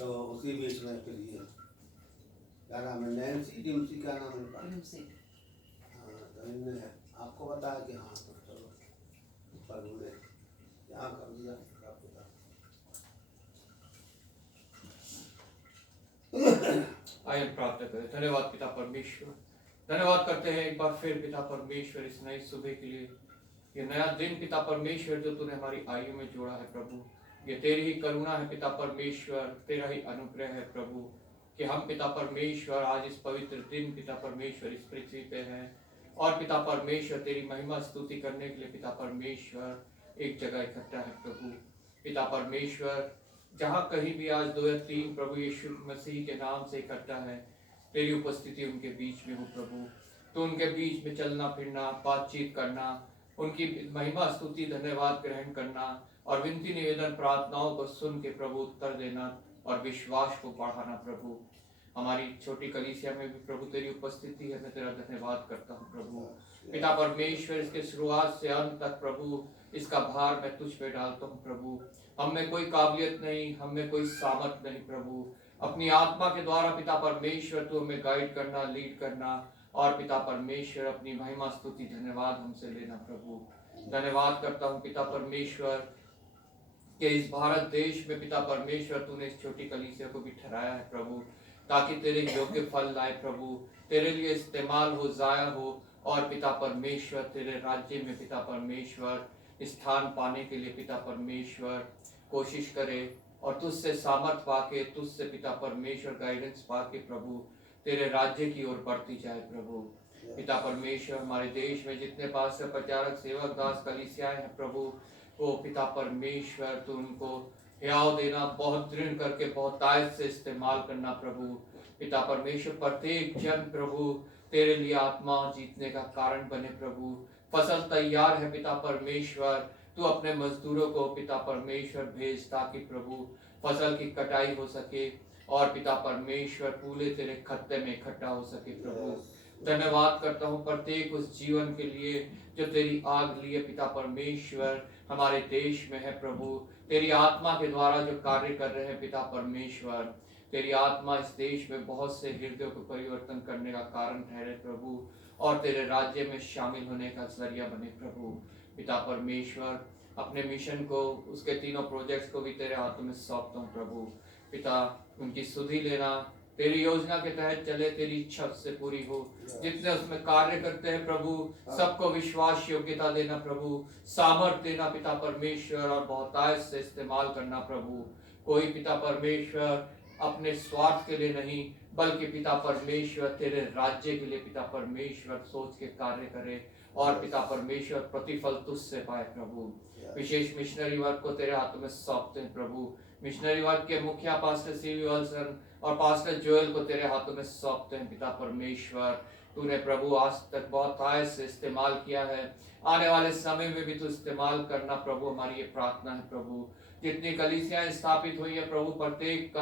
तो उसी बीच में फिर ये क्या नाम है, नैन्सी डिम्सी, क्या नाम है इनका? हाँ, तो इनने आपको बताया कि हाँ तो चलो पर उन्हें यहाँ कर दिया पिता। आइए प्रार्थना करें। धन्यवाद पिता परमेश्वर, धन्यवाद करते हैं एक बार फिर पिता परमेश्वर इस नई सुबह के लिए, ये नया दिन पिता परमेश्वर जो तूने हमारी आयु में जोड़ा है प्रभु। ये तेरी ही करुणा है पिता परमेश्वर, तेरा ही अनुग्रह है प्रभु कि हम पिता परमेश्वर आज इस पवित्र दिन पिता परमेश्वर इस पृथ्वी पे हैं और पिता परमेश्वर तेरी महिमा स्तुति करने के लिए पिता परमेश्वर एक जगह इकट्ठा है प्रभु। पिता परमेश्वर जहाँ कहीं भी आज 2 या 3 प्रभु यीशु मसीह के नाम से इकट्ठा है, तेरी उपस्थिति उनके बीच में हो प्रभु। तो उनके बीच में चलना फिरना, बातचीत करना, उनकी महिमा स्तुति धन्यवाद ग्रहण करना और विनती निवेदन प्रार्थनाओं को सुन के प्रभु उत्तर देना और विश्वास को बढ़ाना प्रभु। हमारी छोटी कलीसिया में भी प्रभु तेरी उपस्थिति है, मैं तेरा धन्यवाद करता हूँ प्रभु। पिता परमेश्वर इसके शुरुआत से अंत तक प्रभु इसका भार मैं तुझ पे डालता हूँ प्रभु। हम में कोई काबिलियत नहीं, हम में कोई सामर्थ नहीं प्रभु, अपनी आत्मा के द्वारा पिता परमेश्वर तू हमें गाइड करना, लीड करना और पिता परमेश्वर अपनी महिमा स्तुति धन्यवाद हमसे लेना प्रभु। धन्यवाद करता हूँ पिता परमेश्वर कि इस भारत देश में पिता परमेश्वर तूने इस छोटी कलीसिया को भी ठहराया है प्रभु, ताकि तेरे योग्य फल लाए प्रभु, तेरे लिए इस्तेमाल हो, जाया हो और पिता परमेश्वर तेरे राज्य में पिता परमेश्वर स्थान पाने के लिए पिता परमेश्वर कोशिश करे और तुझसे सामर्थ पाके, तुझसे पिता परमेश्वर गाइडेंस पाके प्रभु तेरे राज्य की ओर बढ़ती जाए प्रभु। पिता परमेश्वर हमारे देश में जितने पास्टर, प्रचारक, सेवक, दास, कलीसियाएं हैं प्रभु, वो पिता परमेश्वर तू उनको हियाव देना, बहुत दृढ़ करके बहुत तायत से इस्तेमाल करना प्रभु। पिता परमेश्वर प्रत्येक जन प्रभु तेरे लिए आत्मा जीतने का कारण बने प्रभु। फसल तैयार है पिता परमेश्वर, तू अपने मजदूरों को पिता परमेश्वर भेज ताकि प्रभु फसल की कटाई हो सके और पिता परमेश्वर पूरे तेरे खत्ते में इकट्ठा हो सके प्रभु। धन्यवाद करता हूँ प्रत्येक उस जीवन के लिए जो तेरी आग लिए पिता परमेश्वर हमारे देश में है प्रभु, तेरी आत्मा के द्वारा जो कार्य कर रहे हैं पिता परमेश्वर, तेरी आत्मा इस देश में बहुत से हृदयों को परिवर्तन करने का कारण ठहरे प्रभु और तेरे राज्य में शामिल होने का जरिया बने प्रभु। पिता परमेश्वर अपने मिशन को, उसके तीनों प्रोजेक्ट्स को भी तेरे हाथों में सौंपता हूँ प्रभु। पिता उनकी सुधि लेना, तेरी योजना के तहत चले, तेरी इच्छा से पूरी हो। जितने उसमें कार्य करते हैं प्रभु सबको विश्वास योग्यता देना प्रभु, सामर्थ्य देना पिता परमेश्वर और बहुतायत से इस्तेमाल करना प्रभु। कोई पिता परमेश्वर अपने स्वार्थ के लिए नहीं बल्कि पिता परमेश्वर तेरे राज्य के लिए पिता परमेश्वर सोच के कार्य करे और पिता परमेश्वर प्रतिफल तुझसे पाए प्रभु। विशेष मिशनरी वर्क को तेरे हाथों में सौंपते हैं प्रभु। मिशनरी वर्क के मुखिया पास्टर सीवी वाल्सन और पास्टर जोएल को तेरे हाथों में सौंपते हैं पिता परमेश्वर। तूने प्रभु आज तक बहुत आयत से इस्तेमाल किया है, आने वाले समय में भी तू इस्तेमाल करना प्रभु, हमारी ये प्रार्थना है प्रभु। जितनी कलीसियाएं स्थापित हुई है प्रभु, प्रत्येक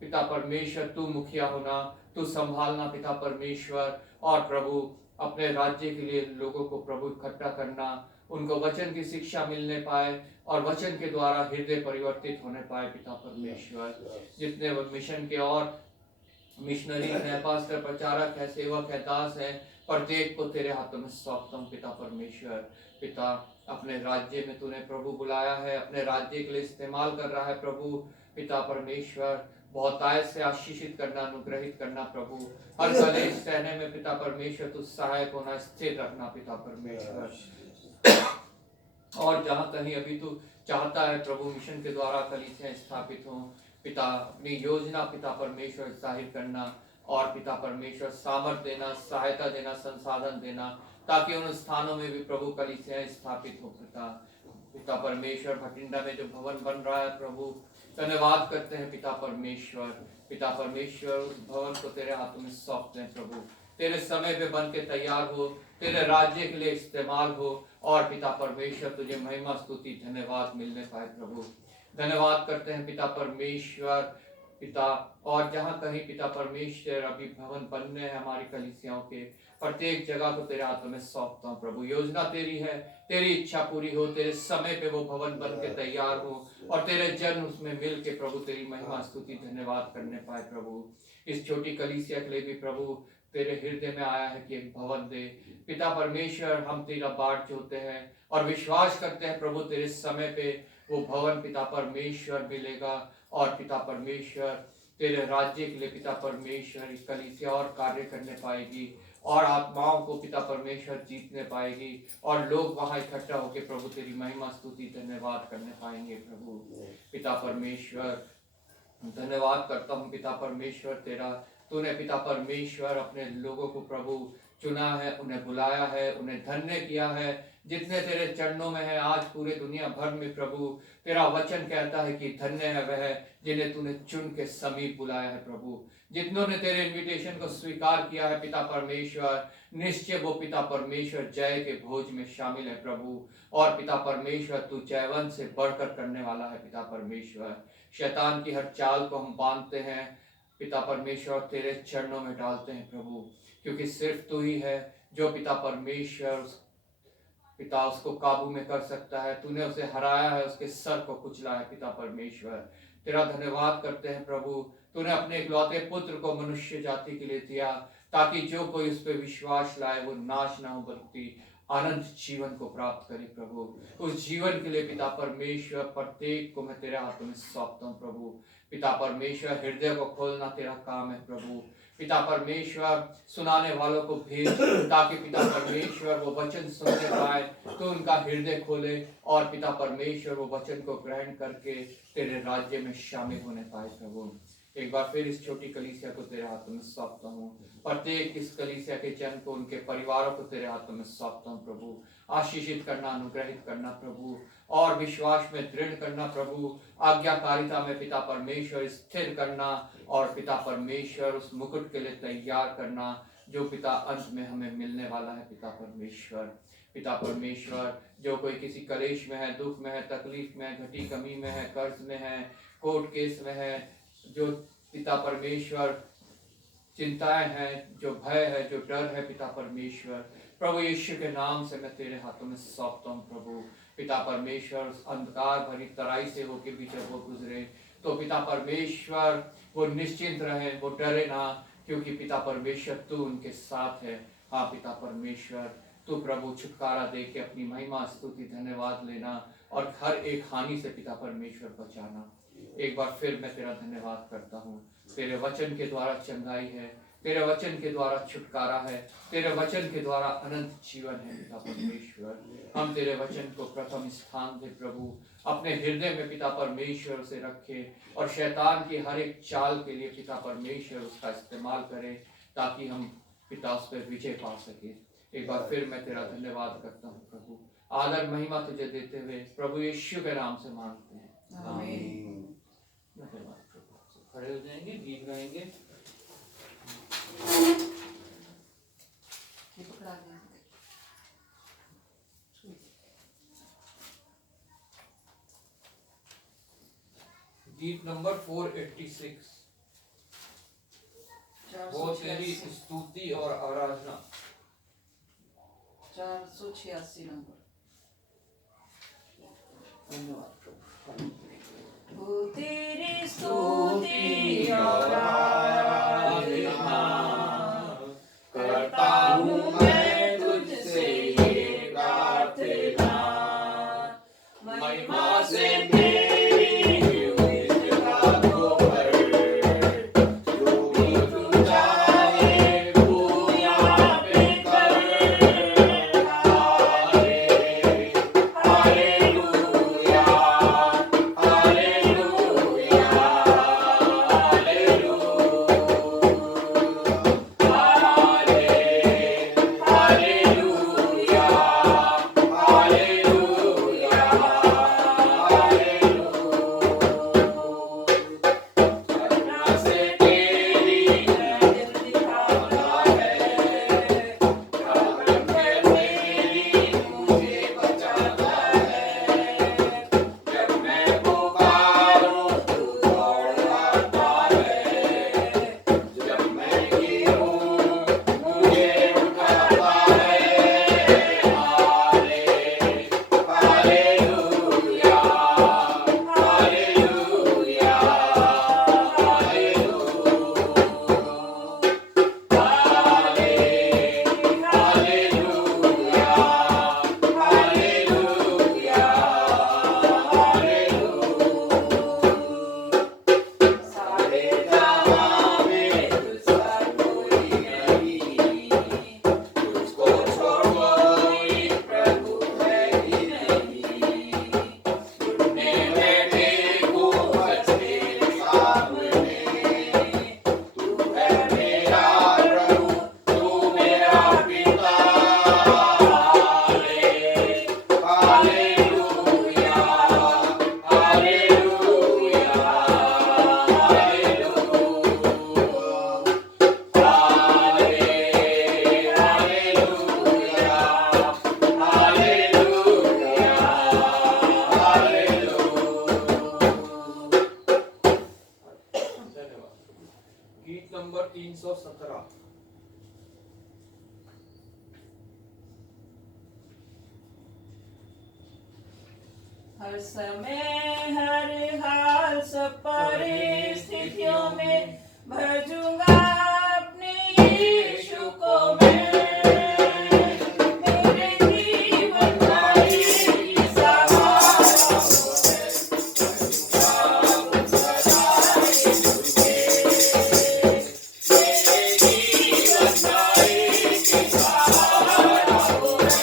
पिता परमेश्वर तू मुखिया होना, तू संभालना पिता परमेश्वर और प्रभु अपने राज्य के लिए लोगों को प्रभु इकट्ठा करना, उनको वचन की शिक्षा मिलने पाए और वचन के द्वारा हृदय परिवर्तित होने पाए पिता परमेश्वर। जितने वो मिशन के और मिशनरी है, पास्टर, प्रचारक है, सेवक है, दास है, प्रत्येक को तेरे हाथों में सौंपता हूँ पिता परमेश्वर। पिता अपने राज्य में तूने प्रभु बुलाया है, अपने राज्य के लिए इस्तेमाल कर रहा है प्रभु। पिता परमेश्वर बहुतायत से आशीषित करना, अनुग्रहित करना प्रभु। हर कलेश सहने में पिता परमेश्वर तू सहायक होना, स्थिर रखना पिता परमेश्वर। और जहाँ कहीं अभी तू चाहता है प्रभु मिशन के द्वारा कलीसियां स्थापित हों, पिता अपनी योजना पिता परमेश्वर जाहिर करना और पिता परमेश्वर सामर्थ्य देना, सहायता देना, संसाधन देना ताकि उन स्थानों में भी प्रभु कलीसियां स्थापित हो। पिता परमेश्वर भटिंडा में जो भवन बन रहा है प्रभु, धन्यवाद करते हैं पिता परमेश्वर। पिता परमेश्वर उस भवन को तेरे हाथों में सौंपते हैं प्रभु, तेरे समय पे बन के तैयार हो, तेरे राज्य के लिए इस्तेमाल हो और पिता परमेश्वर तुझे महिमा स्तुति धन्यवाद मिलने पाए प्रभु। धन्यवाद करते हैं पिता परमेश्वर पिता। और जहाँ कहीं पिता परमेश्वर अभी भवन बनने हैं हमारी कलीसियाओं के, प्रत्येक जगह को तेरे हाथों में सौंपता हूँ प्रभु। योजना तेरी है, तेरी इच्छा पूरी हो, तेरे समय पे वो भवन बन के तैयार हो और तेरे जन उसमें मिल के प्रभु तेरी महिमा स्तुति धन्यवाद करने पाए प्रभु। इस छोटी कलीसिया के लिए भी प्रभु तेरे हृदय में आया है कि एक भवन दे पिता परमेश्वर। हम तेरा बाट जोते हैं और विश्वास करते हैं प्रभु तेरे समय पे वो भवन पिता परमेश्वर मिलेगा और पिता परमेश्वर तेरे राज्य के लिए पिता परमेश्वर इस कलीसिया और कार्य करने पाएगी और आत्माओं को पिता परमेश्वर जीतने पाएगी और लोग वहां इकट्ठा होकर प्रभु तेरी महिमा स्तुति धन्यवाद करने पाएंगे प्रभु। पिता परमेश्वर धन्यवाद करता हूँ पिता परमेश्वर तेरा। तूने पिता परमेश्वर अपने लोगों को प्रभु चुना है, उन्हें बुलाया है, उन्हें धन्य किया है। जितने तेरे चरणों में है आज पूरे दुनिया भर में प्रभु तेरा वचन कहता है कि धन्य है वह जिन्हें तूने चुन के समीप बुलाया है प्रभु। जितनों ने तेरे इनविटेशन को स्वीकार किया है पिता परमेश्वर, निश्चय वो पिता परमेश्वर जय के भोज में शामिल है प्रभु। और पिता परमेश्वर तू जयवंत से बढ़कर करने वाला है पिता परमेश्वर। शैतान की हर चाल को हम बांधते हैं पिता परमेश्वर, तेरे चरणों में डालते हैं प्रभु, क्योंकि सिर्फ तू ही है जो पिता परमेश्वर पिता उसको काबू में कर सकता है। तूने उसे हराया है, उसके सर को कुचला है पिता परमेश्वर। तेरा धन्यवाद करते हैं प्रभु। तूने अपने इकलौते पुत्र को मनुष्य जाति के लिए दिया ताकि जो कोई उस पर विश्वास लाए वो नाश ना हो बल्कि अनंत जीवन को प्राप्त करे प्रभु। उस जीवन के लिए पिता परमेश्वर प्रत्येक को मैं तेरे हाथों में सौंपता हूँ प्रभु। पिता परमेश्वर हृदय को खोलना तेरा काम है प्रभु। पिता परमेश्वर सुनाने वालों को भेज ताकि पिता परमेश्वर वो वचन सुनने पाए, तो उनका हृदय खोले और पिता परमेश्वर वो वचन को ग्रहण करके तेरे राज्य में शामिल होने पाए प्रभु। एक बार फिर इस छोटी कलीसिया को तेरे हाथों में सौंपता हूँ। प्रत्येक इस कलीसिया के जन को, उनके परिवारों को तेरे हाथों में सौंपता हूँ प्रभु। आशीषित करना, अनुग्रहित करना प्रभु और विश्वास में दृढ़ करना प्रभु। आज्ञाकारिता में पिता परमेश्वर स्थिर करना और पिता परमेश्वर उस मुकुट के लिए तैयार करना जो पिता अंत में हमें मिलने वाला है पिता परमेश्वर। पिता परमेश्वर जो कोई किसी कलेश में है, दुख में है, तकलीफ में है, घटी कमी में है, कर्ज में है, कोर्ट केस में है, जो पिता परमेश्वर चिंताएं हैं, जो भय है, जो डर है पिता परमेश्वर, प्रभु यीशु के नाम से मैं तेरे हाथों में सौंपता हूँ प्रभु। पिता परमेश्वर उस अंधकार भरी तराई से होके भी जब वो गुजरे तो पिता परमेश्वर वो निश्चिंत रहे, वो डरे ना, क्योंकि पिता परमेश्वर तू उनके साथ है। हाँ पिता परमेश्वर तू प्रभु छुटकारा दे के अपनी महिमा स्तुति धन्यवाद लेना और हर एक हानि से पिता परमेश्वर बचाना। एक बार फिर मैं तेरा धन्यवाद करता हूँ। तेरे वचन के द्वारा चंगाई है, तेरे वचन के द्वारा छुटकारा है, तेरे वचन के द्वारा अनंत जीवन है पिता परमेश्वर। हम तेरे वचन को प्रथम स्थान दे प्रभु, अपने हृदय में पिता परमेश्वर से रखे और शैतान की हर एक चाल के लिए पिता परमेश्वर उसका इस्तेमाल करे ताकि हम पिता उस पर विजय पा सके। एक बार फिर मैं तेरा धन्यवाद करता हूँ प्रभु। आदर महिमा तुझे देते हुए प्रभु यीशु के नाम से मांगते हैं, आमीन। धन्यवाद प्रभु। खड़े हो जाएंगे, गीत गाएंगे। गीत नंबर 486, वो तेरी स्तुति और आराधना। 486 नंबर। धन्यवाद प्रभु। वो तेरी स्तुति और आराधना करता हूँ मैं तुझसे ये प्रार्थना, महिमा से मेरी हुई रातों भर, जो भी तू चाहे वो यहाँ पे कर। Hallelujah, hallelujah, number 317। हर समय हर हाल सब परिस्थितियों में भजूंगा अपने यीशु को मैं। मेरे जीवन का एक ही सहारा वो है, मेरे जीवन का एक ही सहारा वो है,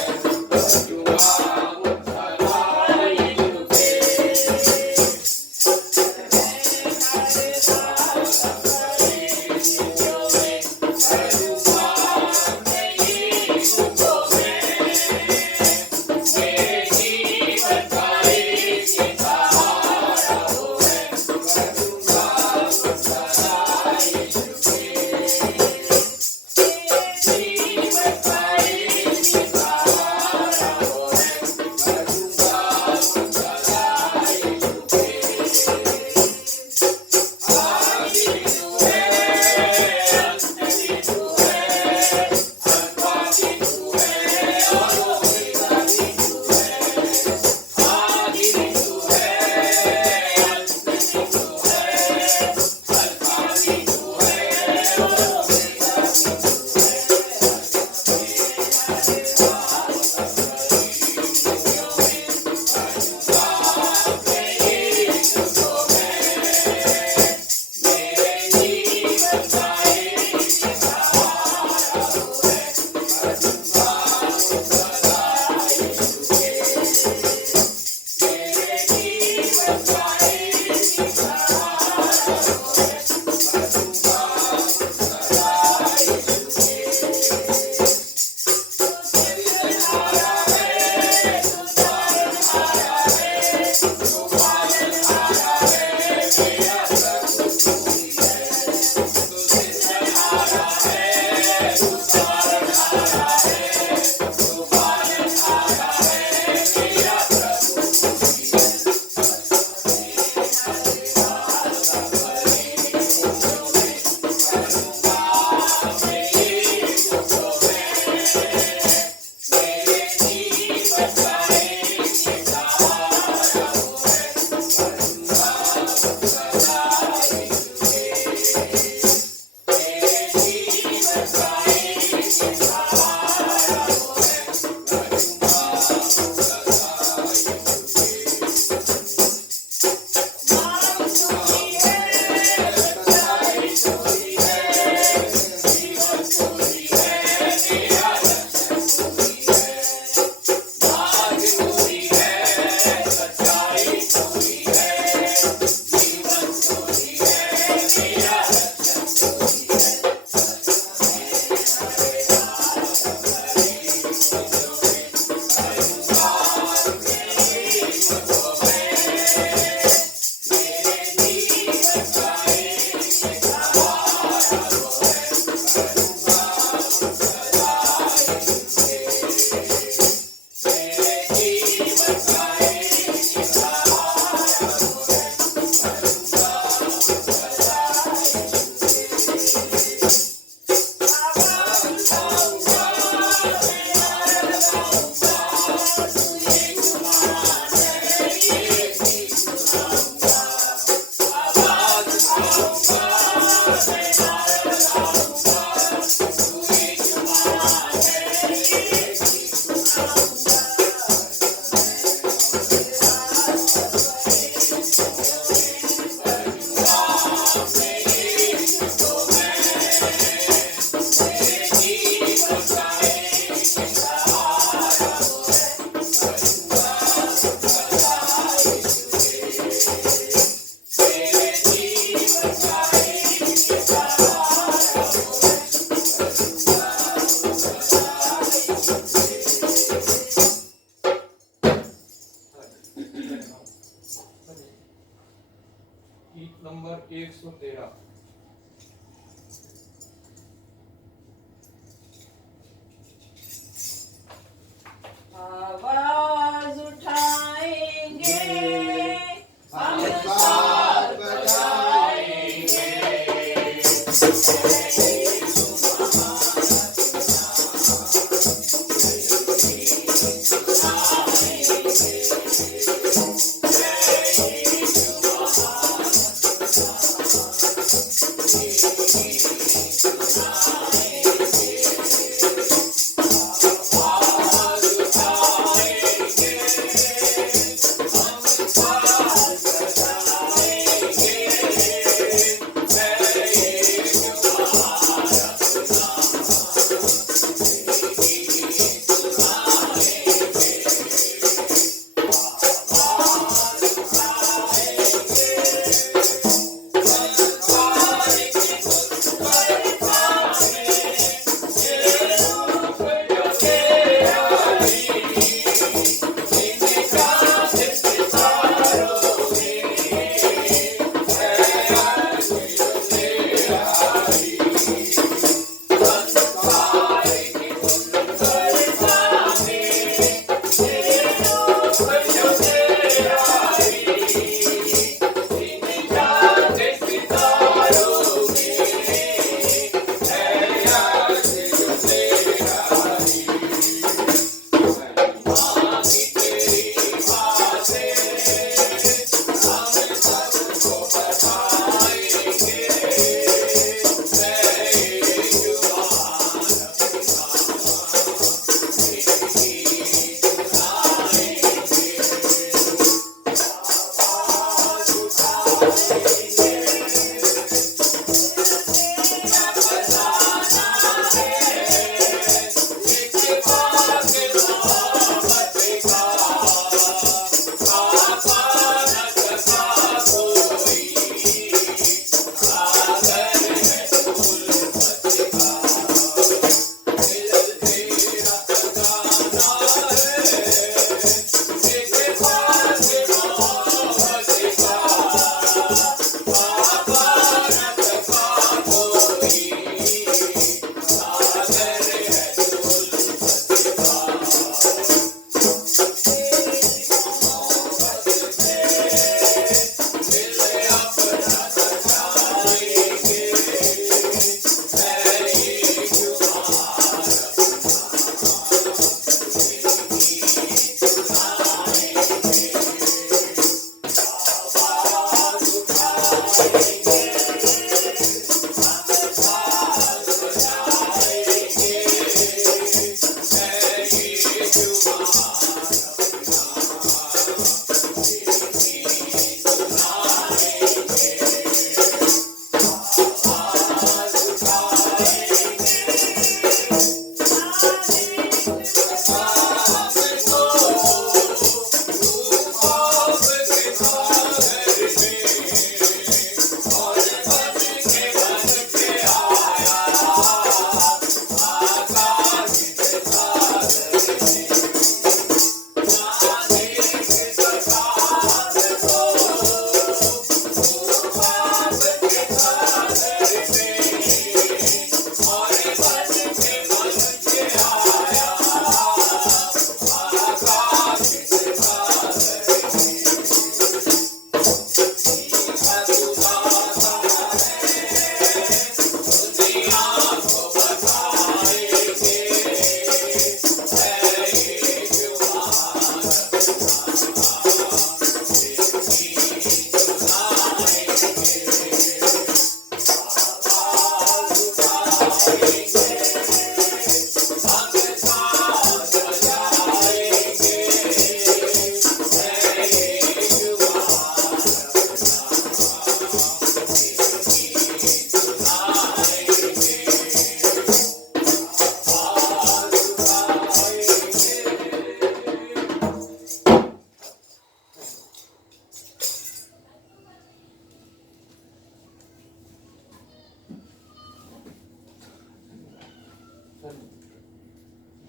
गीत नंबर 113। आवाज उठाएंगे हम साथ बजाएंगे।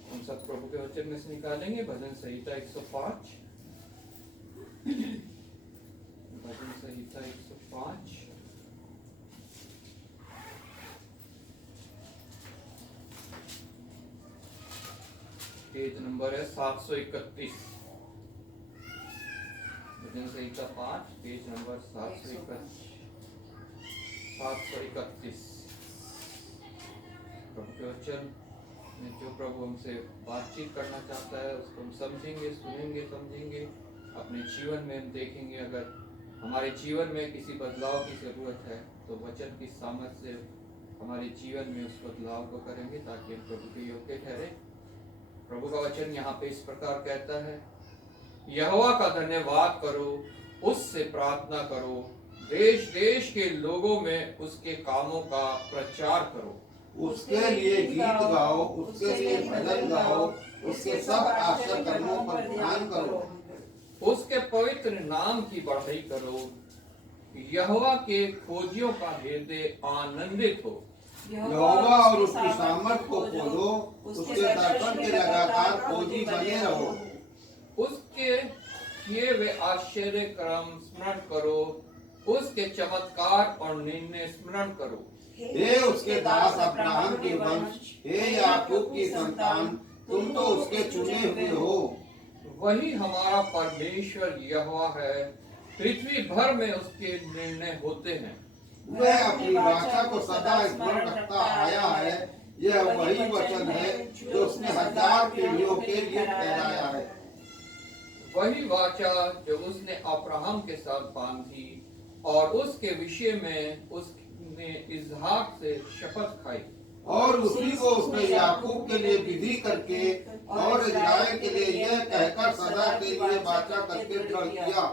हम सब प्रभु के वचन में से निकालेंगे भजन संहिता 105। भजन संहिता 105 पेज नंबर है 731। भजन संहिता 5 पेज नंबर 731। प्रभु के वचन में जो प्रभु हमसे बातचीत करना चाहता है उसको हम समझेंगे, सुनेंगे, समझेंगे, अपने जीवन में हम देखेंगे। अगर हमारे जीवन में किसी बदलाव की जरूरत है तो वचन की सामर्थ्य से हमारे जीवन में उस बदलाव को करेंगे ताकि हम प्रभु के योग्य ठहरे। प्रभु का वचन यहाँ पे इस प्रकार कहता है, यहोवा का धन्यवाद करो, उससे प्रार्थना करो, देश देश के लोगों में उसके कामों का प्रचार करो। उसके लिए गीत गाओ, उसके लिए भजन गाओ, उसके सब आश्चर्य कर्मों पर ध्यान करो, उसके पवित्र नाम की बढ़ाई करो। यहोवा के खोजियों का हृदय आनंदित हो। यहोवा और उसकी सामर्थ को खोलो, उसके दर्शन के लगातार खोजी बने रहो। उसके किए हुए आश्चर्य कर्म स्मरण करो, उसके चमत्कार और निर्णय स्मरण करो। हे उसके दास अब्राहम के वंश, हे याकूब की संतान, तुम तो उसके चुने हुए हो। वही हमारा परमेश्वर यहोवा है, पृथ्वी भर में उसके निर्णय होते हैं। वह अपनी वाचा को सदा स्मरण रखता आया है। यह वही वचन है जो उसने 1000 पीढ़ियों के लिए ठहराया है। वही वाचा जो उसने अब्राहम के साथ बांधी और उसके विषय में उसने इसहाक से शपथ खाई। और उसी को उसने याकूब के लिए विधि करके और इस्राएल के लिए यह कहकर सदा के लिए वाचा करके दृढ़ किया।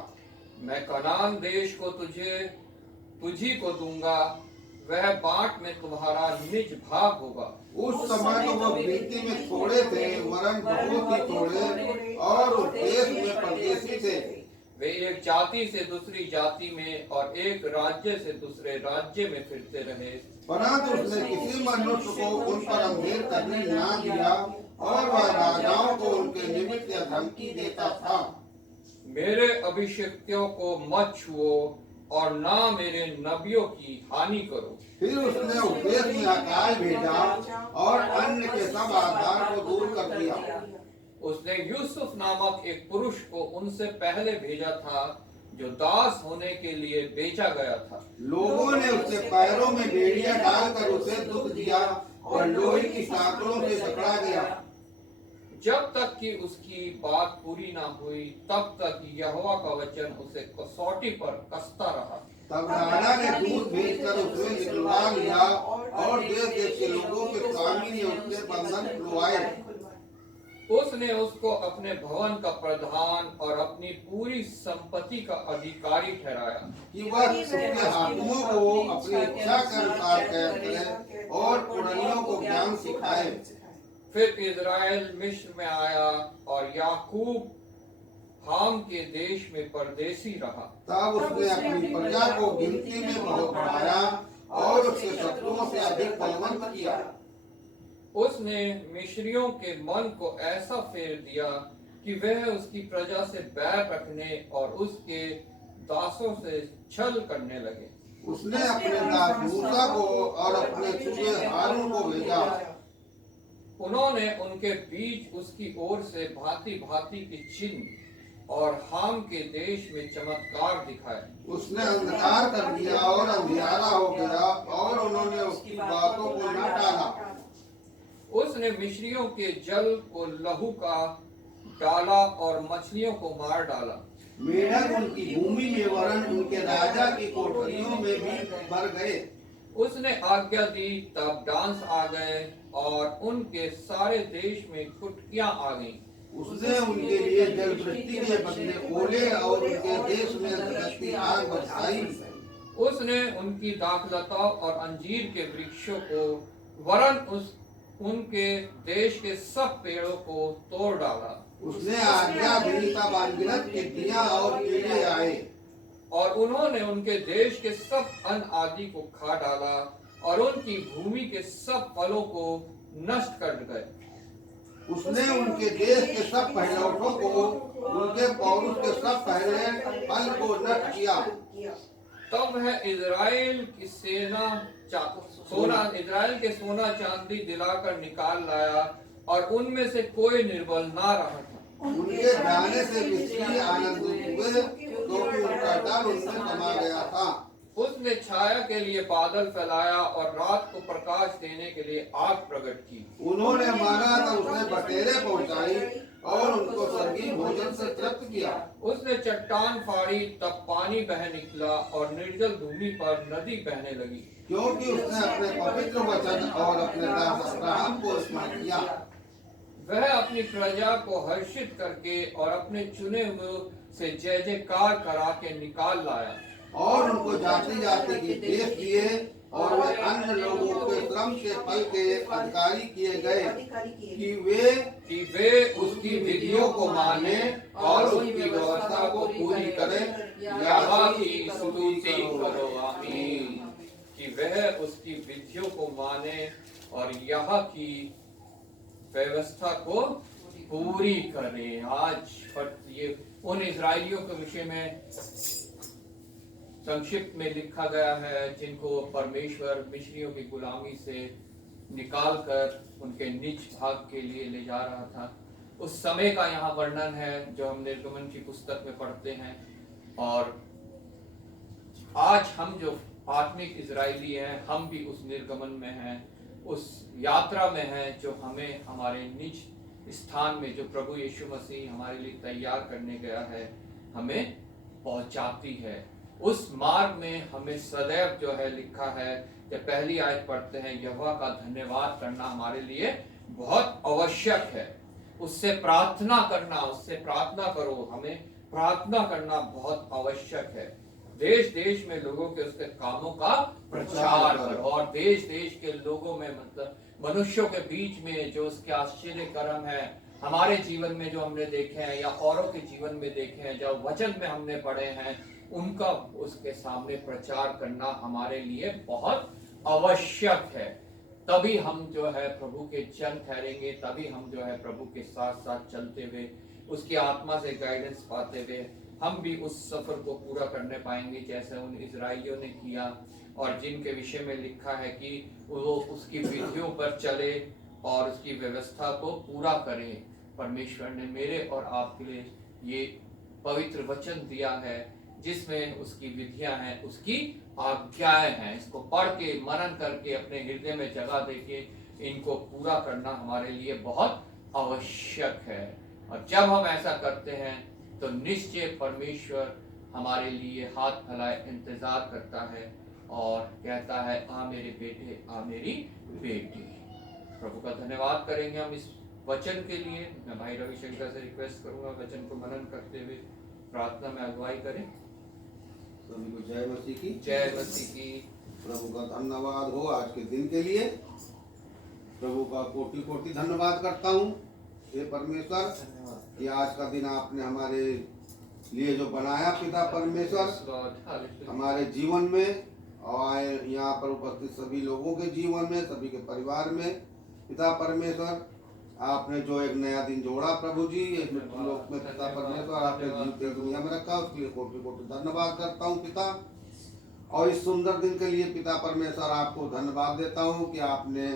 मैं कनान देश को तुझी को दूंगा, वह बांट में तुम्हारा निज भाग होगा। उस समय तो वह गिनती में थोड़े थे, वरन बहुत ही थोड़े, और उस देश में परदेशी थे। वे एक जाति से दूसरी जाति में और एक राज्य से दूसरे राज्य में फिरते रहे, परंतु उसने किसी मनुष्य को उन पर अंधेर करने ना दिया, और वह राजाओं को उनके निमित्त यह धमकी देता था, मेरे अभिषिक्तों को मत छुओ और ना मेरे नबियों की हानि करो। फिर उसने उस देश में अकाल भेजा और अन्य के सब आधार को दूर कर दिया। उसने यूसुफ नामक एक पुरुष को उनसे पहले भेजा था, जो दास होने के लिए बेचा गया था। लोगों ने उसके पैरों में बेड़ियां डालकर उसे दुख दिया और लोहे की सांकड़ों से जकड़ा गया। जब तक कि उसकी बात पूरी ना हुई, तब तक यहोवा का वचन उसे कसौटी पर कसता रहा। तब राजा ने दूत भेजकर उसे निकलवा लिया, और देश देश के लोगों के स्वामी ने उसके बंधन खुलवाए। उसने उसको अपने भवन का प्रधान और अपनी पूरी संपत्ति का अधिकारी ठहराया, कि वह उसके हाकिमों को अपनी इच्छा के अनुसार करे और पुरनियों को ज्ञान सिखाए। फिर इज़राइल मिस्र में आया और याकूब हाम के देश में परदेसी रहा। तब उसने अपनी प्रजा को गिनती में बहुत बढ़ाया और उसके शत्रुओं से अधिक बलवंत किया। उसने मिस्रियों के मन को ऐसा फेर दिया कि वह उसकी प्रजा से बैर रखने और उसके दासों से छल करने लगे। उसने अपने दास मूसा को और अपने चुने हारून को भेजा। उन्होंने उनके बीच उसकी ओर से भांति भांति के चिन्ह और हाम के देश में चमत्कार दिखाए। उसने अंधकार कर दिया और अंधियारा हो गया, और उन्होंने उसकी बातों को न टाला। उसने मिस्रियों के जल को लहू का डाला और मछलियों को मार डाला। मेढक उनकी भूमि में वरन उनके राजा की कोठरियों में भी भर गए। उसने आज्ञा दी, तब डांस आ गए और उनके सारे देश में कुटकियां आ गईं। उसने उनके लिए जल वृष्टि के बदले ओले और उनके देश में धरती आग बरसाई। उसने उनकी दाखलता और अंजीर के वृक्षों को वरन उनके देश के सब पेड़ों को तोड़ डाला। उसने आज्ञा दी, तब अनगिनत टिड्डियां और कीड़े आए, और उन्होंने उनके देश के सब अन्न आदि को खा डाला और उनकी भूमि के सब फलों को नष्ट कर गए। उसने उनके देश के सब पहलौठों को, उनके पौरुष के सब पहले फल को नष्ट किया। तब वह इज़राइल के सोना चांदी दिलाकर निकाल लाया, और उनमें से कोई निर्बल ना रहा था। उनके जाने से मिस्री आनंदित हुए, क्योंकि उनका डर उनमें समा गया था। उसने छाया के लिए बादल फैलाया और रात को प्रकाश देने के लिए आग प्रकट की। उन्होंने माना तो उसने बटेरे पहुंचाई और उनको स्वर्गीय भोजन से तृप्त किया। उसने चट्टान फाड़ी, तब पानी बह निकला और निर्जल भूमि पर नदी बहने लगी। क्योंकि उसने अपने पवित्र वचन और अपने दास अब्राहम को स्मरण किया। वह अपनी प्रजा को हर्षित करके और अपने चुने हुए से जय जयकार करा के निकाल लाया, और उनको जाति जाति के देश दिए, और वे अन्य लोगों के श्रम के फल के अधिकारी किए गए, कि वे उसकी विधियों को माने और उसकी व्यवस्था को पूरी करें। यहोवा की स्तुति करो, आमीन। कि वह उसकी विधियों को माने और यहाँ की व्यवस्था को पूरी करे। आज ये उन इजरायलियों के विषय में संक्षिप्त में लिखा गया है, जिनको परमेश्वर मिस्रियों की गुलामी से निकालकर उनके निज भाग के लिए ले जा रहा था। उस समय का यहाँ वर्णन है जो हम निर्गमन की पुस्तक में पढ़ते हैं। और आज हम जो आत्मिक इजरायली हैं, हम भी उस निर्गमन में हैं, उस यात्रा में हैं जो हमें हमारे निज स्थान में, जो प्रभु यीशु मसीह हमारे लिए तैयार करने गया है, हमें पहुंचाती है। उस मार्ग में हमें सदैव जो है लिखा है, जब पहली आयत पढ़ते हैं, यहोवा का धन्यवाद करना हमारे लिए बहुत आवश्यक है। उससे प्रार्थना करना, उससे प्रार्थना करो, हमें प्रार्थना करना बहुत आवश्यक है। देश देश में लोगों के उसके कामों का प्रचार करो, और देश देश के लोगों में, मतलब मनुष्यों के बीच में जो उसके आश्चर्य कर्म है, हमारे जीवन में जो हमने देखे हैं या औरों के जीवन में देखे हैं, जो वचन में हमने पढ़े हैं, उनका उसके सामने प्रचार करना हमारे लिए बहुत आवश्यक है। तभी हम जो है प्रभु के जन ठहरेंगे, तभी हम जो है प्रभु के साथ साथ चलते हुए, उसकी आत्मा से गाइडेंस पाते हुए हम भी उस सफर को पूरा करने पाएंगे जैसे उन इजराइलियों ने किया, और जिनके विषय में लिखा है कि वो उसकी विधियों पर चले और उसकी व्यवस्था को पूरा करें। परमेश्वर ने मेरे और आपके लिए ये पवित्र वचन दिया है जिसमें उसकी विधियां हैं, उसकी आज्ञाएं हैं। इसको पढ़ के मनन करके अपने हृदय में जगह देके इनको पूरा करना हमारे लिए बहुत आवश्यक है। और जब हम ऐसा करते हैं तो निश्चय परमेश्वर हमारे लिए हाथ फैलाए इंतजार करता है और कहता है, आ मेरे बेटे, आ मेरी बेटी। प्रभु का धन्यवाद करेंगे हम इस वचन के लिए। मैं भाई रविशंकर से रिक्वेस्ट करूंगा वचन को मनन करते हुए प्रार्थना में अगुवाई करें। सभी को जय मसीह की। जय मसीह की। प्रभु का धन्यवाद हो आज के दिन के लिए। प्रभु का कोटि कोटि धन्यवाद करता हूँ हे परमेश्वर कि आज का दिन आपने हमारे लिए जो बनाया पिता परमेश्वर, हमारे जीवन में और यहाँ पर उपस्थित सभी लोगों के जीवन में, सभी के परिवार में पिता परमेश्वर, आपने जो एक नया दिन जोड़ा प्रभु जी इस लोक में पिता परमेश्वर, आपने जीवते दुनिया में रखा, उसके लिए कोटि कोटि धन्यवाद करता हूँ पिता। और इस सुंदर दिन के लिए पिता परमेश्वर आपको धन्यवाद देता हूँ कि आपने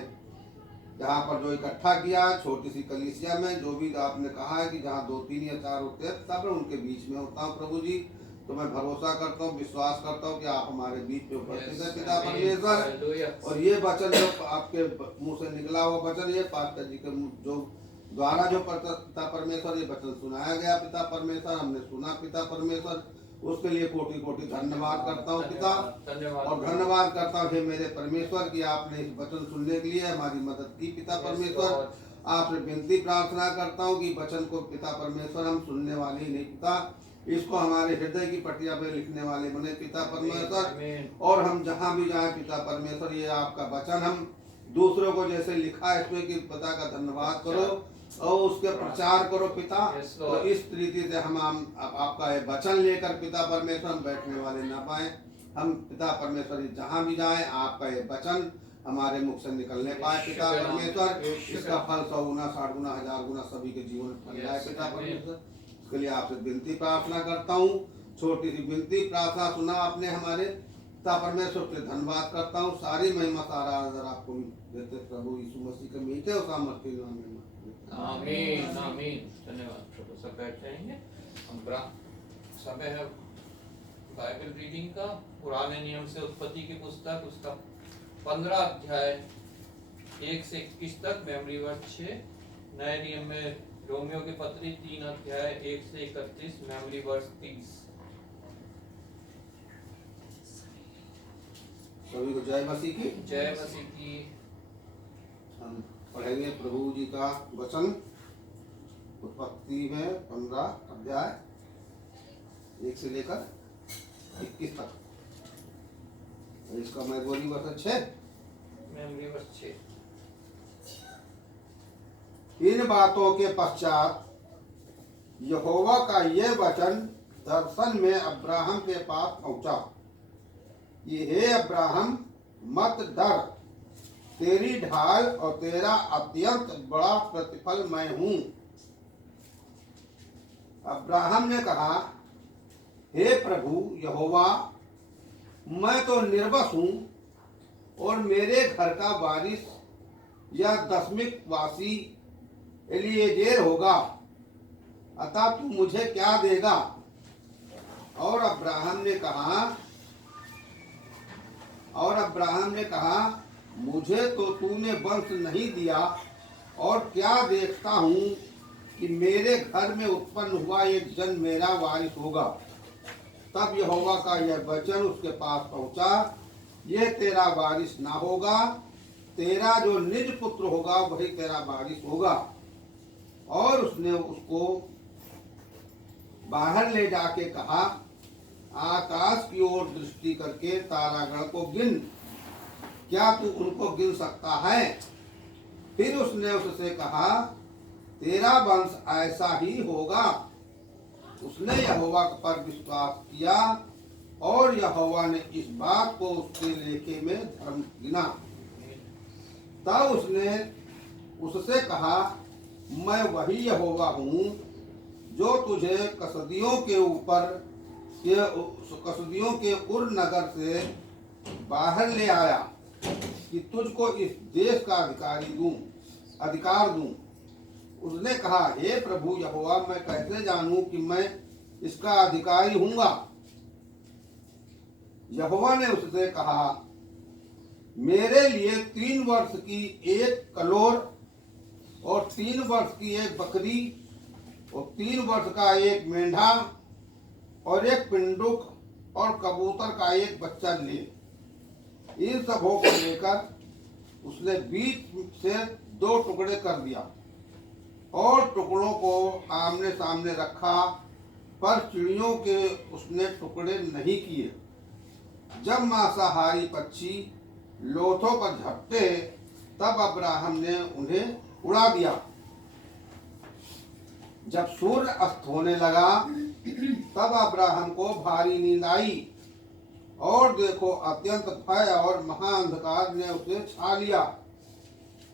जहाँ पर जो इकट्ठा किया छोटी सी कलीसिया में, जो भी आपने कहा है कि जहाँ 2 3 या 4 होते हैं तब उनके बीच में होता हूँ प्रभु जी। तो मैं भरोसा करता हूँ, विश्वास करता हूँ कि आप हमारे बीच में उपस्थित है पिता परमेश्वर। और ये वचन जो आपके मुंह से निकला हुआ वचन, ये पास्टर जी के जो द्वारा जो पिता परमेश्वर ये वचन सुनाया गया पिता परमेश्वर, हमने सुना पिता परमेश्वर, उसके लिए कोटि कोटि धन्यवाद करता हूँ पिता। और धन्यवाद करता हूँ हे मेरे परमेश्वर कि आपने इस वचन सुनने के लिए हमारी मदद की पिता परमेश्वर। आपसे विनती प्रार्थना करता हूँ कि वचन को पिता परमेश्वर हम सुनने वाले ही नहीं पिता, इसको हमारे हृदय की पटिया पे लिखने वाले बने पिता परमेश्वर। और हम जहाँ भी जाए पिता परमेश्वर, ये आपका वचन हम दूसरों को जैसे लिखा है इसमें कि पिता का धन्यवाद करो और उसके प्रचार करो पिता। तो इस तरीके से हम आपका ये वचन लेकर पिता परमेश्वर हम बैठने वाले ना पाए, हम पिता परमेश्वर जहाँ भी जाए आपका ये वचन हमारे मुख से निकलने पाए पिता परमेश्वर। इसका फल 100 गुना 60 गुना 1000 गुना सभी के जीवन में फल जाए पिता परमेश्वर। इसके लिए आपसे विनती प्रार्थना करता हूँ। छोटी सी विनती प्रार्थना सुना आपने हमारे पिता परमेश्वर के धन्यवाद करता हूँ। सारी महिमा सारा आदर आपको देते प्रभु यीशु मसीह के मीठे और सामर्थ्य नाम में। आमीन आमीन। धन्यवाद प्रभु। सब बैठ जाएंगे। हम समय है बाइबल रीडिंग का। पुराने नियम से उत्पत्ति की पुस्तक उसका 15 अध्याय 1 से 21 तक, मेमोरी वर्स 6। नए नियम में रोमियो की पत्री 3 अध्याय 1 से 31, मेमोरी वर्स 30। सभी को जय मसीह की। जय मसीह की। हम पढ़ेंगे प्रभु जी का वचन उत्पत्ति में 15 अध्याय 1 से लेकर 21 तक। इसका मेमोरी वर्स 6। Memory verse 6। इन बातों के पश्चात यहोवा का यह वचन दर्शन में अब्राहम के पास पहुंचा कि हे अब्राहम, मत डर, तेरी ढाल और तेरा अत्यंत बड़ा प्रतिफल मैं हूं। अब्राहम ने कहा, हे प्रभु यहोवा, मैं तो निर्वस हूं और मेरे घर का वारिस या दशमिक वासी एलिएजेर होगा, अतः तू मुझे क्या देगा? और अब्राहम ने कहा, मुझे तो तूने वंश नहीं दिया और क्या देखता हूँ कि मेरे घर में उत्पन्न हुआ एक जन मेरा वारिस होगा। तब यहोवा का यह वचन उसके पास पहुंचा, यह तेरा वारिस ना होगा, तेरा जो निज पुत्र होगा वही तेरा वारिस होगा। और उसने उसको बाहर ले जाके कहा, आकाश की ओर दृष्टि करके तारागण को गिन, क्या तू उनको गिन सकता है? फिर उसने उससे कहा, तेरा वंश ऐसा ही होगा। उसने यहोवा पर विश्वास किया और यहोवा ने इस बात को उसके लेखे में धर्म गिना। तब उसने उससे कहा, मैं वही यहोवा हूँ जो तुझे कसदियों के उर नगर से बाहर ले आया कि तुझको इस देश का अधिकार दूं। उसने कहा, हे प्रभु यहोवा, मैं कैसे जानूं कि मैं इसका अधिकारी हूँगा? यहोवा ने उससे कहा, मेरे लिए 3 वर्ष की एक कलोर और 3 वर्ष की एक बकरी और 3 वर्ष का एक मेंढा और एक पिंडुक और कबूतर का एक बच्चा ले। इन सबों को लेकर उसने बीच से 2 टुकड़े कर दिया और टुकड़ों को आमने सामने रखा, पर चिड़ियों के उसने टुकड़े नहीं किए। जब मांसाहारी पक्षी लोथों पर झपटे, तब अब्राहम ने उन्हें उड़ा दिया। जब सूर्य अस्त होने लगा, तब अब्राहम को भारी नींद आई और देखो, अत्यंत भय और महाअंधकार ने उसे छा लिया।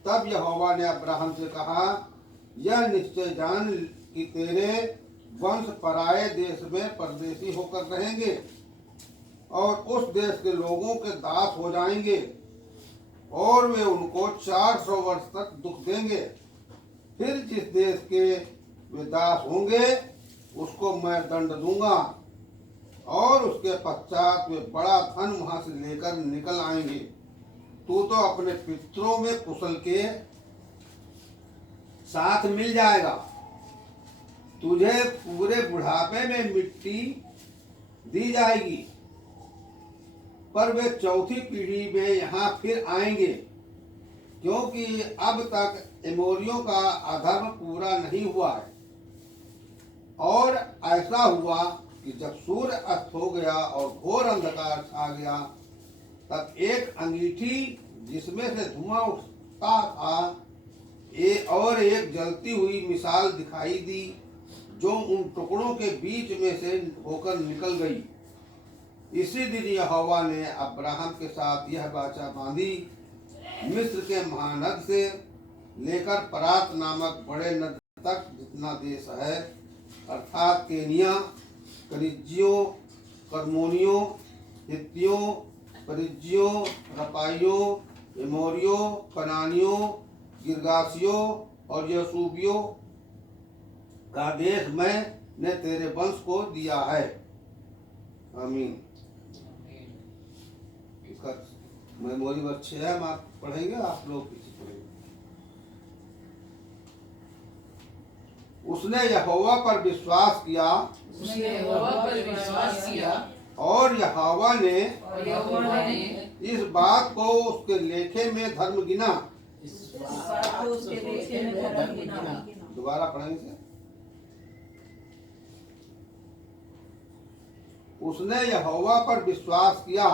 तब यहोवा ने अब्राहम से कहा, यह निश्चय जान कि तेरे वंश पराये देश में परदेशी होकर रहेंगे और उस देश के लोगों के दास हो जाएंगे और वे उनको 400 वर्ष तक दुख देंगे। फिर जिस देश के वे दास होंगे उसको मैं दंड दूंगा और उसके पश्चात वे बड़ा धन वहां से लेकर निकल आएंगे। तू तो अपने पितरों में कुशल के साथ मिल जाएगा। तुझे पूरे बुढ़ापे में मिट्टी दी जाएगी, पर वे 4थी पीढ़ी में यहाँ फिर आएंगे, क्योंकि अब तक एमोरियों का अधर्म पूरा नहीं हुआ है। और ऐसा हुआ कि जब सूर्य अस्त हो गया और घोर अंधकार छा गया, तब एक अंगीठी जिसमें से धुआं उठता था और एक जलती हुई मिसाल दिखाई दी, जो उन टुकड़ों के बीच में से होकर निकल गई। इसी दिन यहोवा ने अब्राहम के साथ यह वाचा बांधी, मिस्र के महानद से लेकर परात नामक बड़े नद तक जितना देश है, अर्थात केनिया, करिज्जियों, कर्मोनियों, हित्तियों, परिज्जियों, रपाइयों, एमोरियों, कनानियों, गिरगासियों और यसूबियों का देश मैंने तेरे वंश को दिया है। आमीन। इसका मेमोरी वर्ष 6 है, हम आप पढ़ेंगे, आप लोग पीछे पढ़ेंगे। उसने यहोवा पर विश्वास किया और यहोवा ने इस बात को उसके लेखे में धर्म गिना। दोबारा पढ़ेंगे। उसने यहोवा पर विश्वास किया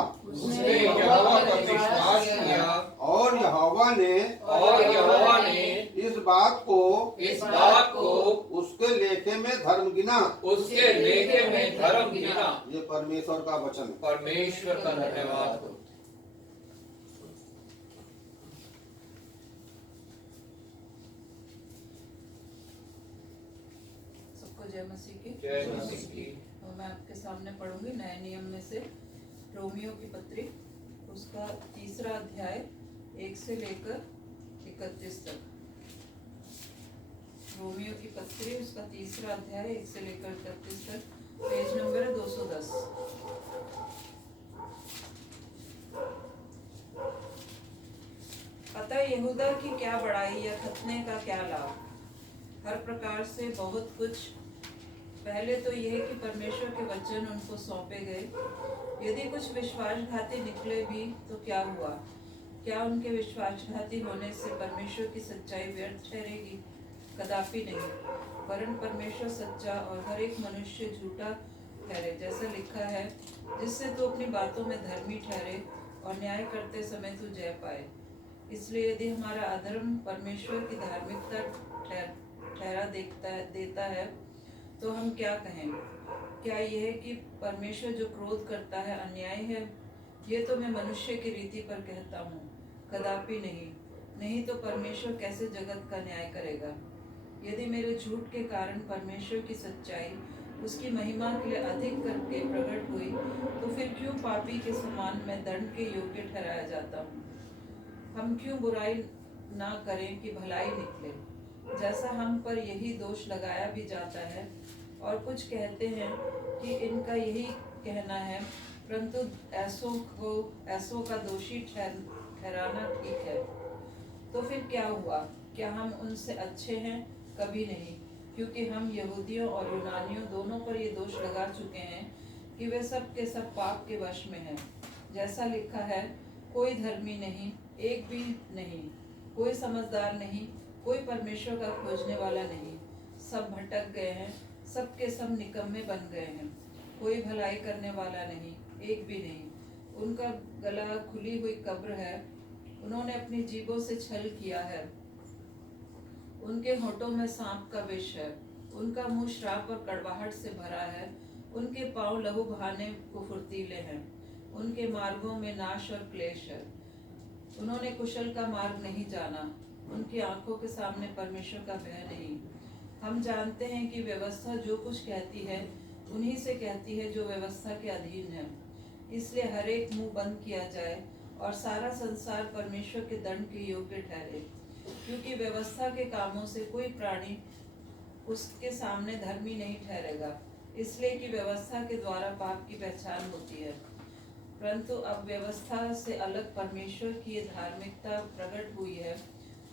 और यहोवा ने इस बात को उसके लेखे में धर्म गिना। ये परमेश्वर का वचन। परमेश्वर का धन्यवाद हो। सबको जय मसीह की। जय मसीह की। मैं आपके सामने पढ़ूंगी नए नियम में से रोमियो की पत्री, उसका 3रा अध्याय 1 से लेकर 31 तक। रोमियो की पत्री, उसका 3रा अध्याय 1 से लेकर 31 तक। पेज नंबर है 210। अतः यहूदा की क्या बड़ाई या खतने का क्या लाभ? हर प्रकार से बहुत कुछ। पहले तो यह कि परमेश्वर के वचन उनको सौंपे गए। यदि कुछ विश्वासघाती निकले भी तो क्या हुआ? क्या उनके विश्वासघाती होने से परमेश्वर की सच्चाई व्यर्थ ठहरेगी? कदापि नहीं, वरन परमेश्वर सच्चा और हर एक मनुष्य झूठा ठहरे, जैसा लिखा है, जिससे तू अपनी बातों में धर्मी ठहरे और न्याय करते समय तू जय पाए। इसलिए यदि हमारा अधर्म परमेश्वर की धार्मिकता ठहरा देता है, तो हम क्या कहें? क्या यह कि परमेश्वर जो क्रोध करता है अन्याय है? ये तो मैं मनुष्य की रीति पर कहता हूँ, कदापि नहीं। नहीं तो परमेश्वर कैसे जगत का न्याय करेगा? यदि मेरे झूठ के कारण परमेश्वर की सच्चाई उसकी महिमा के लिए अधिक करके प्रकट हुई, तो फिर क्यों पापी के समान मैं दंड के योग्य ठहराया जाता हूँ? हम क्यों बुराई ना करें कि भलाई निकले? जैसा हम पर यही दोष लगाया भी जाता है, और कुछ कहते हैं कि इनका यही कहना है, परंतु ऐसों का दोषी ठहराना ठीक है। तो फिर क्या हुआ? क्या हम उनसे अच्छे हैं? कभी नहीं, क्योंकि हम यहूदियों और यूनानियों दोनों पर ये दोष लगा चुके हैं कि वे सब के सब पाप के वश में हैं। जैसा लिखा है, कोई धर्मी नहीं, एक भी नहीं, कोई समझदार नहीं, कोई परमेश्वर का खोजने वाला नहीं। सब भटक गए हैं, सब के सब निकम्मे बन गए हैं। कोई भलाई करने वाला नहीं, एक भी नहीं। उनका गला खुली हुई कब्र है, उन्होंने अपनी जीभों से छल किया है। उनके होठों में सांप का विष है, उनका मुंह श्राप और कड़वाहट से भरा है। उनके पांव लहू बहाने को फुर्तीले हैं, उनके मार्गों में नाश और क्लेश है। उन्होंने कुशल का मार्ग नहीं जाना, उनकी आंखों के सामने परमेश्वर का भय नहीं। हम जानते हैं कि व्यवस्था जो कुछ कहती है, उन्हीं से कहती है जो व्यवस्था के अधीन है। इसलिए हर एक मुंह बंद किया जाए और सारा संसार परमेश्वर के दंड के योग्य ठहरे, क्योंकि व्यवस्था के कामों से कोई प्राणी उसके सामने धर्मी नहीं ठहरेगा, इसलिए कि व्यवस्था के द्वारा पाप की पहचान होती है। परंतु अब व्यवस्था से अलग परमेश्वर की ये धार्मिकता प्रकट हुई है,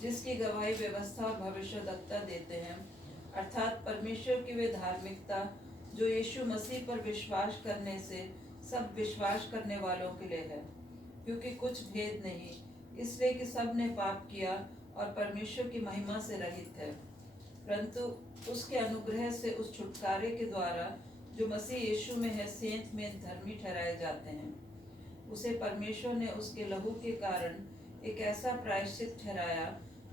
जिसकी गवाही व्यवस्था और भविष्यद्वक्ता देते हैं, अर्थात परमेश्वर की वे धार्मिकता जो यीशु मसीह पर विश्वास करने से सब विश्वास करने वालों के लिए है। क्योंकि कुछ भेद नहीं, इसलिए कि सब ने पाप किया और परमेश्वर की महिमा से रहित है, परंतु उसके अनुग्रह से उस छुटकारे के द्वारा जो मसीह यीशु में है, सेंत में धर्मी ठहराए जाते हैं। उसे परमेश्वर ने उसके लहू के कारण एक ऐसा प्रायश्चित ठहराया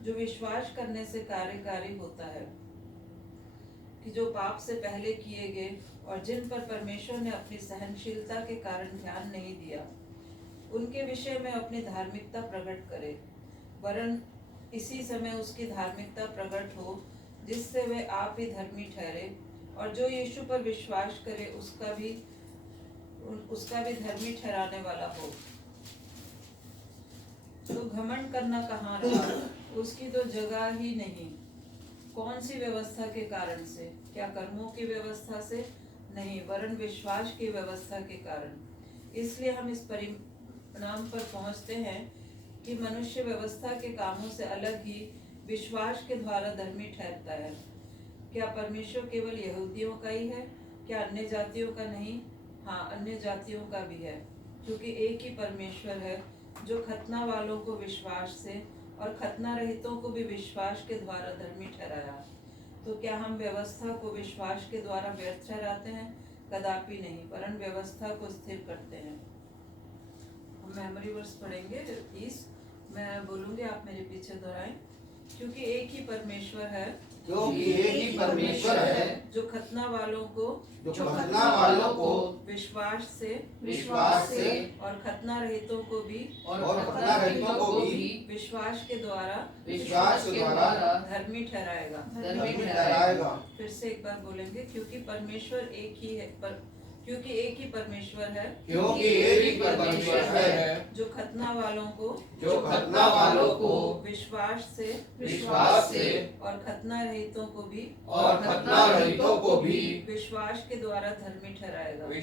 जो विश्वास करने से कार्यकारी होता है, कि जो पाप से पहले किए गए और जिन पर परमेश्वर ने अपनी सहनशीलता के कारण ध्यान नहीं दिया, उनके विषय में अपनी धार्मिकता प्रकट करे, वरन इसी समय उसकी धार्मिकता प्रकट हो, जिससे वे आप ही धर्मी ठहरे, और जो यीशु पर विश्वास करे उसका भी धर्मी ठहराने वाला हो। तो घमंड करना कहाँ रहा? उसकी तो जगह ही नहीं। कौन सी व्यवस्था के कारण से? क्या कर्मों की व्यवस्था से? नहीं, वरन विश्वास की व्यवस्था के कारण। इसलिए हम इस परिणाम पर पहुँचते हैं कि मनुष्य व्यवस्था के कामों से अलग ही विश्वास के द्वारा धर्मी ठहरता है। क्या परमेश्वर केवल यहूदियों का ही है? क्या अन्य जातियों का नहीं? हाँ, अन्य जातियों का भी है, क्योंकि एक ही परमेश्वर है जो खतना वालों को विश्वास से और खतना रहितों को भी विश्वास के द्वारा धर्मी ठहराया। तो क्या हम व्यवस्था को विश्वास के द्वारा व्यर्थ ठहराते हैं? कदापि नहीं, वरन व्यवस्था को स्थिर करते हैं। हम मेमोरी वर्स पढ़ेंगे 30। मैं बोलूँगी, आप मेरे पीछे दोहराएं। क्योंकि एक ही परमेश्वर है, क्योंकि एक ही परमेश्वर है जो खतना वालों को विश्वास से और खतना रहितों को भी विश्वास के द्वारा धर्मी ठहराएगा। फिर से एक बार बोलेंगे, क्योंकि एक ही परमेश्वर है, जो खतना वालों को विश्वास से और खतना रहितों को भी विश्वास के द्वारा धर्मी ठहराएगा।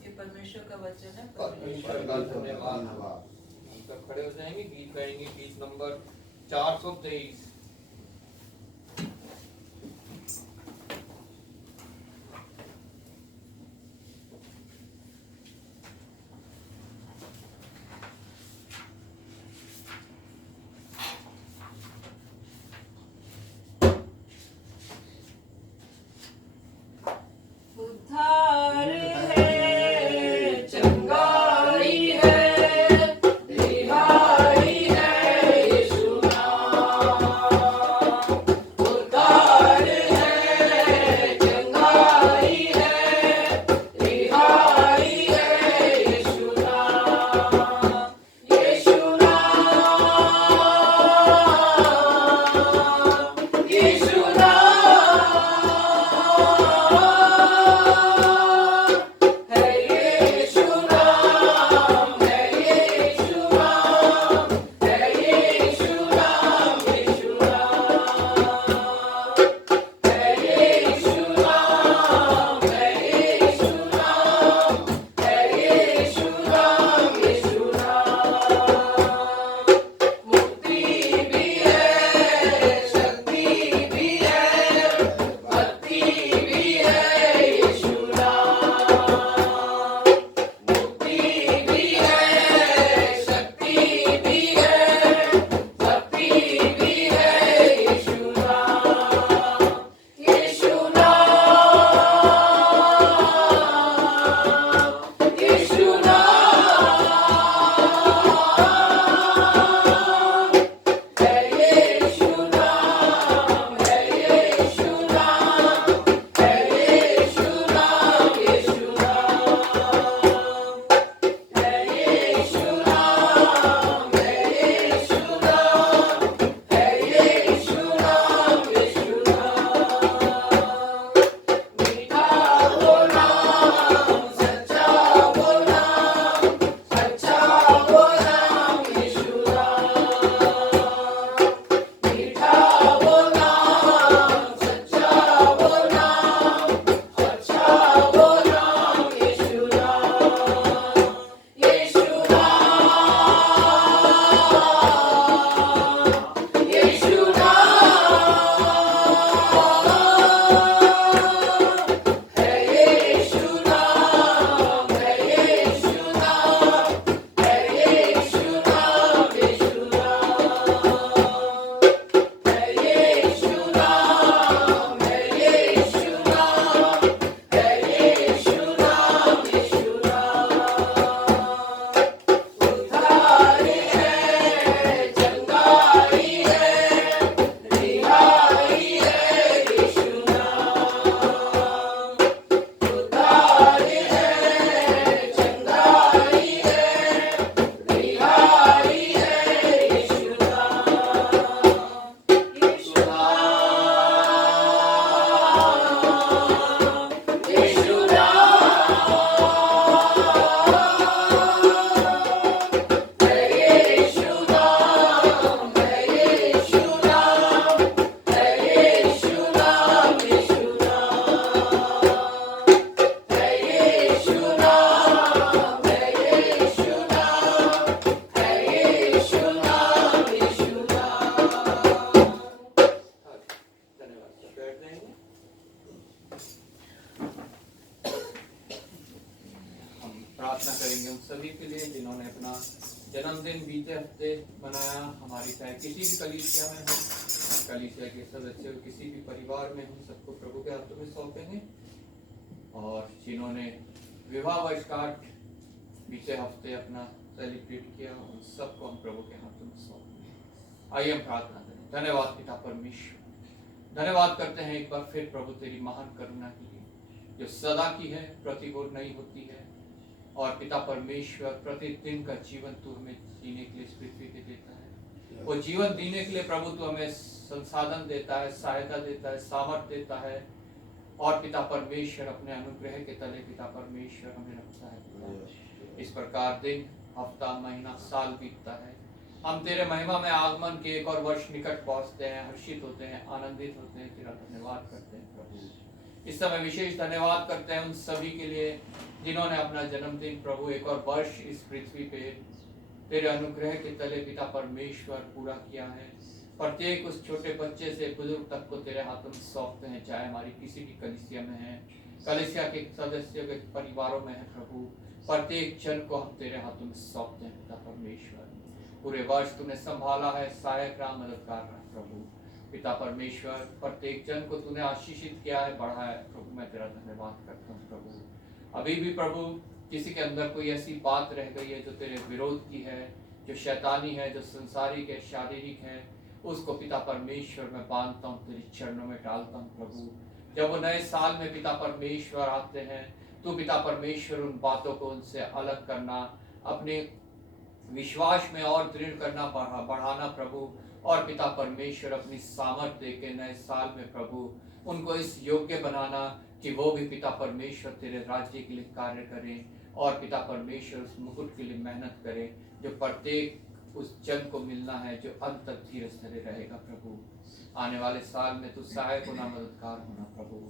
ये परमेश्वर का वचन है। परमेश्वर का धन्यवाद। हम सब खड़े हो जाएंगे, गीत गाएंगे, गीत नंबर 423। प्रार्थना करेंगे उन सभी के लिए जिन्होंने अपना जन्मदिन बीते हफ्ते मनाया। हमारी चाहे किसी भी कलीसिया में हो, कलीसिया के सदस्य किसी भी परिवार में हो, सबको प्रभु के हाथों में सौंपेंगे। और जिन्होंने विवाह वर्षगांठ बीते हफ्ते अपना सेलिब्रेट किया, उन सबको हम प्रभु के हाथों में सौंपेंगे। आइए हम प्रार्थना करें। धन्यवाद पिता परमेश्वर, धन्यवाद करते हैं एक बार फिर प्रभु तेरी महान करुणा के लिए जो सदा की है, प्रतिकूल नहीं होती है। और पिता परमेश्वर प्रतिदिन का जीवन तू हमें जीने के लिए इस पृथ्वी पे देता है। वो जीवन जीने के लिए प्रभु तू हमें संसाधन देता है, सहायता देता है, सामर्थ्य देता है। और पिता परमेश्वर अपने अनुग्रह के तले पिता परमेश्वर हमें रखता है। इस प्रकार दिन, हफ्ता, महीना, साल बीतता है, हम तेरे महिमा में आगमन के एक और वर्ष निकट पहुंचते हैं, हर्षित होते हैं, आनंदित होते हैं, तेरा धन्यवाद करते हैं प्रभु। इस समय विशेष धन्यवाद करते हैं उन सभी के लिए जिन्होंने अपना जन्मदिन प्रभु एक और वर्ष इस पृथ्वी पे तेरे अनुग्रह के तले पिता परमेश्वर पूरा किया है। प्रत्येक उस छोटे बच्चे से बुजुर्ग तक को तेरे हाथों में सौंपते हैं, चाहे हमारी किसी भी कलीसिया में है, कलीसिया के सदस्यों के परिवारों में है प्रभु, प्रत्येक जन को हम तेरे हाथों में सौंपते हैं पिता परमेश्वर। पूरे वर्ष तूने संभाला है, सहायक रहा, मददगार रहा प्रभु। पिता परमेश्वर प्रत्येक जन को तूने आशीषित किया है, बढ़ाया है प्रभु, मैं तेरा धन्यवाद करता हूँ प्रभु। अभी भी प्रभु किसी के अंदर कोई ऐसी बात रह गई है जो तेरे विरोध की है, जो शैतानी है, जो संसारिक है, शारीरिक है, उसको पिता परमेश्वर मैं बांधता हूँ, तेरे चरणों में डालता हूँ प्रभु। जब वो नए साल में पिता परमेश्वर आते हैं तो पिता परमेश्वर उन बातों को उनसे अलग करना, अपने विश्वास में और दृढ़ करना, बढ़ाना प्रभु। और पिता परमेश्वर अपनी सामर्थ्य देके नए साल में प्रभु उनको इस योग्य बनाना कि वो भी पिता परमेश्वर तेरे राज्य के लिए कार्य करें। और पिता परमेश्वर उस मुकुट के लिए मेहनत करें जो प्रत्येक उस जन को मिलना है, जो अंत तक धीरज धरे रहेगा प्रभु। आने वाले साल में तू सहायक होना, मददगार होना प्रभु।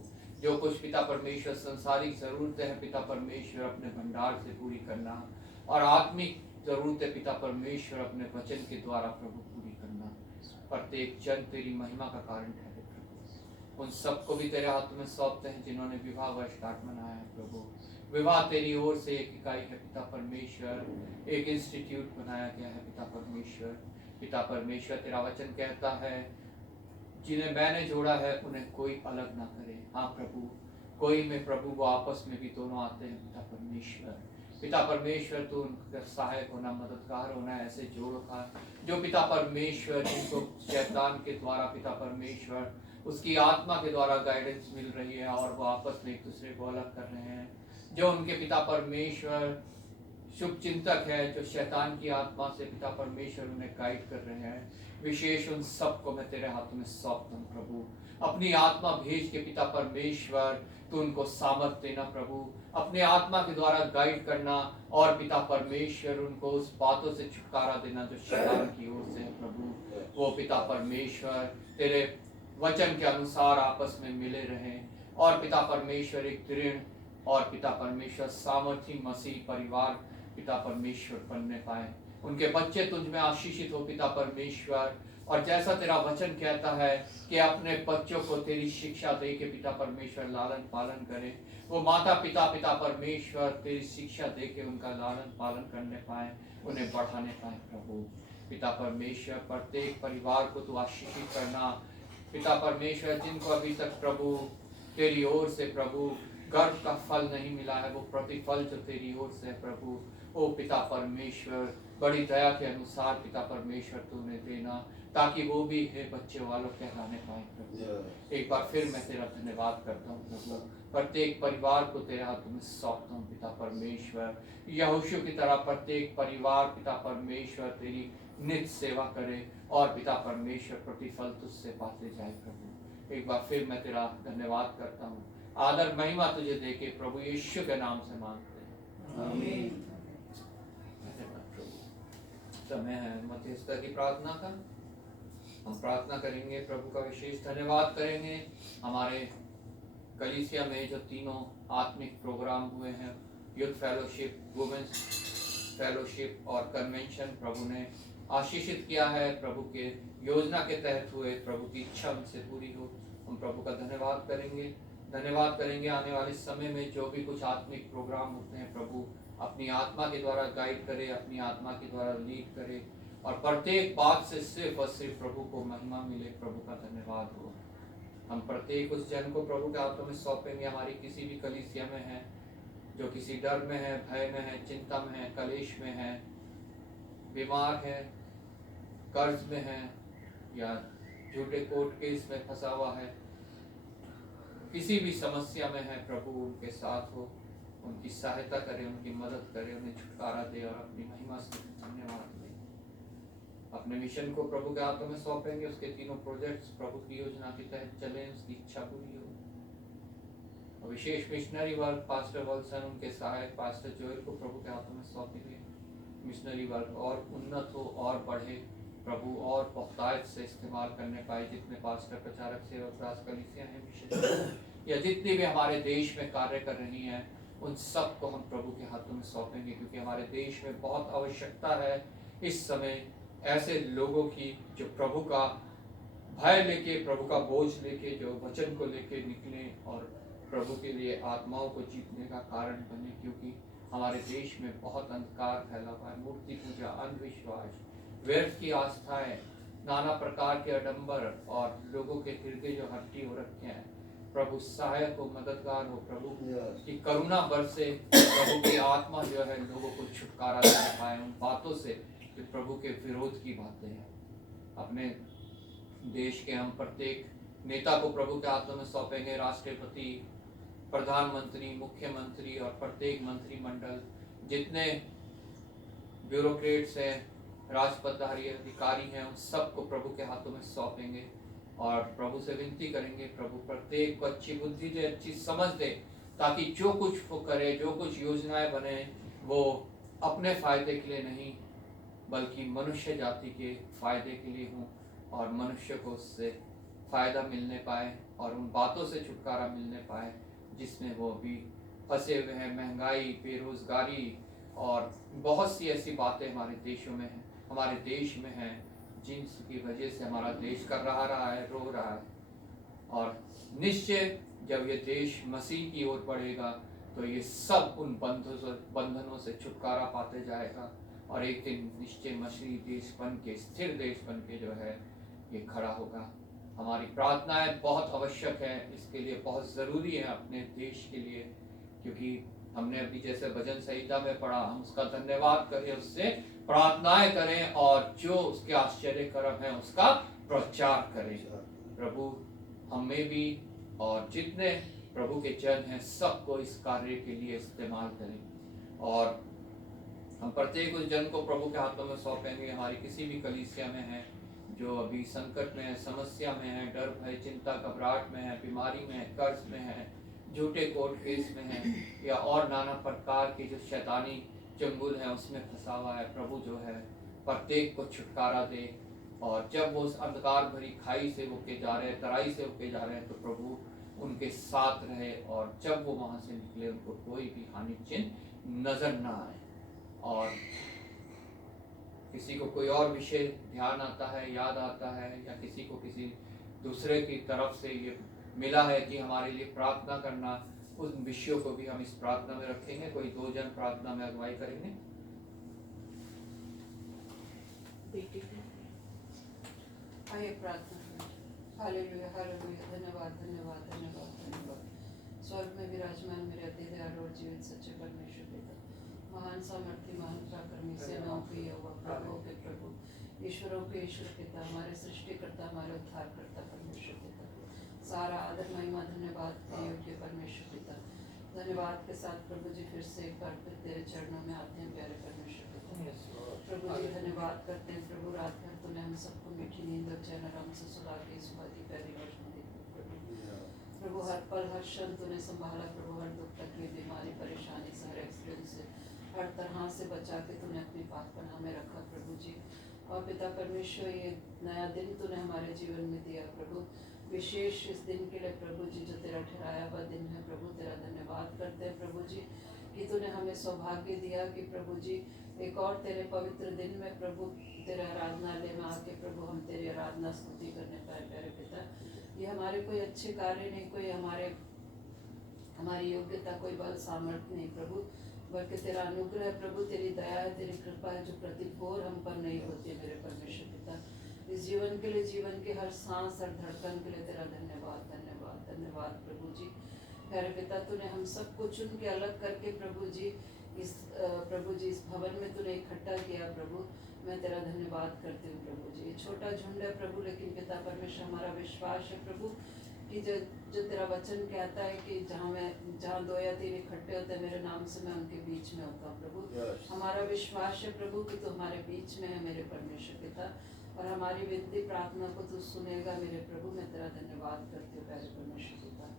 जो कुछ पिता परमेश्वर संसारिक जरूरतें हैं पिता परमेश्वर अपने भंडार से पूरी करना, और आत्मिक जरूरतें पिता परमेश्वर अपने वचन के द्वारा प्रभु पूरी करना। प्रत्येक जन तेरी महिमा का कारण ठहरे प्रभु। उन सबको भी तेरे हाथों में सौंपते हैं जिन्होंने विवाह वर्षगांठ मनाया है प्रभु। विवाह तेरी ओर से एक इकाई है पिता परमेश्वर, एक इंस्टीट्यूट बनाया गया है पिता परमेश्वर। पिता परमेश्वर तेरा वचन कहता है जिन्हें मैंने जोड़ा है उन्हें कोई अलग ना करे। हाँ प्रभु, कोई में प्रभु वो आपस में भी दोनों आते हैं पिता परमेश्वर। पिता परमेश्वर तो उनका सहायक होना, मददगार होना, ऐसे जोड़ों का जो पिता परमेश्वर जिनको शैतान के द्वारा पिता परमेश्वर उसकी आत्मा के द्वारा गाइडेंस मिल रही है और वो आपस में एक दूसरे को अलग कर रहे हैं। जो उनके पिता परमेश्वर शुभ चिंतक है, जो शैतान की आत्मा से पिता परमेश्वर उन्हें गाइड कर रहे हैं, विशेष उन सबको मैं तेरे हाथों में सौंपता हूँ प्रभु। अपनी आत्मा भेज के पिता परमेश्वर तू उनको सामर्थ्य देना प्रभु, अपने आत्मा के द्वारा गाइड करना, और पिता परमेश्वर उनको उस बातों से छुटकारा देना जो शैतान की ओर से है प्रभु। वो पिता परमेश्वर तेरे वचन के अनुसार आपस में मिले रहें, और पिता परमेश्वर एक दृढ़ और पिता परमेश्वर सामर्थी मसीह परिवार पिता परमेश्वर बनने पाए। उनके बच्चे तुझ में आशीषित हो पिता परमेश्वर। और जैसा तेरा वचन कहता है कि अपने बच्चों को तेरी शिक्षा दे के पिता परमेश्वर लालन पालन करे, वो माता पिता पिता परमेश्वर तेरी शिक्षा दे के उनका लालन पालन करने पाए, उन्हें बढ़ाने पाए प्रभु। पिता परमेश्वर प्रत्येक परिवार को तू आशीषित करना पिता परमेश्वर। जिनको अभी तक प्रभु तेरी ओर से प्रभु गर्भ का फल नहीं मिला है, वो प्रतिफल जो तेरी ओर से है प्रभु, ओ पिता परमेश्वर बड़ी दया के अनुसार पिता परमेश्वर तूने देना, ताकि वो भी है बच्चे वालों कहलाने पाए प्रभु। एक बार फिर मैं तेरा धन्यवाद करता हूँ प्रभु। प्रत्येक परिवार को तेरे हाथों में सौंपता हूँ पिता परमेश्वर। यहोशू की तरह प्रत्येक परिवार पिता परमेश्वर तेरी नित्य सेवा करे, और पिता परमेश्वर प्रतिफल तुझसे पाते जाए प्रभु। एक बार फिर मैं तेरा धन्यवाद करता हूँ, आदर महिमा तुझे देके प्रभु यीशु के नाम से मांगते हैं, आमीन। समय है मध्यस्थता की प्रार्थना का। हम प्रार्थना करेंगे, प्रभु का विशेष धन्यवाद करेंगे। हमारे कलीसिया में जो तीनों आत्मिक प्रोग्राम हुए हैं, यूथ फेलोशिप, वुमेन्स फेलोशिप और कन्वेंशन, प्रभु ने आशीषित किया है, प्रभु के योजना के तहत हुए, प्रभु की इच्छा उनसे पूरी हो। हम प्रभु का धन्यवाद करेंगे। धन्यवाद करेंगे आने वाले समय में जो भी कुछ आत्मिक प्रोग्राम होते हैं प्रभु अपनी आत्मा के द्वारा गाइड करे, अपनी आत्मा के द्वारा लीड करे और प्रत्येक बात से सिर्फ और सिर्फ प्रभु को महिमा मिले। प्रभु का धन्यवाद हो। हम प्रत्येक उस जन को प्रभु के हाथों में सौंपेंगे, हमारी किसी भी कलीसिया में है जो किसी डर में है, भय में है, चिंता में है, कलेश में है, बीमार है, कर्ज में है या झूठे कोर्ट केस में फंसा हुआ है, किसी भी समस्या में है, प्रभु उनके साथ हो, उनकी सहायता करे, उनकी मदद करे, उन्हें छुटकारा दे और अपनी महिमा से धन्यवाद दे। अपने मिशन को प्रभु के हाथों में सौंपेंगे, उसके तीनों प्रोजेक्ट्स प्रभु की योजना के तहत चले, उसकी इच्छा पूरी हो। और विशेष मिशनरी वर्क पास्टर वल्सन, उनके सहायक पास्टर जोएल को प्रभु के हाथों में सौंपेंगे। मिशनरी वर्क और उन्नत हो और बढ़े, प्रभु और पुख्तायत से इस्तेमाल करने पाए। जितने पास्टर, प्रचारक, सेवक, राज कलीसियां हैं, मिशन या जितनी भी हमारे देश में कार्य कर रही हैं, उन सब को हम प्रभु के हाथों में सौंपेंगे, क्योंकि हमारे देश में बहुत आवश्यकता है इस समय ऐसे लोगों की जो प्रभु का भय लेके, प्रभु का बोझ लेके, जो वचन को लेके निकले और प्रभु के लिए आत्माओं को जीतने का कारण बने। क्योंकि हमारे देश में बहुत अंधकार फैला हुआ है, मूर्ति पूजा, अंधविश्वास, व्यर्थ की आस्थाएं, नाना प्रकार के आडंबर और लोगों के हृदय जो हट्टी हो रखे हैं। प्रभु सहायक हो, मददगार हो, प्रभु की करुणा बरसे, प्रभु की आत्मा जो है लोगों को छुटकारा दे पाए उन बातों से जो प्रभु के विरोध की बातें हैं। अपने देश के हम प्रत्येक नेता को प्रभु के हाथों में सौंपेंगे, राष्ट्रपति, प्रधानमंत्री, मुख्यमंत्री और प्रत्येक मंत्रिमंडल, जितने ब्यूरोक्रेट्स हैं, राजपत्धारी अधिकारी हैं, उन सबको प्रभु के हाथों में सौंपेंगे और प्रभु से विनती करेंगे, प्रभु प्रत्येक को अच्छी बुद्धि दे, अच्छी समझ दे, ताकि जो कुछ वो करे, जो कुछ योजनाएं बने, वो अपने फायदे के लिए नहीं बल्कि मनुष्य जाति के फायदे के लिए हों और मनुष्य को उससे फायदा मिलने पाए और उन बातों से छुटकारा मिलने पाए जिसमें वो अभी फंसे हुए हैं। महंगाई, बेरोजगारी और बहुत सी ऐसी बातें हमारे देशों में हैं, हमारे देश में हैं, जिनकी वजह से हमारा देश कर रहा है, रो रहा है। और निश्चय जब ये देश मसीह की ओर बढ़ेगा तो ये सब उन बंधनों से छुटकारा पाते जाएगा और एक दिन निश्चय मसीह देश बन के, स्थिर देश बन के जो है ये खड़ा होगा। हमारी प्रार्थनाएं बहुत आवश्यक है, इसके लिए बहुत ज़रूरी है अपने देश के लिए, क्योंकि हमने अभी जैसे भजन संहिता में पढ़ा, हम उसका धन्यवाद करें, उससे प्रार्थनाएं करें और जो उसके आश्चर्य कर्म है उसका प्रचार करें। प्रभु हमें भी और जितने प्रभु के जन हैं सबको इस कार्य के लिए इस्तेमाल करें। और हम प्रत्येक उस जन को प्रभु के हाथों में सौंपेंगे, हमारी किसी भी कलीसिया में है जो अभी संकट में है, समस्या में है, डर भय चिंता घबराहट में है, बीमारी में है, कर्ज में है, झूठे कोर्ट केस में है या और नाना प्रकार की जो शैतानी चंगुल है उसमें फंसा हुआ है। प्रभु जो है प्रत्येक को छुटकारा दे और जब वो उस अंधकार भरी खाई से होके जा रहे हैं, तराई से होके जा रहे हैं, तो प्रभु उनके साथ रहे और जब वो वहाँ से निकले उनको कोई भी हानि चिन्ह नजर ना आए। और किसी को कोई और विषय ध्यान आता है, याद आता है, या किसी को किसी दूसरे की तरफ से ये मिला है कि हमारे लिए प्रार्थना करना, उन विषयों को भी हम इस प्रार्थना में रखेंगे। कोई दो जन प्रार्थना में अगुवाई करेंगे। आइए प्रार्थना करें। Hallelujah, hallelujah. धन्यवाद, धन्यवाद, धन्यवाद, धन्यवाद। स्वर्ग में विराजमान मेरे अति दयालु और जीवित सच्चे परमेश्वर पिता, महान सामर्थी, महान पराक्रमी, सेनाओं के यहोवा, प्रभुओं के प्रभु, ईश्वरों के ईश्वर पिता, हमारे सृष्टिकर्ता, हमारे उद्धारकर्ता परमेश्वर पिता, सारा आदर महिमा धन्यवाद के योग्य परमेश्वर पिता। धन्यवाद के साथ प्रभु जी फिर से एक बार फिर तेरे चरणों में आते हैं प्यारे परमेश्वर पिता। प्रभु जी धन्यवाद करते हैं प्रभु, रात भर तूने हम सबको मीठी नींद और चैन आराम से सुला के सुबह की पहली रोशनी दी प्रभु। हर पल हर क्षण तूने संभाला प्रभु, हर दुख तकलीफ, बीमारी, परेशानी से, हर एक्सीडेंट से, हर तरह से बचा के तूने अपनी पाक पनाह में रखा प्रभु जी। और पिता परमेश्वर ये नया दिन तूने हमारे जीवन में दिया प्रभु, विशेष इस दिन के लिए प्रभु जी जो तेरा ठहराया हुआ दिन है प्रभु, तेरा धन्यवाद करते हैं प्रभु जी कि तूने हमें सौभाग्य दिया कि प्रभु जी एक और तेरे पवित्र दिन में प्रभु तेरे आराधनालय में आके प्रभु हम तेरी आराधना स्तुति करने पाए प्यारे पिता। ये हमारे कोई अच्छे कार्य नहीं, कोई हमारे हमारी योग्यता कोई बल सामर्थ्य नहीं प्रभु, बल्कि तेरा अनुग्रह है प्रभु, तेरी दया है, तेरी कृपा है जो प्रतिभोर हम पर नहीं होती है मेरे परमेश्वर पिता। इस जीवन के लिए, जीवन के हर सांस हर धड़कन के लिए तेरा धन्यवाद धन्यवाद धन्यवाद प्रभु जी। प्यारे पिता, तूने हम सबको चुन के अलग करके प्रभु जी इस भवन में तूने इकट्ठा किया प्रभु। मैं तेरा धन्यवाद करती हूँ प्रभु जी। ये छोटा झुंड है प्रभु, लेकिन पिता परमेश्वर हमारा विश्वास है प्रभु कि जो तेरा वचन कहता है कि जहाँ 2 या 3 इकट्ठे होते हैं मेरे नाम से, मैं उनके बीच में होता हूँ प्रभु। हमारा विश्वास है प्रभु कि तू हमारे बीच में है मेरे परमेश्वर पिता, और हमारी विनती प्रार्थना को तू सुनेगा मेरे प्रभु। मैं तेरा धन्यवाद करती हूँ प्यारे परमेश्वर पिता।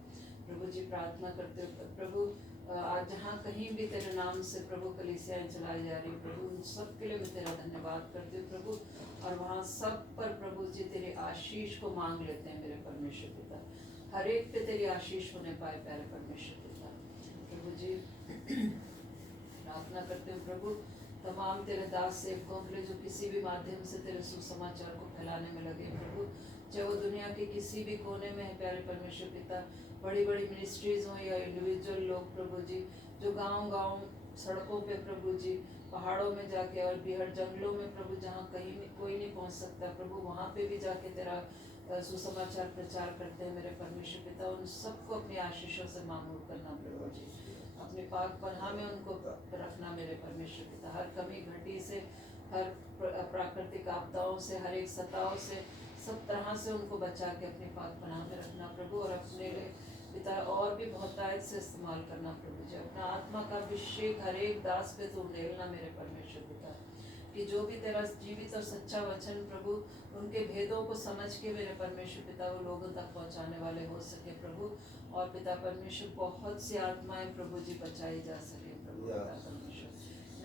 प्रभु जी प्रार्थना करते हो प्रभु, आज जहाँ कहीं भी तेरे नाम से प्रभु कलीसियाएं चलाई जा रही प्रभु, उन सब के लिए मैं तेरा धन्यवाद करती हूँ प्रभु। और वहाँ सब पर प्रभु जी तेरे आशीष को मांग लेते हैं मेरे परमेश्वर पिता। हर एक पे तेरी आशीष होने पाए प्यारे परमेश्वर पिता। प्रभु जी प्रार्थना करते हो प्रभु, तमाम तेरे दास सेवकों के लिए जो किसी भी माध्यम से तेरे सुसमाचार को फैलाने में लगे प्रभु, चाहे वो दुनिया के किसी भी कोने में है प्यारे परमेश्वर पिता, बड़ी बड़ी मिनिस्ट्रीज हों या इंडिविजुअल लोग प्रभु जी, जो गांव-गांव सड़कों पे प्रभु जी, पहाड़ों में जाके और बिहड़ जंगलों में प्रभु, जहाँ कहीं कोई नहीं पहुँच सकता प्रभु, वहाँ पे भी जाके तेरा सुसमाचार प्रचार करते हैं मेरे परमेश्वर पिता। उन सबको अपनी आशीषों से मामूर करना प्रभु जी, अपने पाक पनाह में उनको रखना मेरे परमेश्वर पिता। हर कमी घटी से, हर प्राकृतिक आपदाओं से, हर एक सताओं से, सब तरह से उनको बचा के अपने पाक पनाह में रखना प्रभु, और अपने लिए पिता और भी बहुतायत से इस्तेमाल करना प्रभु जी। अपना आत्मा का अभिषेक हर एक दास पे तू उंडेलना मेरे परमेश्वर पिता, कि जो भी तेरा जीवित और सच्चा वचन प्रभु, उनके भेदों को समझ के मेरे परमेश्वर पिता वो लोगों तक पहुंचाने वाले हो सके प्रभु। और पिता परमेश्वर बहुत सी आत्माएं प्रभु जी बचाई जा सके प्रभु पिता परमेश्वर।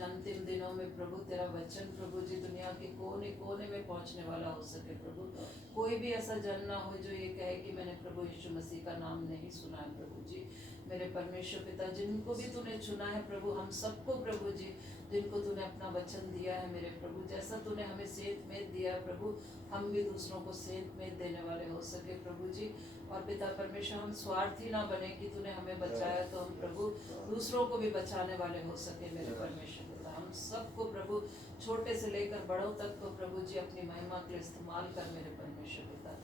अंतिम दिनों में प्रभु तेरा वचन प्रभु जी दुनिया के कोने कोने में पहुंचने वाला हो सके प्रभु। कोई भी ऐसा जन ना हो जो ये कहे कि मैंने प्रभु यीशु मसीह का नाम नहीं सुना है प्रभु जी। मेरे परमेश्वर पिता, जिनको भी तूने चुना है प्रभु, हम सबको प्रभु जी, जिनको तूने अपना वचन दिया है मेरे प्रभु, जैसा तूने हमें सेंत में दिया है प्रभु, हम भी दूसरों को सेंत में देने वाले हो सके प्रभु जी। और पिता परमेश्वर, हम स्वार्थी ना बने कि तूने हमें बचाया तो हम प्रभु दूसरों को भी बचाने वाले हो सके मेरे परमेश्वर पिता। हम सबको प्रभु, छोटे से लेकर बड़ों तक को प्रभु जी अपनी महिमा के लिए इस्तेमाल कर मेरे परमेश्वर पिता।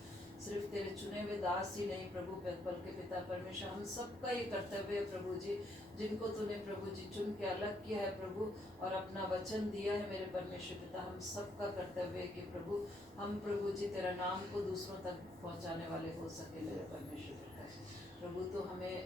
सिर्फ तेरे चुने हुए दास ही नहीं प्रभु, बल्कि पिता परमेश्वर हम सबका ये कर्तव्य है प्रभु जी, जिनको तूने प्रभु जी चुन के अलग किया है प्रभु और अपना वचन दिया है मेरे परमेश्वर पिता, हम सबका कर्तव्य है कि प्रभु हम प्रभु जी तेरा नाम को दूसरों तक पहुंचाने वाले हो सके मेरे परमेश्वर पिता। प्रभु तो हमें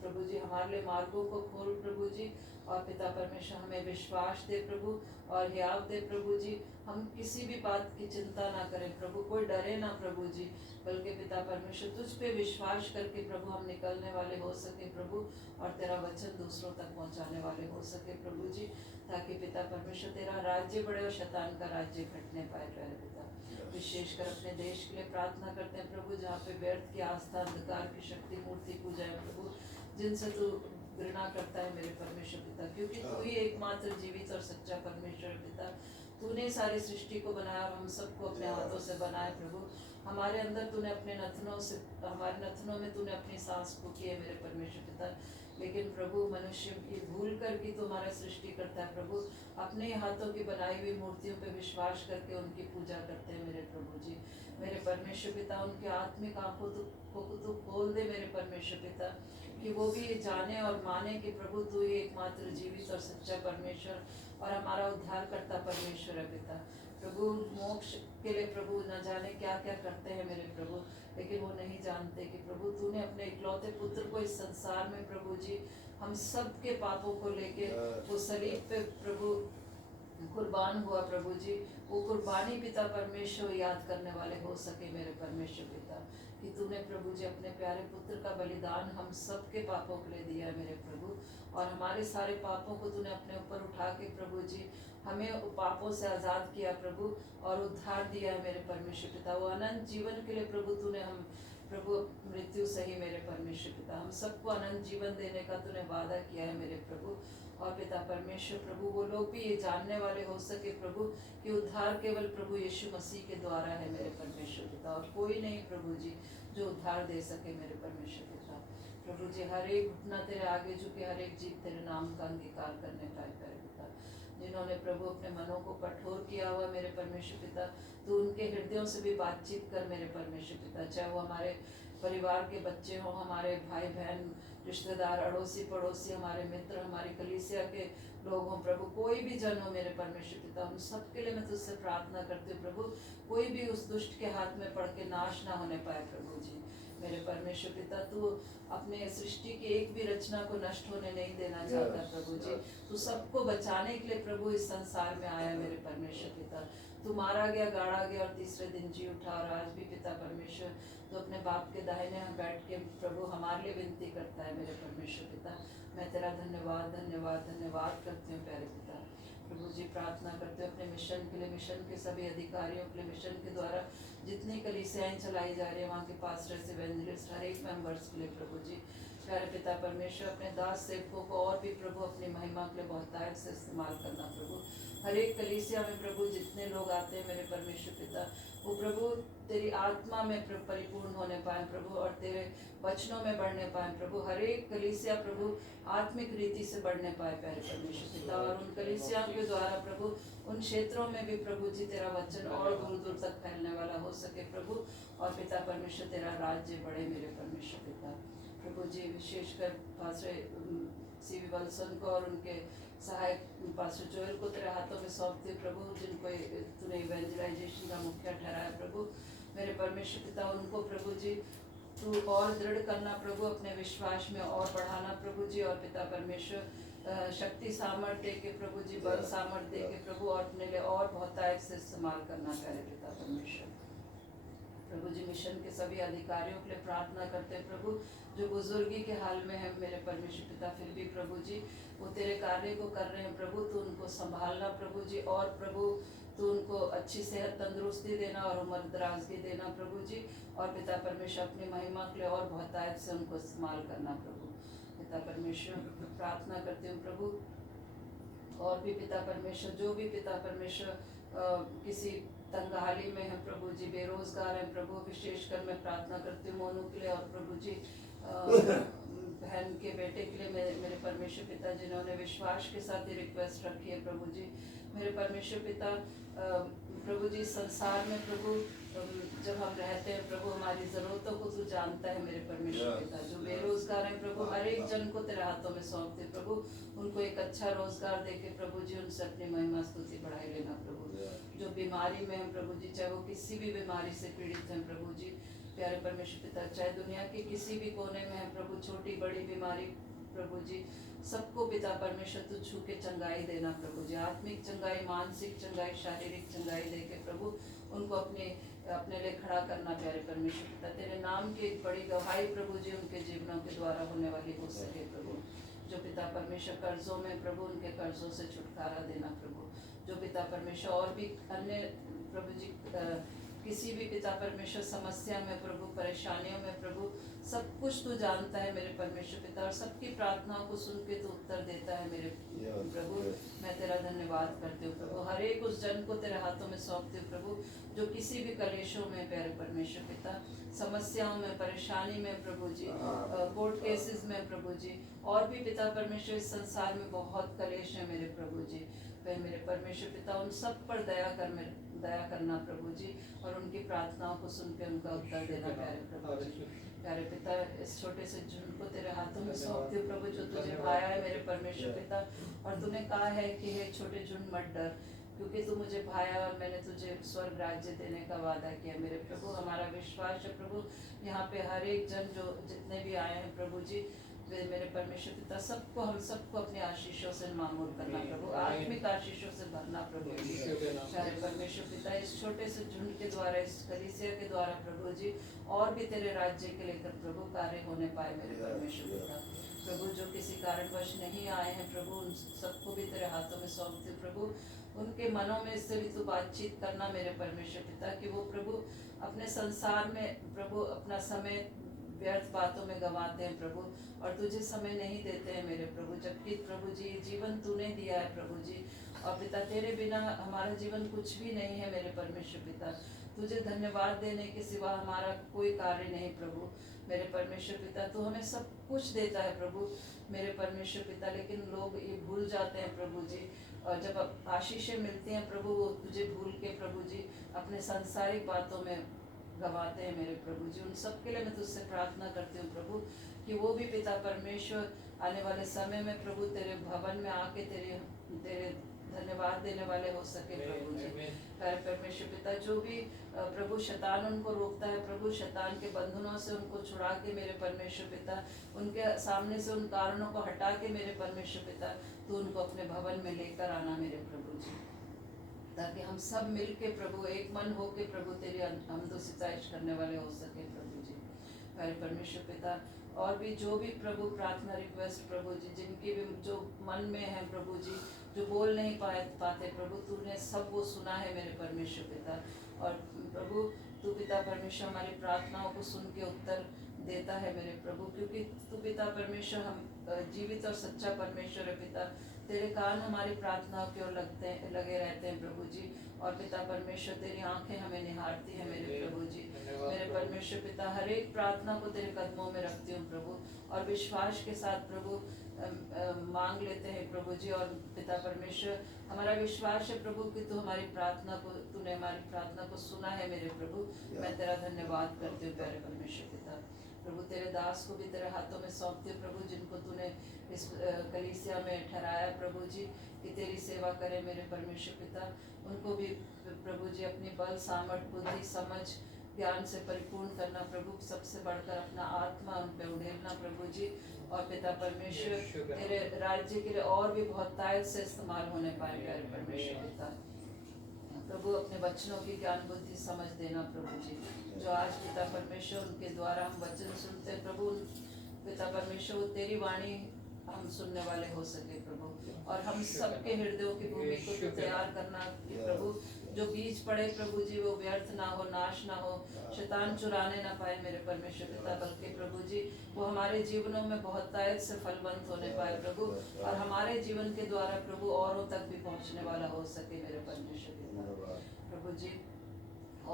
प्रभु जी हमारे लिए मार्गों को खोल प्रभु जी, और पिता परमेश्वर हमें विश्वास दे प्रभु और हियाव दे प्रभु जी। हम किसी भी बात की चिंता ना करें प्रभु, कोई डरे ना प्रभु जी, बल्कि पिता परमेश्वर तुझ पे विश्वास करके प्रभु हम निकलने वाले हो सके प्रभु, और तेरा वचन दूसरों तक पहुंचाने वाले हो सके प्रभु जी, ताकि पिता परमेश्वर तेरा राज्य बढ़े और शैतान का राज्य घटने पाए प्यारे पिता। विशेषकर अपने देश के लिए प्रार्थना करते हैं प्रभु, जहाँ पे व्यर्थ की आस्था, अंधकार की शक्ति, मूर्ति पूजा है प्रभु, जिनसे तू घृणा करता है मेरे परमेश्वर पिता, क्योंकि तू ही एकमात्र जीवित और सच्चा परमेश्वर पिता। तूने सारी सृष्टि को बनाया और हम सबको अपने हाथों से बनाए प्रभु। हमारे अंदर तूने अपने नथनों से, हमारे नथनों में तूने अपनी सांस फूकी है मेरे परमेश्वर पिता। लेकिन प्रभु मनुष्य की भूल कर की तो हमारा सृष्टि करता है प्रभु, अपने हाथों की बनाई हुई मूर्तियों पे विश्वास करके उनकी पूजा करते हैं मेरे प्रभु जी। मेरे परमेश्वर पिता, उनके आत्मिक आंखों को तू खोल दे मेरे परमेश्वर पिता, कि वो भी ये जाने और माने कि प्रभु तू ही एकमात्र जीवित और सच्चा परमेश्वर और हमारा उद्धार करता परमेश्वर है पिता। प्रभु मोक्ष के लिए प्रभु न जाने क्या क्या करते हैं मेरे प्रभु, लेकिन वो नहीं जानते कि प्रभु तूने अपने इकलौते पुत्र को इस संसार में प्रभु जी हम सब के पापों को लेके वो सलीब पे प्रभु कुर्बान हुआ प्रभु जी। वो कुर्बानी पिता परमेश्वर याद करने वाले हो सके मेरे परमेश्वर पिता, कि तूने प्रभु जी अपने प्यारे पुत्र का बलिदान हम सब के पापों के लिए दिया है मेरे प्रभु, और हमारे सारे पापों को तूने अपने ऊपर उठा के प्रभु जी हमें पापों से आज़ाद किया प्रभु और उद्धार दिया है मेरे परमेश्वर पिता। वो अनंत जीवन के लिए प्रभु तूने हम प्रभु मृत्यु सही मेरे परमेश्वर पिता, हम सबको अनंत जीवन देने का तूने वादा किया है मेरे प्रभु। और पिता परमेश्वर प्रभु वो लोग भी ये जानने वाले हो सके प्रभु कि उद्धार केवल प्रभु यीशु मसीह के द्वारा है मेरे परमेश्वर पिता, और कोई नहीं प्रभु जी जो उद्धार दे सके मेरे परमेश्वर पिता। प्रभु जी हर एक घुटना तेरे आगे झुके, हर एक जीव तेरे नाम का अंगीकार करने पाए प्यारे पिता। जिन्होंने प्रभु अपने मनों को कठोर किया हुआ मेरे परमेश्वर पिता, तू उनके हृदयों से भी बातचीत कर मेरे परमेश्वर पिता। चाहे वो हमारे परिवार के बच्चे हों, हमारे भाई बहन, रिश्तेदार, अड़ोसी पड़ोसी, हमारे मित्र, हमारी कलीसिया के लोग हों प्रभु, कोई भी जन हो मेरे परमेश्वर पिता, उन सब के लिए मैं तुझसे प्रार्थना करती हूँ प्रभु, कोई भी उस दुष्ट के हाथ में पड़ के नाश ना होने पाए प्रभु जी। मेरे परमेश्वर पिता, तू अपने सृष्टि की एक भी रचना को नष्ट होने नहीं देना चाहता प्रभु जी। तू सबको बचाने के लिए प्रभु इस संसार में आया मेरे परमेश्वर पिता। तू मारा गया, गाड़ा गया और तीसरे दिन जी उठा, और आज भी पिता परमेश्वर तो अपने बाप के दाहिने यहाँ बैठ के प्रभु हमारे लिए विनती करता है मेरे परमेश्वर पिता। मैं तेरा धन्यवाद धन्यवाद धन्यवाद करती हूँ प्यारे पिता। प्रभु जी प्रार्थना करते हो अपने मिशन के लिए, मिशन के सभी अधिकारियों के लिए, मिशन के द्वारा जितनी कलीसियाएं चलाई जा रही है वहाँ के पास्टर्स, इवेंजलिस्ट, हर एक मेंबर्स के लिए प्रभु जी। प्यारे पिता परमेश्वर अपने दास सेवकों को और भी प्रभु अपनी महिमा के लिए बहुतायत से इस्तेमाल करना प्रभु। हर एक कलीसिया में प्रभु जितने लोग आते हैं मेरे परमेश्वर पिता, वो प्रभु तेरी आत्मा में परिपूर्ण होने पाए प्रभु, और तेरे वचनों में बढ़ने पाए प्रभु। हर एक कलीसिया प्रभु आत्मिक रीति से बढ़ने पाए प्यारे परमेश्वर पिता, और उन कलीसियाओं के द्वारा प्रभु उन क्षेत्रों में भी प्रभु जी तेरा वचन और दूर दूर तक फैलने वाला हो सके प्रभु। और पिता परमेश्वर तेरा राज्य बढ़े मेरे परमेश्वर पिता। प्रभु जी विशेषकर पास्टर सीवी वल्सन को और उनके सहायक पास्टर जोएल को तेरे हाथों में सौंपते हूँ प्रभु, जिनको तूने इवेंजलाइजेशन का मुखिया ठहराया प्रभु। मेरे परमेश्वर पिता उनको प्रभु जी तू और दृढ़ करना प्रभु, अपने विश्वास में और बढ़ाना प्रभु जी। और पिता परमेश्वर शक्ति सामर्थ्य के प्रभु जी, बल सामर्थ्य के प्रभु, और अपने लिए और बहुतायत से इस्तेमाल करना प्यारे पिता परमेश्वर। प्रभु जी मिशन के सभी अधिकारियों के लिए प्रार्थना करते हैं प्रभु, जो बुजुर्गी के हाल में है मेरे परमेश्वर पिता, फिर भी प्रभु जी वो तेरे कार्य को कर रहे हैं प्रभु। तू उनको संभालना प्रभु जी, और प्रभु तू उनको अच्छी सेहत तंदुरुस्ती देना और उम्र दराजगी देना प्रभु जी। और पिता परमेश्वर अपनी महिमा के लिए और बहुतायत से उनको इस्तेमाल करना प्रभु। पिता परमेश्वर प्रार्थना करते हूँ प्रभु, और भी पिता परमेश्वर जो भी पिता परमेश्वर किसी तंगहाली में है प्रभु जी, बेरोजगार है प्रभु, विशेषकर मैं प्रार्थना करती हूँ मोनू के लिए, और प्रभु जी बहन के बेटे के लिए मेरे परमेश्वर पिता, जिन्होंने विश्वास के साथ ये रिक्वेस्ट रखी है प्रभु जी। मेरे परमेश्वर पिता प्रभु जी संसार में प्रभु जब हम रहते हैं प्रभु, हमारी ज़रूरतों को तू जानता है मेरे परमेश्वर पिता। जो बेरोजगार हैं प्रभु, हर एक जन को तेरे हाथों में सौंपते प्रभु, उनको एक अच्छा रोजगार देके प्रभु जी उनसे अपनी महिमा स्तुति बढ़ाई लेना प्रभु। जो बीमारी में है प्रभु जी, चाहे वो किसी भी बीमारी से पीड़ित हैं प्रभु जी, प्यारे परमेश्वर पिता, चाहे दुनिया के किसी भी कोने में है प्रभु, छोटी बड़ी बीमारी प्रभु जी, सबको पिता परमेश्वर तू छू के चंगाई देना प्रभु जी। आत्मिक चंगाई, मानसिक चंगाई, शारीरिक चंगाई दे के प्रभु उनको अपने लिए खड़ा करना प्यारे परमेश्वर पिता। तेरे नाम की एक बड़ी गवाही प्रभु जी उनके जीवनों के द्वारा होने वाली हो सके प्रभु। जो पिता परमेश्वर कर्जों में प्रभु, उनके कर्जों से छुटकारा देना प्रभु। जो पिता परमेश्वर और भी अन्य प्रभु जी किसी भी पिता परमेश्वर समस्या में प्रभु, परेशानियों में प्रभु, सब कुछ तू जानता है मेरे परमेश्वर पिता, और सबकी प्रार्थनाओं को सुन के तू उत्तर देता है मेरे प्रभु। मैं तेरा धन्यवाद करती हूँ प्रभु। हर एक उस जन को तेरे हाथों में सौंपती हूँ प्रभु, जो किसी भी कलेशों में प्यारे परमेश्वर पिता, समस्याओं में, परेशानी में प्रभु जी, कोर्ट केसेस में प्रभु जी, और भी पिता परमेश्वर इस संसार में बहुत कलेश है मेरे प्रभु जी। मेरे परमेश्वर पिता उन सब पर दया करना प्रभु जी, और उनकी प्रार्थनाओं को सुन के उनका उत्तर देना प्यारे प्रभु जी। प्यारे पिता इस छोटे से झुंड को तेरे हाथों में सौंपती हूँ प्रभु, जो तुझे पाया है मेरे परमेश्वर पिता। और तूने कहा है कि हे छोटे झुंड मत डर, क्योंकि तू मुझे भाया और मैंने तुझे स्वर्ग राज्य देने का वादा किया मेरे प्रभु। हमारा विश्वास है प्रभु, यहाँ पे हर एक जन जो जितने भी आए हैं प्रभु जी, मेरे परमेश्वर पिता, सबको हम सबको अपने आशीषों से मामूल करना प्रभु, आत्मिक आशीषों से भरना प्रभु जी। प्यारे परमेश्वर पिता इस छोटे से झुंड के द्वारा, इस कलीसिया के द्वारा प्रभु जी, और भी तेरे राज्य के लेकर प्रभु कार्य होने पाए मेरे परमेश्वर पिता। प्रभु जो किसी कारणवश नहीं आए हैं प्रभु, उन सबको भी तेरे हाथों में सौंपते प्रभु। उनके मनों में इससे भी तू बातचीत करना मेरे परमेश्वर पिता, कि वो प्रभु अपने संसार में प्रभु अपना समय व्यर्थ बातों में गंवाते हैं प्रभु, और तुझे समय नहीं देते हैं मेरे प्रभु, जबकि प्रभु जी जीवन तूने दिया है प्रभु जी, और पिता तेरे बिना हमारा जीवन कुछ भी नहीं है मेरे परमेश्वर पिता। तुझे धन्यवाद देने के सिवा हमारा कोई कार्य नहीं प्रभु मेरे परमेश्वर पिता। तू हमें सब कुछ देता है प्रभु मेरे परमेश्वर पिता, लेकिन लोग ये भूल जाते हैं प्रभु जी। और जब आशीषें मिलती हैं प्रभु, वो तुझे भूल के प्रभु जी अपने सांसारिक बातों में गवाते हैं मेरे प्रभु जी। उन सब के लिए मैं तुझसे प्रार्थना करती हूँ प्रभु कि वो भी पिता परमेश्वर आने वाले समय में प्रभु तेरे भवन में आके तेरे धन्यवाद देने वाले हो सके प्रभु जी। प्यारे परमेश्वर पिता, जो भी प्रभु शैतान उनको रोकता है प्रभु, शैतान के बंधनों से उनको छुड़ा के मेरे परमेश्वर पिता, उनके सामने से उन कारणों को हटा के मेरे परमेश्वर पिता, तू उनको अपने भवन में लेकर आना मेरे प्रभु जी, ताकि हम सब मिल के प्रभु एक मन हो के प्रभु तेरी हमदो सिताइश करने वाले हो सके प्रभु जी। प्यारे परमेश्वर पिता, और भी जो भी प्रभु प्रार्थना रिक्वेस्ट प्रभु जी, जिनकी भी जो मन में है प्रभु जी, जो बोल नहीं पाते प्रभु, तूने सब वो सुना है मेरे परमेश्वर पिता। और प्रभु तू पिता परमेश्वर हमारी प्रार्थनाओं को सुन के उत्तर देता है मेरे प्रभु, क्योंकि तू पिता परमेश्वर हम जीवित और सच्चा परमेश्वर है पिता। तेरे कान हमारी प्रार्थनाओं की ओर लगे रहते हैं प्रभु जी। और पिता परमेश्वर तेरी आंखें हमें निहारती है मेरे प्रभु जी। मेरे परमेश्वर पिता, हर एक प्रार्थना को तेरे कदमों में रखती हूँ प्रभु, और विश्वास के साथ प्रभु मांग लेते हैं प्रभु जी। और पिता परमेश्वर, हमारा विश्वास है प्रभु कि तूने हमारी प्रार्थना को सुना है मेरे प्रभु। मैं तेरा धन्यवाद करती हूँ प्यारे परमेश्वर पिता। प्रभु तेरे दास को भी तेरे हाथों में सौंपती हूँ प्रभु, जिनको तूने इस कलीसिया में ठहराया प्रभु जी कि तेरी सेवा करे मेरे परमेश्वर पिता। उनको भी प्रभु जी अपनी बल सामर्थ बुद्धि समझ ज्ञान से परिपूर्ण करना प्रभु, सबसे बढ़कर अपना आत्मा उन पे उड़ेलना प्रभु जी। और पिता परमेश्वर तेरे राज्य के लिए और भी बहुत तायत से इस्तेमाल होने पाए प्यारे परमेश्वर पिता। प्रभु अपने वचनों की ज्ञान बुद्धि समझ देना प्रभु जी, जो आज पिता परमेश्वर उनके द्वारा हम वचन सुनते हैं प्रभु, पिता परमेश्वर वो तेरी वाणी हम सुनने वाले हो सके प्रभु। और हम सबके हृदयों की भूमि को तो तैयार करना कि प्रभु, जो बीज पड़े प्रभु जी वो व्यर्थ ना हो, नाश ना हो, शैतान चुराने ना पाए मेरे परमेश्वर पिता, बल्कि प्रभु जी वो हमारे जीवनों में बहुत तायत से फलवंत होने पाए प्रभु, और हमारे जीवन के द्वारा प्रभु औरों तक भी पहुंचने वाला हो सके मेरे परमेश्वर पिता प्रभु जी।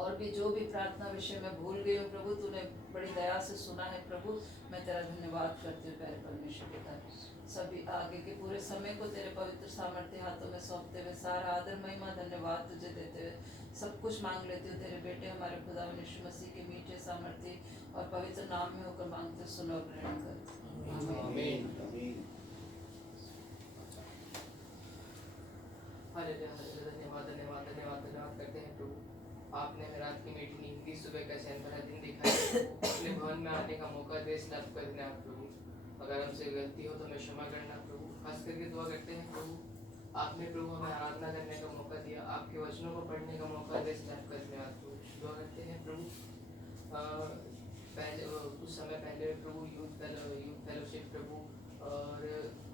और भी जो भी प्रार्थना विषय में भूल गई हूँ प्रभु, तूने बड़ी दया से सुना है प्रभु। मैं तेरा धन्यवाद करती हूँ प्यारे परमेश्वर पिता। सभी आगे के पूरे समय को तेरे पवित्र सामर्थ्य हाथों में सौंपते हुए सारा आदर महिमा धन्यवाद तुझे देते हुए सब कुछ मांग लेती हूँ तेरे बेटे हमारे खुदा यीशु मसीह के मीठे सामर्थ्य और पवित्र नाम में होकर मांगते सुनो और ग्रहण कर। आमीन। धन्यवाद करते हैं प्रभु, आपने रात की मीठी नींद की, सुबह का चैन भरा दिन दिखाया, अपने भवन में आने का मौका दे, स्लैप कर देना प्रभु। अगर हमसे गलती हो तो मैं क्षमा करना प्रभु। खास करके दुआ करते हैं प्रभु, आपने प्रभु हमें आराधना करने का मौका दिया, आपके वचनों को पढ़ने का मौका दे, स्लैप कर देना प्रभु। दुआ करते हैं प्रभु, पहले कुछ समय पहले प्रभु यूथ फेलोशिप प्रभु और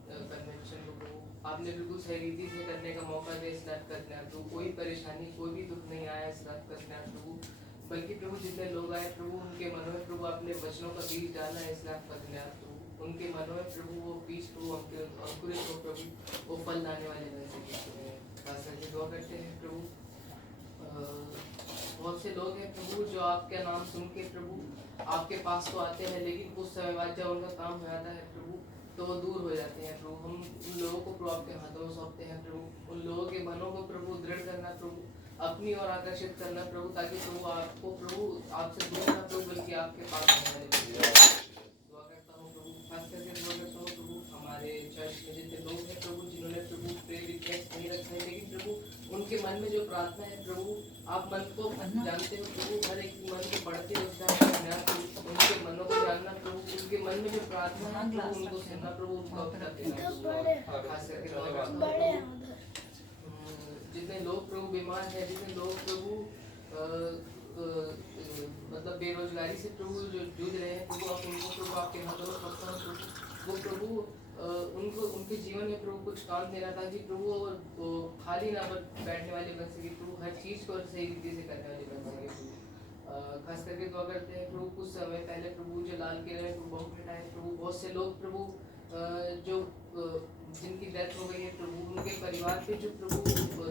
कन्वेंशन को प्रभु आपने बिल्कुल सही रीति से करने का मौका दे, स्लैप कर देना प्रभु। कोई परेशानी कोई भी दुख नहीं आया, स्लैप कर देना प्रभु। बल्कि प्रभु जितने लोग आए प्रभु, उनके मनों में प्रभु आपने वचनों का बीज डाला है, स्लैप कर देना प्रभु। उनके मनों में प्रभु वो बीज प्रभु अंकुरित हो प्रभु, वो फल लाने वाले बन सके। खास करके दुआ करते हैं प्रभु, बहुत से लोग हैं प्रभु जो आपका नाम सुन के प्रभु आपके पास तो आते हैं, लेकिन कुछ समय बाद जब उनका काम हो जाता है प्रभु तो वो दूर हो जाते हैं प्रभु। हम उन लोगों को प्रभु आपके हाथों में सौंपते हैं प्रभु, उन लोगों के मनों को प्रभु दृढ़ करना प्रभु, अपनी ओर आकर्षित करना प्रभु, ताकि प्रभु आपको प्रभु आपसे दूर ना प्रभु बल्कि आपके पास आने वाले। दुआ करता हूँ प्रभु, खास करके दुआ करता हूँ प्रभु हमारे चर्च में जितने लोग हैं प्रभु जिन्होंने प्रभु प्रेयर रिक्वेस्ट नहीं रखा है, लेकिन प्रभु उनके मन में जो प्रार्थना है प्रभु आप मन को जानते हो प्रभु, हर एक मन को पढ़ते हो उनके मनों को जानना प्रभु, उनके मन में जो प्रार्थना है प्रभु उनको सुनना प्रभु, उनको अपना देना। खास करके दुआ करता हूँ जितने लोग प्रभु बीमार हैं, जितने लोग प्रभु मतलब बेरोजगारी से प्रभु जो जूझ रहे हैं प्रभु, आप उनको प्रभु आपके हाथों में रखता हूँ प्रभु। वो प्रभु उनको उनके जीवन में प्रभु कुछ काम देना था कि प्रभु वो खाली ना बैठने वाले बन सके प्रभु, हर चीज़ को सही रीति से करने वाले बन सके प्रभु। खास करके दुआ करते हैं प्रभु, कुछ समय पहले प्रभु जो लाल किले में प्रभु बम फटाए प्रभु, बहुत से लोग प्रभु जो जिनकी डेथ हो गई है प्रभु, उनके परिवार पे जो प्रभु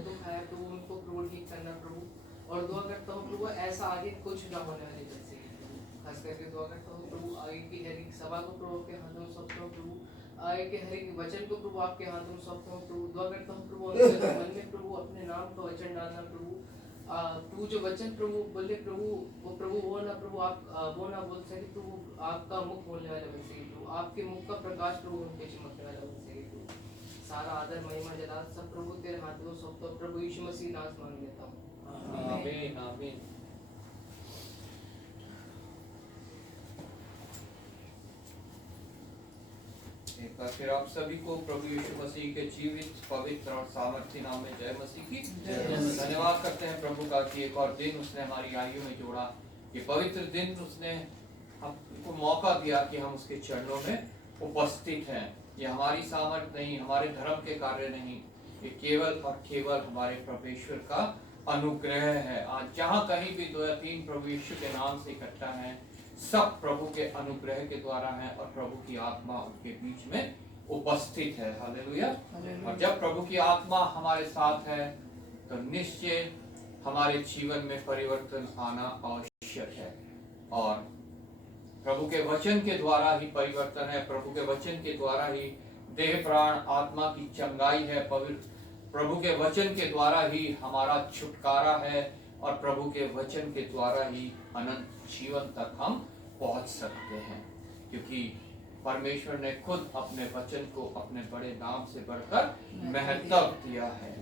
दुख आया प्रभु, उनको प्रभु ठीक करना प्रभु। और दुआ करता हूँ प्रभु ऐसा आगे कुछ ना होने वाले जैसे खास करके दुआ करता हूँ प्रभु आगे की हर एक सभा को प्रभु आपके हाथों में सौंपता हूँ प्रभु, आगे के हर एक वचन को प्रभु आपके हाथों में सौंपता हूँ प्रभु। दुआ करता हूँ प्रभु उनके मन में प्रभु अपने नाम का वचन डालना प्रभु। तू जो वचन प्रभु बोले प्रभु वो प्रभु वो ना प्रभु आप वो ना बोल सके प्रभु, आपका मुख बोलने वाला बन सके प्रभु, आपके मुख का प्रकाश प्रभु उनके चमकने वाला बन सके प्रभु। सारा आदर महिमा जलाल सब प्रभु तेरे हाथों में सौंपता हूँ प्रभु यीशु मसीह नाम मांग लेता हूँ, आमीन आमीन। एक बार फिर आप सभी को प्रभु यीशु मसीह के जीवित पवित्र और सामर्थ्य नाम में जय मसीह की। धन्यवाद करते हैं प्रभु का कि एक और दिन उसने हमारी आयु में जोड़ा, ये पवित्र दिन उसने हमको मौका दिया कि हम उसके चरणों में उपस्थित हैं। ये हमारी सामर्थ्य नहीं, हमारे धर्म के कार्य नहीं, ये केवल और केवल हमारे परमेश्वर का अनुग्रह है। आज जहाँ कहीं भी 2 या 3 प्रभु यीशु के नाम से इकट्ठा हैं, सब प्रभु के अनुग्रह के द्वारा है और प्रभु की आत्मा उनके बीच में उपस्थित है। हालेलुया। और जब प्रभु की आत्मा हमारे साथ है तो निश्चय हमारे जीवन में परिवर्तन आना आवश्यक है। और प्रभु के वचन के द्वारा ही परिवर्तन है, प्रभु के वचन के द्वारा ही देह प्राण आत्मा की चंगाई है, प्रभु के वचन के द्वारा ही हमारा छुटकारा है और प्रभु के वचन के द्वारा ही अनंत जीवन तक हम पहुंच सकते हैं। क्योंकि परमेश्वर ने खुद अपने वचन को अपने बड़े नाम से बढ़कर महत्व दिया है।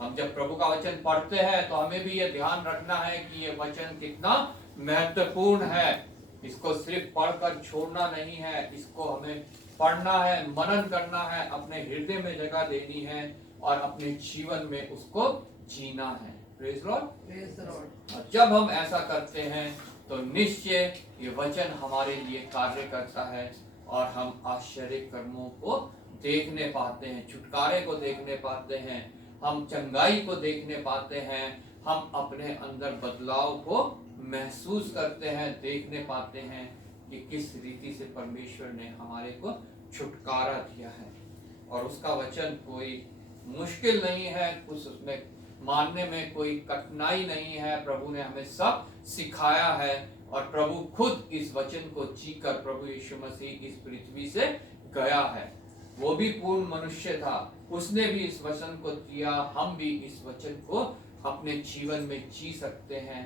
हम जब प्रभु का वचन पढ़ते हैं तो हमें भी ये ध्यान रखना है कि ये वचन कितना महत्वपूर्ण है। इसको सिर्फ पढ़कर छोड़ना नहीं है, इसको हमें पढ़ना है, मनन करना है, अपने हृदय में जगह देनी है और अपने जीवन में उसको जीना है। Praise Lord. और जब हम ऐसा करते हैं तो निश्चय ये वचन हमारे लिए कार्य करता है और हम आश्चर्य कर्मों को देखने पाते हैं, छुटकारे को देखने पाते हैं, हम चंगाई को देखने पाते हैं, हम अपने अंदर बदलाव को महसूस करते हैं, देखने पाते हैं कि किस रीति से परमेश्वर ने हमारे को छुटकारा दिया है। और उसका वचन कोई मुश्किल नहीं है, कुछ उसमें मानने में कोई कठिनाई नहीं है। प्रभु ने हमें सब सिखाया है और प्रभु खुद इस वचन को जीकर प्रभु यीशु मसीह इस पृथ्वी से गया है। वो भी पूर्ण मनुष्य था, उसने भी इस वचन को दिया, हम भी इस वचन को अपने जीवन में जी सकते हैं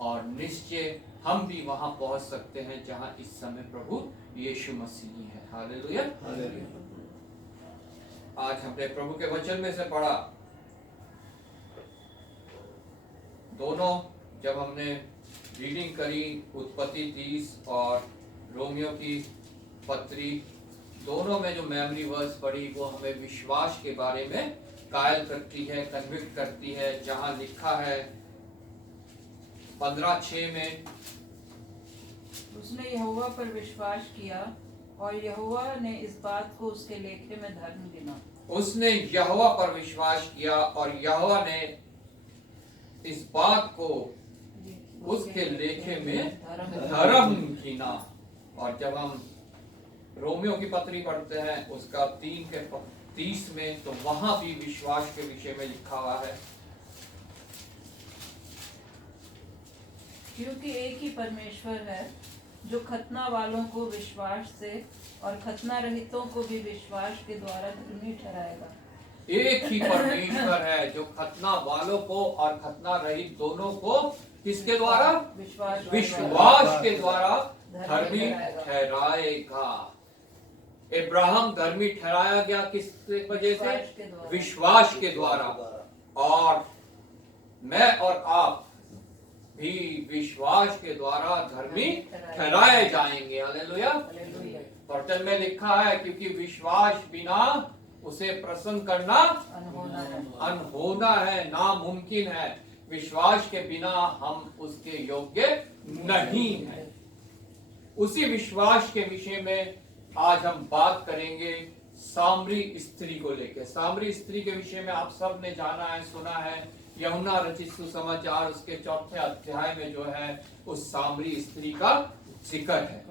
और निश्चय हम भी वहां पहुंच सकते हैं जहां इस समय प्रभु यीशु मसीह है। हालेलुया। आज हमने प्रभु के वचन में से पढ़ा, दोनों जब हमने रीडिंग करी उत्पत्ति 30 और रोमियो की पत्री, दोनों में जो मेमोरी वर्स पढ़ी वो हमें विश्वास के बारे में कायल करती है, कन्विक्ट करती है। जहां लिखा है 15:6 में, उसने यहोवा पर विश्वास किया और यहोवा ने इस बात को उसके लेखे में धर्म गिना। उसने यहोवा पर विश्वास किया और यहोवा ने इस बात को उसके लेखे में धर्म गिना। और जब हम रोमियो की पत्री पढ़ते हैं उसका 3:30 में, तो वहां भी विश्वास के विषय में लिखा हुआ है, क्योंकि एक ही परमेश्वर है जो खतना वालों को विश्वास से और खतना रहितों को भी विश्वास के द्वारा धर्मी ठहराएगा। एक ही परमेश्वर है जो खतना वालों को और खतना रहित दोनों को किसके द्वारा? विश्वास के द्वारा धर्मी ठहराएगा। इब्राहिम धर्मी ठहराया गया किस वजह से? विश्वास के द्वारा। और मैं और आप भी विश्वास के द्वारा धर्मी ठहराए जाएंगे। हालेलुया। वचन में लिखा है क्योंकि विश्वास बिना उसे प्रसन्न करना अनहोना है, नामुमकिन है। विश्वास के बिना हम उसके योग्य नहीं हैं। उसी विश्वास के विषय में आज हम बात करेंगे सामरी स्त्री को लेकर। सामरी स्त्री के विषय में आप सब ने जाना है, सुना है। यूहन्ना रचित सुसमाचार उसके 4थे अध्याय में जो है उस सामरी स्त्री का जिक्र है।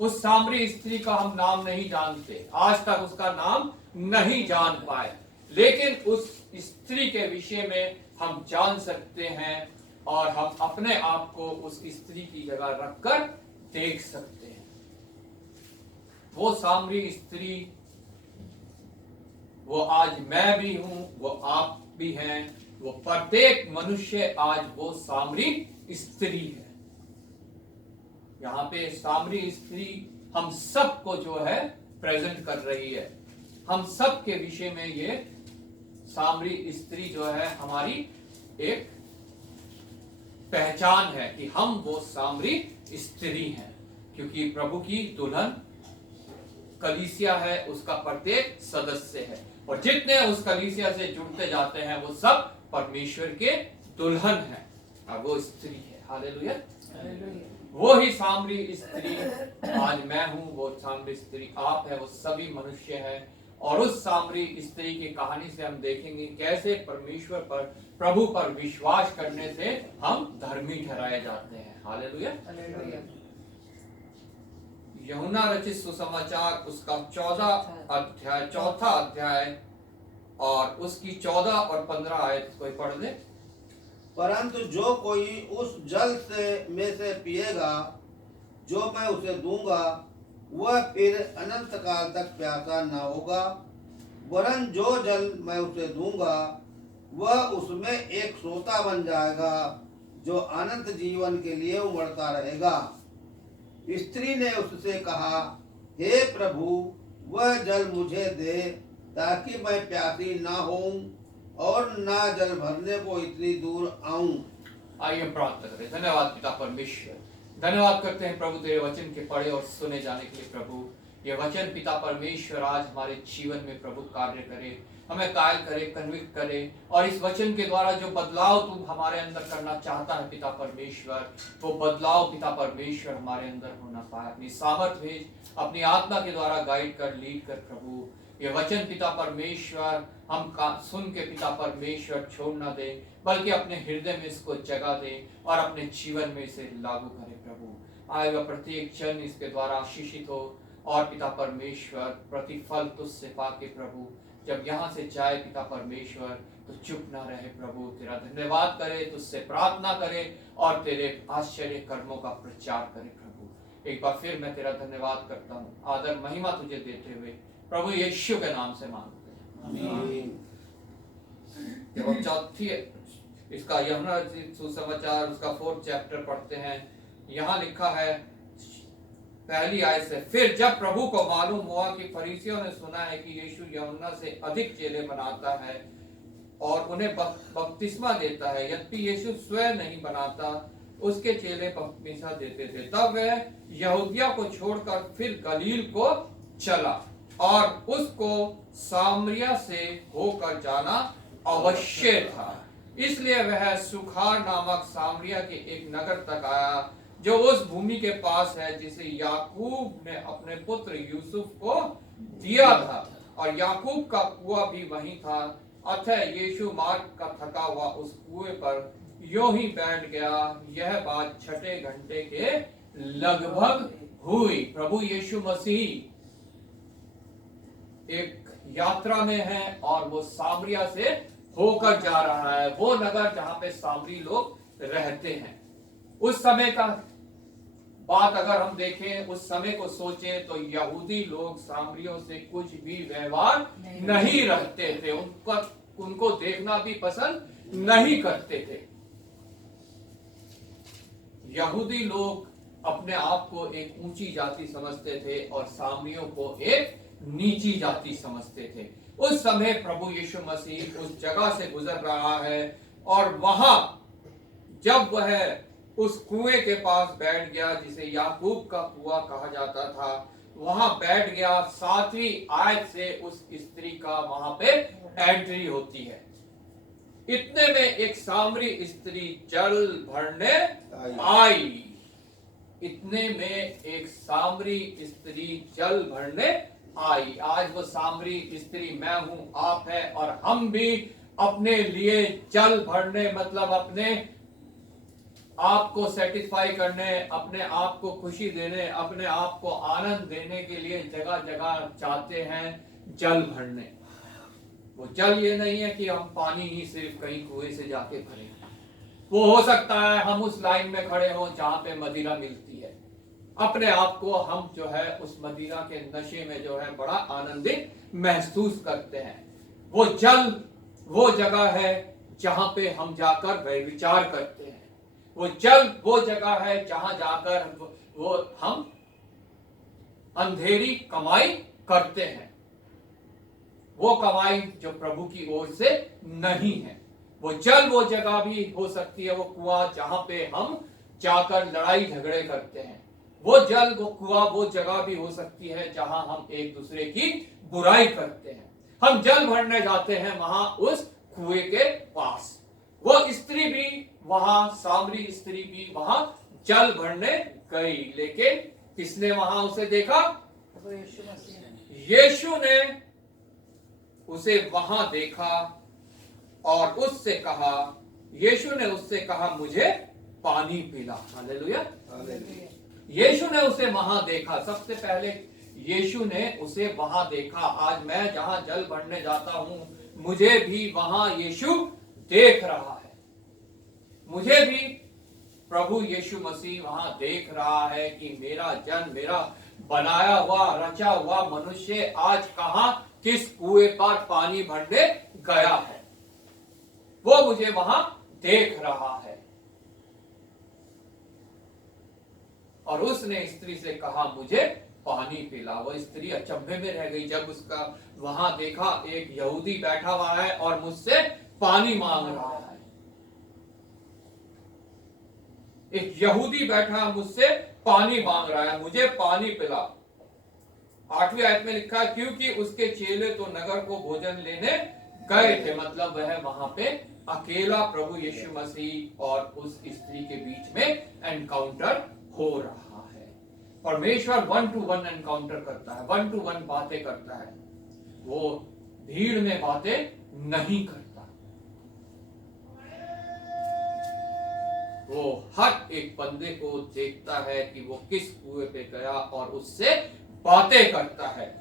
उस सामरी स्त्री का हम नाम नहीं जानते, आज तक उसका नाम नहीं जान पाए, लेकिन उस स्त्री के विषय में हम जान सकते हैं और हम अपने आप को उस स्त्री की जगह रखकर देख सकते हैं। वो सामरी स्त्री, वो आज मैं भी हूं, वो आप भी हैं, वो प्रत्येक मनुष्य आज वो सामरी स्त्री है। यहाँ पे सामरी स्त्री हम सबको जो है प्रेजेंट कर रही है। हम सब के विषय में ये सामरी स्त्री जो है हमारी एक पहचान है कि हम वो सामरी स्त्री हैं, क्योंकि प्रभु की दुल्हन कलीसिया है, उसका प्रत्येक सदस्य है, और जितने उस कलीसिया से जुड़ते जाते हैं वो सब परमेश्वर के दुल्हन हैं और वो स्त्री है। हालेलुया। वो ही सामरी स्त्री आज मैं हूं, वो सामरी स्त्री आप है, वो सभी मनुष्य है। और उस सामरी स्त्री की कहानी से हम देखेंगे कैसे परमेश्वर पर, प्रभु पर विश्वास करने से हम धर्मी ठहराए जाते हैं। हालेलुया। यूहन्ना रचित सुसमाचार उसका चौथा अध्याय और उसकी 14 और 15 आयत कोई पढ़ दे। परंतु जो कोई उस जल में से पिएगा जो मैं उसे दूंगा, वह फिर अनंत काल तक प्यासा न होगा, वरन जो जल मैं उसे दूंगा वह उसमें एक सोता बन जाएगा जो अनंत जीवन के लिए उमड़ता रहेगा। स्त्री ने उससे कहा, हे प्रभु, वह जल मुझे दे ताकि मैं प्यासी ना होऊं और ना जल भरने को इतनी दूर आऊं। आइए प्रार्थना करें। धन्यवाद पिता परमेश्वर, धन्यवाद करते हैं प्रभु तेरे वचन के पढ़े और सुने जाने के लिए। प्रभु ये वचन पिता परमेश्वर आज हमारे जीवन में प्रभु कार्य करे, हमें कायल करे, कन्विक्ट करे, और इस वचन के द्वारा जो बदलाव तू हमारे अंदर करना चाहता है पिता परमेश्वर, वो बदलाव पिता परमेश्वर हमारे अंदर होना पाए। अपनी सामर्थ भेज, अपनी आत्मा के द्वारा गाइड कर, लीड कर प्रभु। ये वचन पिता परमेश्वर हम सुन के पिता परमेश्वर छोड़ ना दे, बल्कि अपने हृदय में इसको जगा दे और अपने जीवन में इसे लागू करे प्रभु। आएगा प्रत्येक जन इसके द्वारा आशीषित हो, और पिता परमेश्वर प्रतिफल तुझसे पाके प्रभु जब यहाँ से जाए पिता परमेश्वर तो चुप ना रहे प्रभु, तेरा धन्यवाद करे, तुझसे प्रार्थना करे और तेरे आश्चर्य कर्मों का प्रचार करे प्रभु। एक बार फिर मैं तेरा धन्यवाद करता हूँ, आदर महिमा तुझे देते हुए प्रभु यीशु के नाम से मांगते हैं, आमीन। जब हम चौथी इसका यूहन्ना सुसमाचार उसका 4th चैप्टर पढ़ते हैं, यहाँ लिखा है पहली आयत से, फिर जब प्रभु को मालूम हुआ कि फरीसियों ने सुना है कि यीशु यूहन्ना से अधिक चेले बनाता है और उन्हें बपतिस्मा देता है, यद्यपि यीशु स्वयं नहीं बनाता, उसके चेले बपतिस्मा देते थे, तब वह यहूदिया को छोड़कर फिर गलील को चला और उसको सामरिया से होकर जाना अवश्य था। इसलिए वह सुखार नामक सामरिया के एक नगर तक आया जो उस भूमि के पास है जिसे याकूब ने अपने पुत्र यूसुफ को दिया था, और याकूब का कुआं भी वहीं था। अतः यीशु मार्ग का थका हुआ उस कुएं पर यूं ही बैठ गया। यह बात 6 घंटे के लगभग हुई। प्रभु यीशु मसीह एक यात्रा में है और वो सामरिया से होकर जा रहा है, वो नगर जहां पे सामरी लोग रहते हैं। उस समय का बात अगर हम देखें, उस समय को सोचें तो यहूदी लोग सामरियों से कुछ भी व्यवहार नहीं रखते थे, उनको देखना भी पसंद नहीं करते थे। यहूदी लोग अपने आप को एक ऊंची जाति समझते थे और सामरियों को एक नीची जाति समझते थे। उस समय प्रभु यीशु मसीह उस जगह से गुजर रहा है और वहां जब वह उस कुएं के पास बैठ गया जिसे याकूब का कुआं कहा जाता था, वहां बैठ गया, 7वीं आयत से उस स्त्री का वहां पे एंट्री होती है। इतने में एक सामरी स्त्री जल भरने आई। इतने में एक सामरी स्त्री जल भरने आई। आज वो सामरी स्त्री मैं हूं, आप है, और हम भी अपने लिए जल भरने, मतलब अपने आपको सेटिस्फाई करने, अपने आप को खुशी देने, अपने आप को आनंद देने के लिए जगह जगह चाहते हैं जल भरने। वो जल ये नहीं है कि हम पानी ही सिर्फ कहीं कुएं से जाके भरें। वो हो सकता है हम उस लाइन में खड़े हों जहां पे मदिरा मिलती है, अपने आप को हम जो है उस मदिरा के नशे में जो है बड़ा आनंदित महसूस करते हैं। वो जल वो जगह है जहां पे हम जाकर विचार करते हैं। वो जल वो जगह है जहां जाकर वो हम अंधेरी कमाई करते हैं, वो कमाई जो प्रभु की ओर से नहीं है। वो जल वो जगह भी हो सकती है, वो कुआं जहां पे हम जाकर लड़ाई झगड़े करते हैं। वो जल वो कुआं वो जगह भी हो सकती है जहां हम एक दूसरे की बुराई करते हैं। हम जल भरने जाते हैं वहां उस कुएं के पास। वो स्त्री भी वहां, सामरी स्त्री भी वहां जल भरने गई, लेकिन किसने वहां उसे देखा? यीशु ने उसे वहां देखा और उससे कहा, यीशु ने उससे कहा मुझे पानी पिला। हालेलुया। यीशु ने उसे वहां देखा। सबसे पहले यीशु ने उसे वहां देखा। आज मैं जहां जल भरने जाता हूं, मुझे भी वहां यीशु देख रहा है। मुझे भी प्रभु यीशु मसीह वहां देख रहा है कि मेरा जन, मेरा बनाया हुआ, रचा हुआ मनुष्य आज कहां, किस कुएं पर पानी भरने गया है। वो मुझे वहां देख रहा है। और उसने स्त्री से कहा मुझे पानी पिला। वो स्त्री अचंभे में रह गई जब उसका वहां देखा एक यहूदी बैठा हुआ है और मुझसे पानी मांग रहा है। एक यहूदी बैठा मुझसे पानी मांग रहा है, मुझे पानी पिला। 8वीं आयत में लिखा है क्योंकि उसके चेले तो नगर को भोजन लेने गए थे। मतलब वह वहां पे अकेला प्रभु यीशु मसीह और उस स्त्री के बीच में एनकाउंटर हो रहा है। परमेश्वर 1 to 1 एनकाउंटर करता है, 1 to 1 बातें करता है। वो भीड़ में बातें नहीं करता। वो हर एक बंदे को देखता है कि वो किस कुएं पे गया और उससे बातें करता है।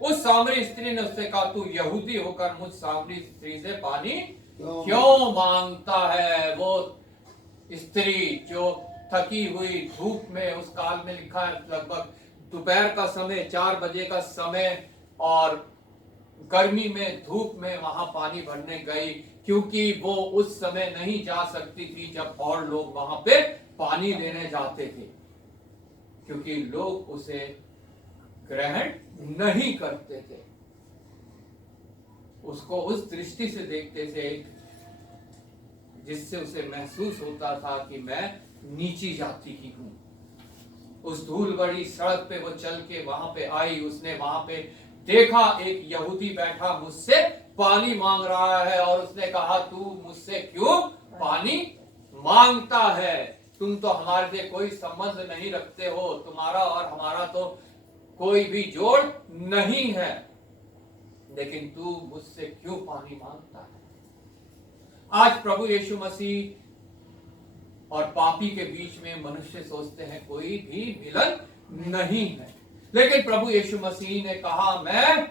उस सामरी स्त्री ने उससे कहा तू यहूदी होकर मुझ सामरी स्त्री से पानी क्यों मांगता है? वो स्त्री जो थकी हुई धूप में, उस काल में लिखा है लगभग दोपहर का समय, 4 बजे का समय, और गर्मी में धूप में वहां पानी भरने गई, क्योंकि वो उस समय नहीं जा सकती थी जब और लोग वहां पे पानी लेने जाते थे, क्योंकि लोग उसे ग्रहण नहीं करते थे। उसको उस दृष्टि से देखते थे जिससे उसे महसूस होता था कि मैं नीची जाति की हूं। उस धूल भरी सड़क पे वो चल के वहां पे आई। उसने वहां पे देखा एक यहूदी बैठा मुझसे पानी मांग रहा है और उसने कहा तू मुझसे क्यों पानी मांगता है? तुम तो हमारे से कोई संबंध नहीं रखते हो, तुम्हारा और हमारा तो कोई भी जोड़ नहीं है, लेकिन तू मुझसे क्यों पानी मांगता है? आज प्रभु यीशु मसीह और पापी के बीच में मनुष्य सोचते हैं कोई भी मिलन नहीं है, लेकिन प्रभु यीशु मसीह ने कहा मैं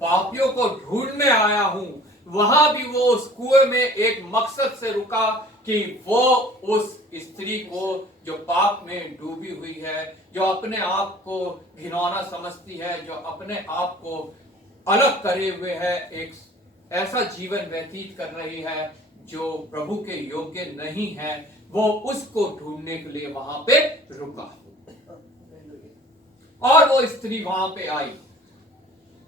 पापियों को ढूंढने आया हूं। वहां भी वो उस कुएं में एक मकसद से रुका कि वो उस स्त्री को जो पाप में डूबी हुई है, जो अपने आप को घिनौना समझती है, जो अपने आप को अलग करे हुए है, एक ऐसा जीवन व्यतीत कर रही है जो प्रभु के योग्य नहीं है, वो उसको ढूंढने के लिए वहां पे रुका। और वो स्त्री वहां पे आई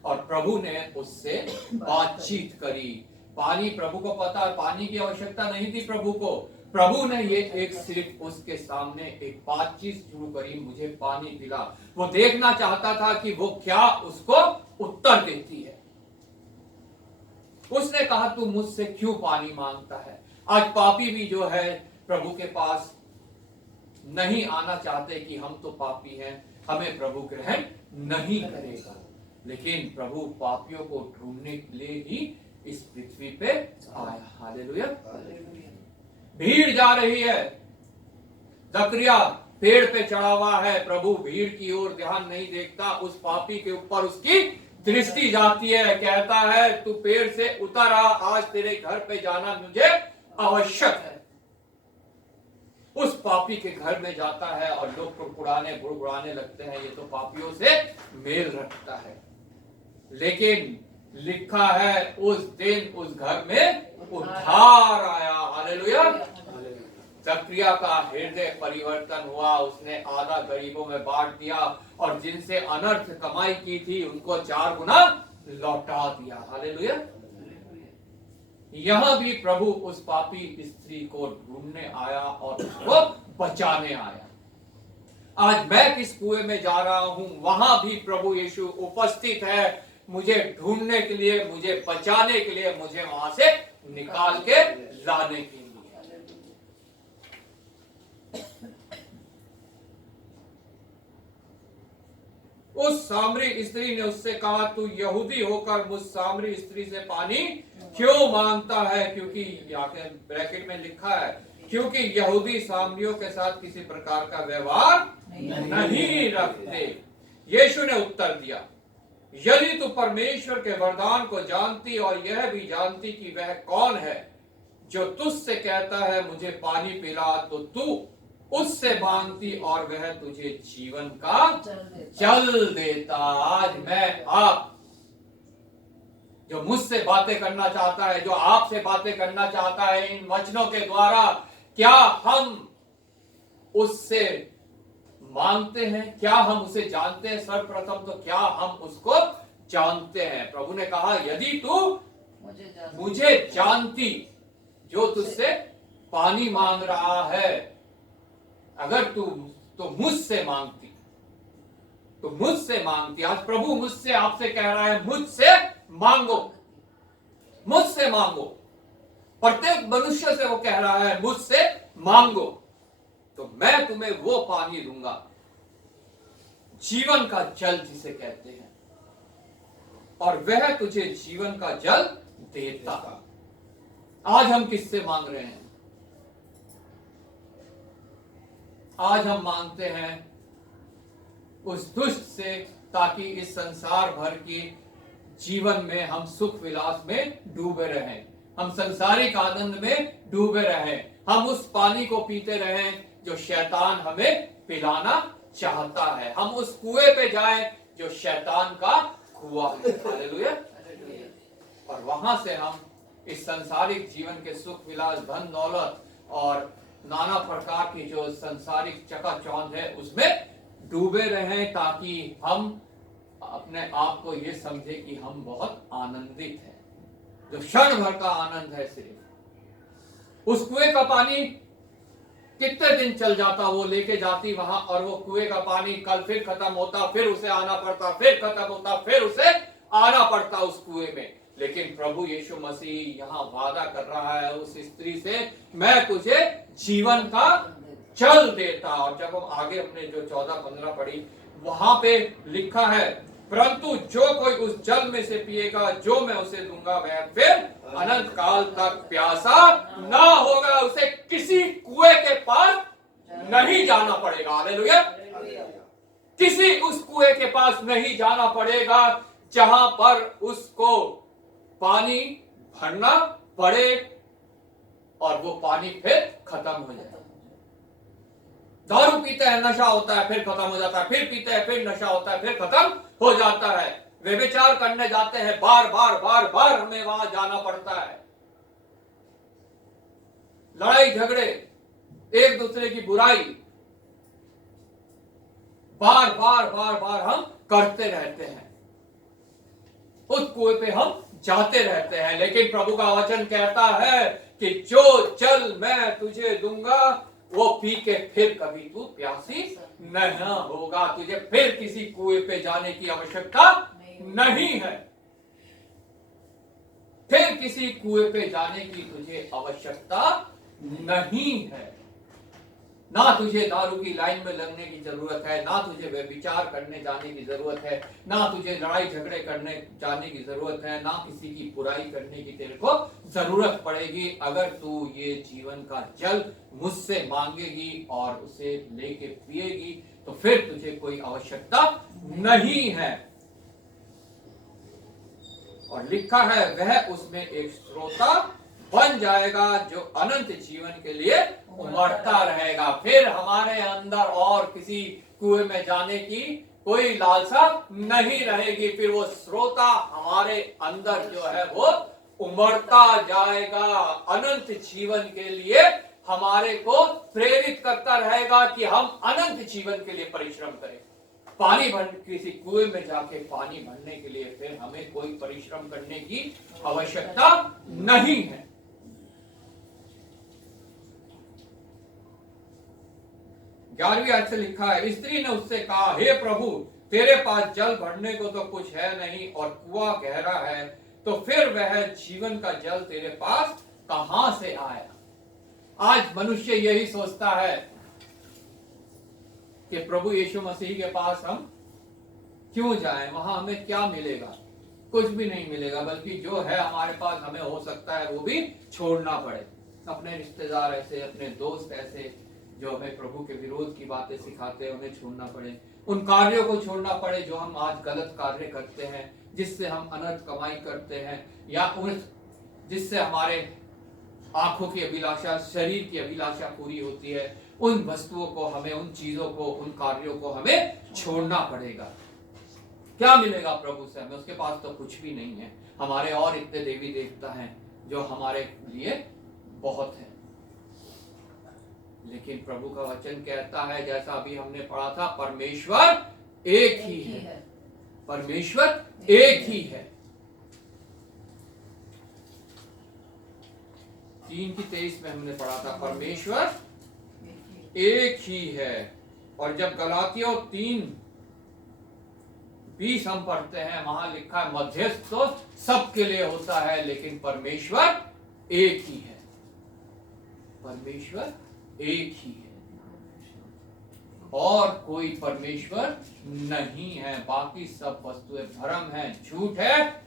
और प्रभु ने उससे बातचीत करी। पानी, प्रभु को पता, पानी की आवश्यकता नहीं थी प्रभु को। प्रभु ने ये एक सिर्फ उसके सामने एक बातचीत शुरू करी, मुझे पानी पिला। वो देखना चाहता था कि वो क्या उसको उत्तर देती है। उसने कहा तू मुझसे क्यों पानी मांगता है? आज पापी भी जो है प्रभु के पास नहीं आना चाहते कि हम तो पापी हैं, हमें प्रभु ग्रहण नहीं करेगा, लेकिन प्रभु पापियों को ढूंढने के लिए ही इस पृथ्वी पे आया। हालेलुया। भीड़ जा रही है, जकरिया पेड़ पे चढ़ा हुआ है, प्रभु भीड़ की ओर ध्यान नहीं देखता, उस पापी के ऊपर उसकी दृष्टि जाती है, कहता है तू पेड़ से उतर आ, आज तेरे घर पे जाना मुझे आवश्यक है। उस पापी के घर में जाता है और लोग गुड़गुड़ाने लगते हैं, ये तो पापियों से मेल रखता है। लेकिन लिखा है उस दिन उस घर में उद्धार आया। हालेलुया। जकरिया का हृदय परिवर्तन हुआ, उसने आधा गरीबों में बांट दिया और जिनसे अनर्थ कमाई की थी उनको 4 गुना लौटा दिया। हालेलुया। यहां भी प्रभु उस पापी स्त्री को ढूंढने आया और उसको बचाने आया। आज मैं किस कुएं में जा रहा हूं, वहां भी प्रभु यीशु उपस्थित है, मुझे ढूंढने के लिए, मुझे बचाने के लिए, मुझे वहां से निकाल के लाने के लिए। उस सामरी स्त्री ने उससे कहा, तू यहूदी होकर मुझ सामरी स्त्री से पानी क्यों मांगता है? क्योंकि यहाँ ब्रैकेट में लिखा है, क्योंकि यहूदी सामरियों के साथ किसी प्रकार का व्यवहार नहीं रखते। यीशु ने उत्तर दिया, यदि तू परमेश्वर के वरदान को जानती और यह भी जानती कि वह कौन है जो तुझसे कहता है मुझे पानी पिला, तो तू उससे मांगती और वह तुझे जीवन का जल देता। आज मैं आप जो मुझसे बातें करना चाहता है, जो आपसे बातें करना चाहता है इन वचनों के द्वारा, क्या हम उससे मांगते हैं? क्या हम उसे जानते हैं? सर्वप्रथम तो क्या हम उसको जानते हैं? प्रभु ने कहा, यदि तू मुझे जानती, जो तुझसे पानी मांग रहा है, अगर तू तो मुझसे मांगती, तो मुझसे मांगती। आज प्रभु मुझसे आपसे कह रहा है, मुझसे मांगो, मुझसे मांगो। प्रत्येक मनुष्य से वो कह रहा है, मुझसे मांगो तो मैं तुम्हें वो पानी दूंगा, जीवन का जल जिसे कहते हैं, और वह तुझे जीवन का जल देता। आज हम किससे मांग रहे हैं? आज हम मांगते हैं उस दुष्ट से, ताकि इस संसार भर की जीवन में हम सुख विलास में डूबे रहें, हम संसारिक आनंद में डूबे रहें, हम उस पानी को पीते रहें जो शैतान हमें पिलाना चाहता है, हम उस कुएं पे जाएं जो शैतान का कुआं है। हालेलुया। और वहां से हम इस संसारिक जीवन के सुख विलास, धन दौलत और नाना प्रकार की जो संसारिक चकाचौंध है उसमें डूबे रहें, ताकि हम अपने आप को ये समझे कि हम बहुत आनंदित हैं, जो क्षण भर का आनंद है। सिर्फ उस कुएं का पानी कितने दिन चल जाता, वो लेके जाती वहां, और वो कुएं का पानी कल फिर खत्म होता, फिर उसे आना पड़ता, फिर खत्म होता, फिर उसे आना पड़ता उस कुएं में। लेकिन प्रभु यीशु मसीह यहाँ वादा कर रहा है उस स्त्री से, मैं तुझे जीवन का जल देता। और जब हम आगे अपने जो 14-15 पढ़ी, वहां पे लिखा है, परंतु जो कोई उस जल में से पिएगा जो मैं उसे दूंगा, वह फिर अनंत काल तक प्यासा ना होगा, उसे किसी कुएं के पास नहीं जाना पड़ेगा। हालेलुया। किसी उस कुएं के पास नहीं जाना पड़ेगा जहां पर उसको पानी भरना पड़े और वो पानी फिर खत्म हो जाए। दारू पीते हैं, नशा होता है, फिर खत्म हो जाता है, फिर पीते हैं, फिर नशा होता है, फिर खत्म हो जाता है। व्यभिचार करने जाते हैं, बार बार हमें वहां जाना पड़ता है। लड़ाई झगड़े, एक दूसरे की बुराई बार हम करते रहते हैं, उस कुएं पे हम जाते रहते हैं। लेकिन प्रभु का वचन कहता है कि जो जल मैं तुझे दूंगा वो पी के फिर कभी तू प्यासी नहीं होगा, तुझे फिर किसी कुएं पे जाने की आवश्यकता नहीं है, फिर किसी कुएं पे जाने की तुझे आवश्यकता नहीं है। ना तुझे दारू की लाइन में लगने की जरूरत है, ना तुझे व्यभिचार करने जाने की जरूरत है, ना तुझे लड़ाई झगड़े करने जाने की जरूरत है, ना किसी की बुराई करने की तेरे को जरूरत पड़ेगी। अगर तू ये जीवन का जल मुझसे मांगेगी और उसे लेके पिएगी तो फिर तुझे कोई आवश्यकता नहीं है। और लिखा है वह उसमें एक श्रोता बन जाएगा जो अनंत जीवन के लिए उमड़ता रहेगा। फिर हमारे अंदर और किसी कुएं में जाने की कोई लालसा नहीं रहेगी। फिर वो श्रोता हमारे अंदर जो है वो उमड़ता जाएगा, अनंत जीवन के लिए हमारे को प्रेरित करता रहेगा कि हम अनंत जीवन के लिए परिश्रम करें। पानी भर किसी कुएं में जाके पानी भरने के लिए फिर हमें कोई परिश्रम करने की आवश्यकता नहीं है। ग्यारहवीं आयत से लिखा है, स्त्री ने उससे कहा, हे प्रभु, तेरे पास जल भरने को तो कुछ है नहीं और कुआं गहरा है, तो फिर वह जीवन का जल तेरे पास कहां से आया? आज मनुष्य यही सोचता है कि प्रभु यीशु मसीह के पास हम क्यों जाएं, वहां हमें क्या मिलेगा? कुछ भी नहीं मिलेगा, बल्कि जो है हमारे पास हमें हो सकता है वो भी छोड़ना पड़े। अपने रिश्तेदार ऐसे, अपने दोस्त ऐसे जो हमें प्रभु के विरोध की बातें सिखाते हैं, उन्हें छोड़ना पड़े। उन कार्यों को छोड़ना पड़े जो हम आज गलत कार्य करते हैं, जिससे हम अनर्थ कमाई करते हैं, या उन जिससे हमारे आंखों की अभिलाषा, शरीर की अभिलाषा पूरी होती है। उन वस्तुओं को हमें, उन चीजों को, उन कार्यों को हमें छोड़ना पड़ेगा। क्या मिलेगा प्रभु से हमें? उसके पास तो कुछ भी नहीं है। हमारे और इतने देवी देवता हैं जो हमारे लिए बहुत है, लेकिन प्रभु का वचन कहता है, जैसा अभी हमने पढ़ा था, परमेश्वर एक ही है। परमेश्वर एक ही है। 3:23 में हमने पढ़ा था, परमेश्वर एक ही है। और जब गलातियों 3:20 हम पढ़ते हैं, वहां लिखा है, मध्यस्थ तो सबके लिए होता है, लेकिन परमेश्वर एक ही है। परमेश्वर एक ही है और कोई परमेश्वर नहीं है। बाकी सब वस्तुएं भ्रम है, झूठ है,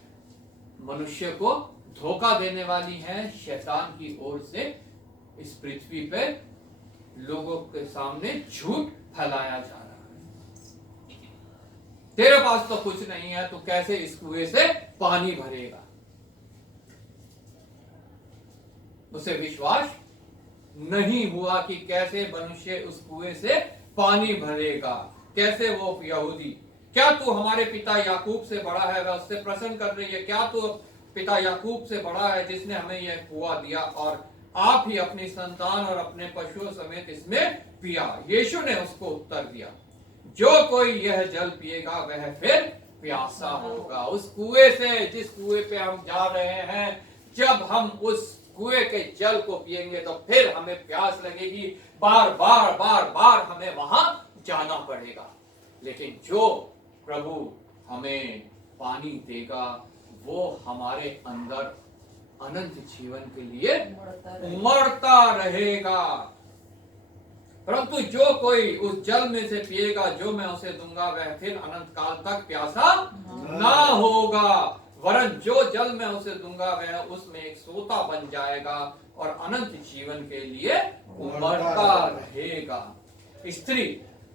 मनुष्य को धोखा देने वाली है। शैतान की ओर से इस पृथ्वी पे लोगों के सामने झूठ फैलाया जा रहा है। तेरे पास तो कुछ नहीं है, तो कैसे इस कुएं से पानी भरेगा? उसे विश्वास नहीं हुआ कि कैसे मनुष्य उस कुएं से पानी भरेगा, कैसे वो यहूदी। क्या तू हमारे पिता याकूब से बड़ा है? वह उससे प्रश्न कर रही है, क्या तू पिता याकूब से बड़ा है जिसने हमें यह कुआं दिया और आप ही अपनी संतान और अपने पशुओं समेत इसमें पिया? यीशु ने उसको उत्तर दिया, जो कोई यह जल पिएगा वह फिर प्यासा होगा। उस कुएं से, जिस कुएं पे हम जा रहे हैं, जब हम उस कुएं के जल को पिएंगे तो फिर हमें प्यास लगेगी, बार बार हमें वहां जाना पड़ेगा। लेकिन जो प्रभु हमें पानी देगा वो हमारे अंदर अनंत जीवन के लिए उमड़ता रहेगा। परंतु जो कोई उस जल में से पिएगा जो मैं उसे दूंगा, वह फिर अनंत काल तक प्यासा ना होगा, वरन जो जल मैं उसे दूंगा वह उसमें एक सोता बन जाएगा और अनंत जीवन के लिए उमड़ता रहेगा। स्त्री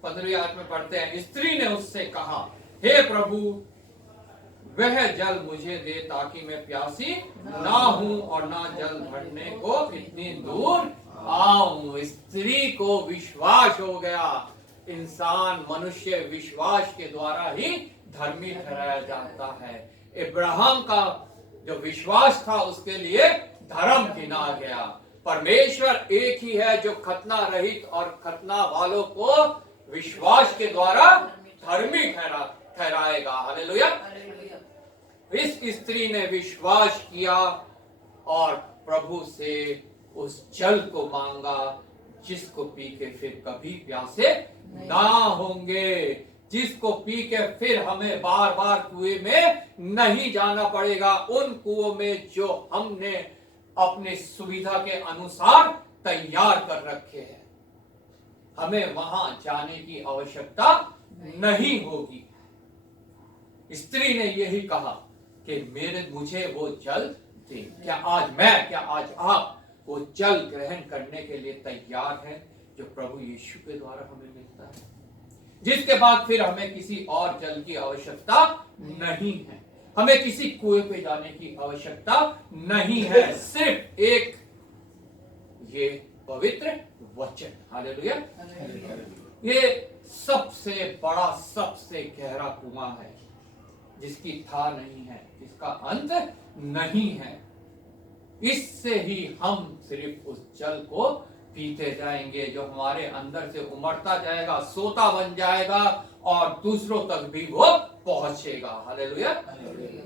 15वीं आयत में पढ़ते हैं, स्त्री ने उससे कहा, हे प्रभु, वह जल मुझे दे ताकि मैं प्यासी ना हूं और ना जल भरने को इतनी दूर आऊं। स्त्री को विश्वास हो गया। इंसान, मनुष्य विश्वास के द्वारा ही धर्मी ठहराया जाता है। इब्राहिम का जो विश्वास था उसके लिए धर्म गिना गया। परमेश्वर एक ही है जो खतना रहित और खतना वालों को विश्वास के द्वारा धर्मी ठहराएगा। हालेलुया। इस स्त्री ने विश्वास किया और प्रभु से उस जल को मांगा जिसको पी के फिर कभी प्यासे ना होंगे, जिसको पी के फिर हमें बार बार कुएं में नहीं जाना पड़ेगा। उन कुओं में जो हमने अपने सुविधा के अनुसार तैयार कर रखे हैं। हमें वहां जाने की आवश्यकता नहीं होगी। स्त्री ने यही कहा कि मुझे वो जल दे। क्या आज आप वो जल ग्रहण करने के लिए तैयार हैं जो प्रभु यीशु के द्वारा हमें मिलता है, जिसके बाद फिर हमें किसी और जल की आवश्यकता नहीं है, हमें किसी कुएं पे जाने की आवश्यकता नहीं है, सिर्फ एक ये पवित्र वचन। हालेलुया। ये सबसे बड़ा, सबसे गहरा कुआं है जिसकी था नहीं है, जिसका अंत नहीं है। इससे ही हम सिर्फ उस जल को पीते जाएंगे जो हमारे अंदर से उमड़ता जाएगा, सोता बन जाएगा और दूसरों तक भी वो पहुंचेगा। हालेलुया।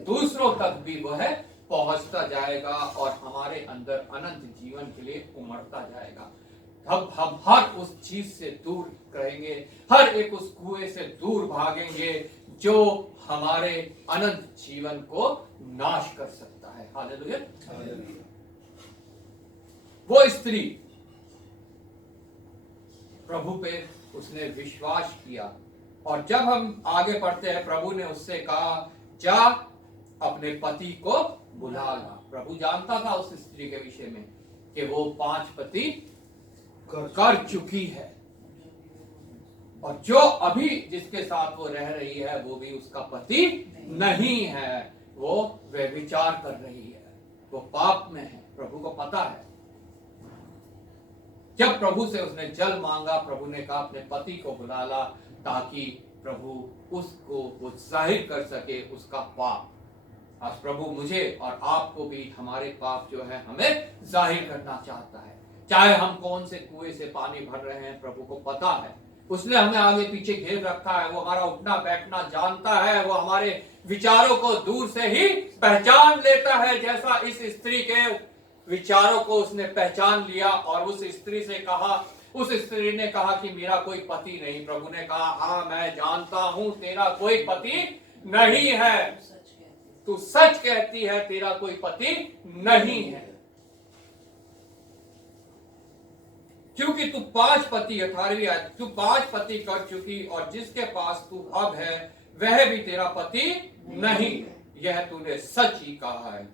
दूसरों तक भी वह पहुंचता जाएगा और हमारे अंदर अनंत जीवन के लिए उमड़ता जाएगा। अब हम हर उस चीज से दूर रहेंगे, हर एक उस कुएं से दूर भागेंगे जो हमारे अनंत जीवन को नाश कर सकता है। हालेलुया। वो स्त्री प्रभु पे उसने विश्वास किया और जब हम आगे पढ़ते हैं, प्रभु ने उससे कहा जा अपने पति को बुला ला। प्रभु जानता था उस स्त्री के विषय में कि वो 5 पति कर चुकी है और जो अभी जिसके साथ वो रह रही है वो भी उसका पति नहीं है, वो व्यभिचार कर रही है, वो पाप में है, प्रभु को पता है। जब प्रभु से उसने जल मांगा, प्रभु ने कहा अपने पति को बुला ला ताकि प्रभु उसको वो जाहिर कर सके उसका पाप। आज प्रभु मुझे और आपको भी हमारे पाप जो है हमें जाहिर करना चाहता है। चाहे हम कौन से कुएं से पानी भर रहे हैं, प्रभु को पता है। उसने हमें आगे पीछे घेर रखा है, वो हमारा उठना बैठना जानता है, वो हमारे विचारों को दूर से ही पहचान लेता है। जैसा इस स्त्री के विचारों को उसने पहचान लिया और उस स्त्री से कहा, उस स्त्री ने कहा कि मेरा कोई पति नहीं। प्रभु ने कहा हाँ मैं जानता हूं तेरा कोई पति नहीं है, तू सच कहती है, तेरा कोई पति नहीं है, क्योंकि तू 5 पति, 18वीं आयत, तू 5 पति कर चुकी और जिसके पास तू अब है वह भी तेरा पति नहीं, यह तूने सच ही कहा है।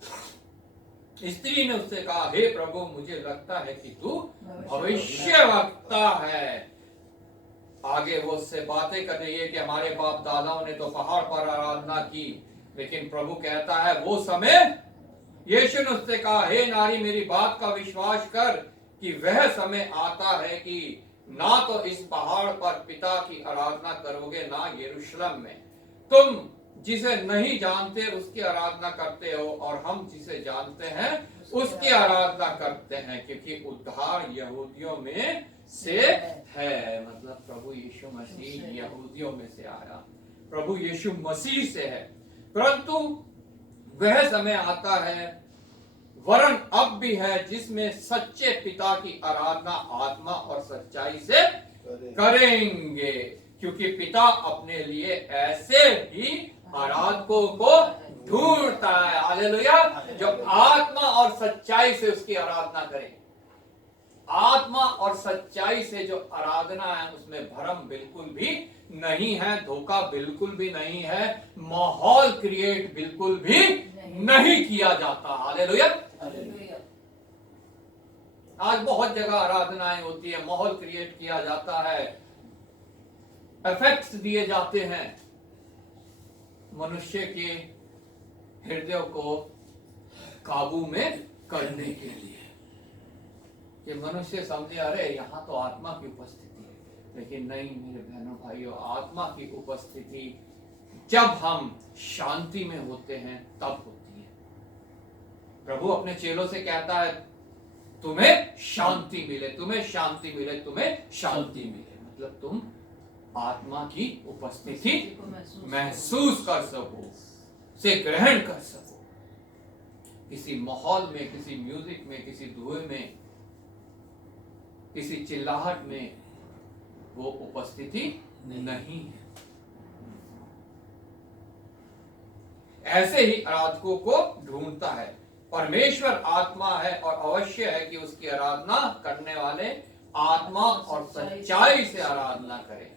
स्त्री ने उससे कहा हे प्रभु मुझे लगता है कि तू भविष्यवक्ता है। आगे वो उससे बातें कर रही है कि हमारे बाप दादाओं ने तो पहाड़ पर आराधना की, लेकिन प्रभु कहता है वो समय, यीशु ने उससे कहा हे नारी मेरी बात का विश्वास कर कि वह समय आता है कि ना तो इस पहाड़ पर पिता की आराधना करोगे ना यरूशलेम में। तुम जिसे नहीं जानते उसकी आराधना करते हो और हम जिसे जानते हैं उसकी आराधना करते हैं, क्योंकि उद्धार यहूदियों में से है। मतलब प्रभु यीशु मसीह यहूदियों में से आया, प्रभु यीशु मसीह से है। परंतु वह समय आता है, वरन अब भी है, जिसमें सच्चे पिता की आराधना आत्मा और सच्चाई से करेंगे, क्योंकि पिता अपने लिए ऐसे ही आराधकों को ढूंढता है। हालेलुया। जो आत्मा और सच्चाई से उसकी आराधना करें। आत्मा और सच्चाई से जो आराधना है उसमें भ्रम बिल्कुल भी नहीं है, धोखा बिल्कुल भी नहीं है, माहौल क्रिएट बिल्कुल भी नहीं किया जाता। हालेलुया। आज बहुत जगह आराधनाएं होती है, माहौल क्रिएट किया जाता है, इफेक्ट्स दिए जाते हैं मनुष्य के हृदय को काबू में करने के लिए, कि मनुष्य समझे अरे यहाँ तो आत्मा की उपस्थिति है। लेकिन नहीं मेरे बहनों भाइयों, आत्मा की उपस्थिति जब हम शांति में होते हैं तब होती है। प्रभु अपने चेलों से कहता है तुम्हें शांति मिले, तुम्हें शांति मिले, तुम्हें शांति मिले। मतलब तुम आत्मा की उपस्थिति महसूस कर सको, से ग्रहण कर सको। किसी माहौल में, किसी म्यूजिक में, किसी धुएं में, किसी चिल्लाहट में वो उपस्थिति नहीं है। ऐसे ही आराधकों को ढूंढता है। परमेश्वर आत्मा है और अवश्य है कि उसकी आराधना करने वाले आत्मा और सच्चाई से आराधना करे।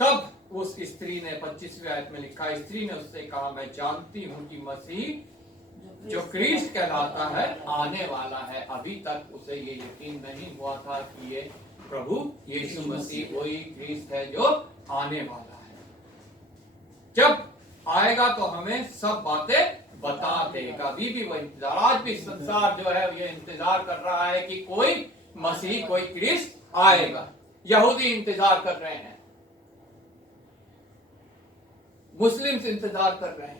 तब उस स्त्री ने 25वीं आयत में लिखा, स्त्री ने उससे कहा, मैं जानती हूं कि मसीह जो क्रिस्ट कहलाता है आने वाला है। अभी तक उसे ये यकीन नहीं हुआ था कि ये प्रभु यीशु मसीह वही क्रिस्ट है जो आने वाला है। जब आएगा तो हमें सब बातें बता देगा। अभी भी वही इंतजार, आज भी संसार जो है ये इंतजार कर रहा है कि कोई मसीह, कोई क्रिस्ट आएगा। यहूदी इंतजार कर रहे हैं, मुस्लिम्स इंतजार कर रहे हैं,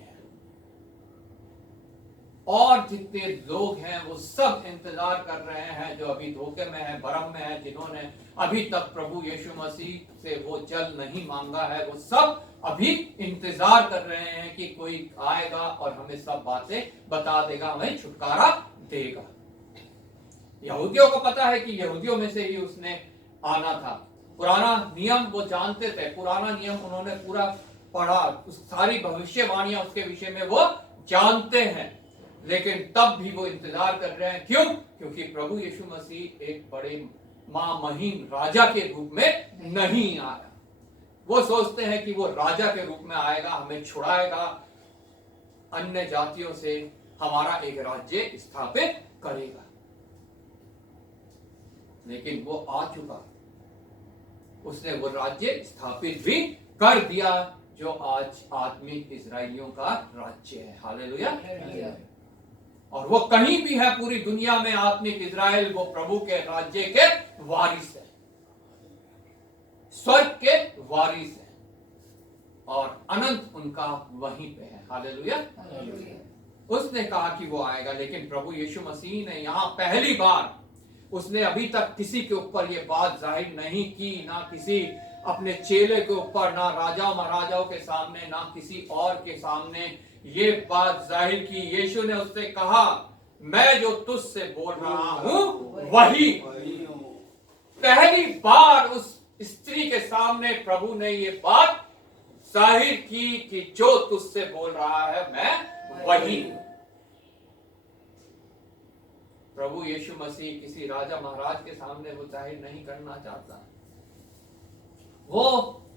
और जितने लोग हैं वो सब इंतजार कर रहे हैं जो अभी धोखे में है, भरम में है, जिन्होंने अभी तक प्रभु यीशु मसीह से वो जल नहीं मांगा है, वो सब अभी इंतजार कर रहे हैं कि कोई आएगा और हमें सब बातें बता देगा, हमें छुटकारा देगा। यहूदियों को पता है कि यहूदियों में से ही उसने आना था। पुराना नियम वो जानते थे, पुराना नियम उन्होंने पूरा पढ़ा, उस सारी भविष्यवाणियां उसके विषय में वो जानते हैं, लेकिन तब भी वो इंतजार कर रहे हैं। क्यों? क्योंकि प्रभु यीशु मसीह एक बड़े महामहिम राजा के रूप में नहीं आया। वो सोचते हैं कि वो राजा के रूप में आएगा, हमें छुड़ाएगा, अन्य जातियों से हमारा एक राज्य स्थापित करेगा। लेकिन वो आ चुका, उसने वो राज्य स्थापित भी कर दिया जो आज आत्मिक इजराइलियों का राज्य है। हालेलुया। और वो कहीं भी है पूरी दुनिया में, आत्मिक इजराइल वो प्रभु के राज्य के वारिस है, स्वर्ग के वारिस है, और अनंत उनका वहीं पे है। हालेलुया। उसने कहा कि वो आएगा, लेकिन प्रभु यीशु मसीह ने यहाँ पहली बार, उसने अभी तक किसी के ऊपर ये बात जाहिर नहीं की, ना किसी अपने चेले के ऊपर, ना राजाओं महाराजाओं के सामने, ना किसी और के सामने ये बात जाहिर की। यीशु ने उससे कहा, मैं जो तुझसे बोल रहा हूं वही। पहली बार उस स्त्री के सामने प्रभु ने ये बात जाहिर की कि जो तुझसे बोल रहा है मैं वही हूं। प्रभु यीशु मसीह किसी राजा महाराज के सामने वो जाहिर नहीं करना चाहता, वो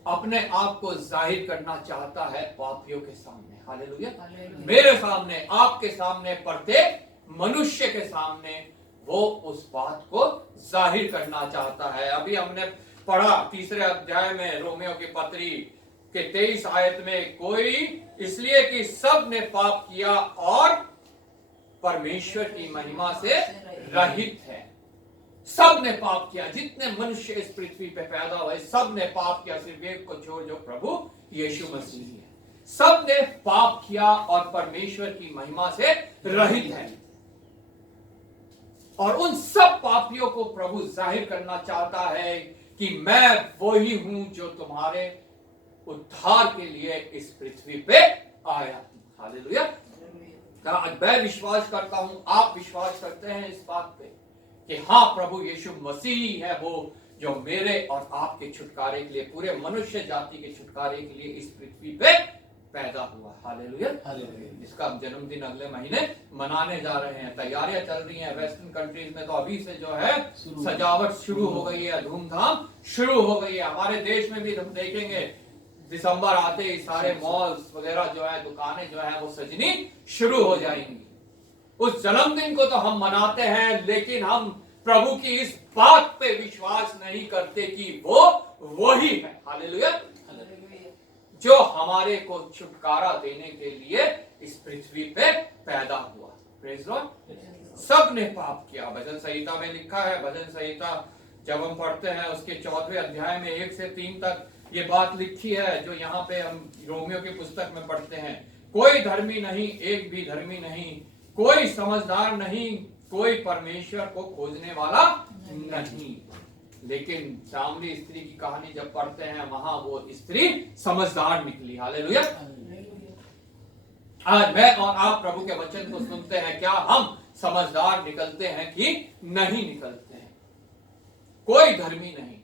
अपने आप को जाहिर करना चाहता है पापियों के सामने। हालेलुया। मेरे सामने, आपके सामने, प्रत्येक मनुष्य के सामने वो उस बात को जाहिर करना चाहता है। अभी हमने पढ़ा 3 अध्याय में रोमियो की पत्री के 23 आयत में, कोई इसलिए कि सब ने पाप किया और परमेश्वर की महिमा से रहित है। सब ने पाप किया, जितने मनुष्य इस पृथ्वी पे पैदा हुए सब ने पाप किया, सिर्फ एक को छोड़ जो प्रभु यीशु मसीह है। सब ने पाप किया और परमेश्वर की महिमा से रहित है, और उन सब पापियों को प्रभु जाहिर करना चाहता है कि मैं वही हूं जो तुम्हारे उद्धार के लिए इस पृथ्वी पे आया। हालेलुया। मैं विश्वास करता हूं, आप विश्वास करते हैं इस बात पे कि हाँ, प्रभु यीशु मसीह है वो जो मेरे और आपके छुटकारे के लिए, पूरे मनुष्य जाति के छुटकारे के लिए इस पृथ्वी पे पैदा हुआ। हालेलुया। इसका जन्मदिन अगले महीने मनाने जा रहे हैं, तैयारियां चल रही हैं। वेस्टर्न कंट्रीज में तो अभी से जो है सजावट शुरू हो गई है, धूमधाम शुरू हो गई है। हमारे देश में भी हम देखेंगे दिसंबर आते ही सारे मॉल्स वगैरह जो है, दुकानें जो है वो सजनी शुरू हो जाएंगी। उस जन्मदिन को तो हम मनाते हैं, लेकिन हम प्रभु की इस बात पे विश्वास नहीं करते कि वो वही है। हालेलुया। जो हमारे को छुटकारा देने के लिए इस पृथ्वी पे पैदा हुआ। Praise Lord. सब ने पाप किया, भजन संहिता में लिखा है। भजन संहिता जब हम पढ़ते हैं उसके 4वें अध्याय में 1 से 3 तक ये बात लिखी है, जो यहाँ पे हम रोमियो की पुस्तक में पढ़ते हैं। कोई धर्मी नहीं, एक भी धर्मी नहीं, कोई समझदार नहीं, कोई परमेश्वर को खोजने वाला नहीं। लेकिन सामरी स्त्री की कहानी जब पढ़ते हैं, वहां वो स्त्री समझदार निकली। हालेलुया। आज मैं और आप प्रभु के वचन को सुनते हैं, क्या हम समझदार निकलते हैं कि नहीं निकलते हैं? कोई धर्मी नहीं,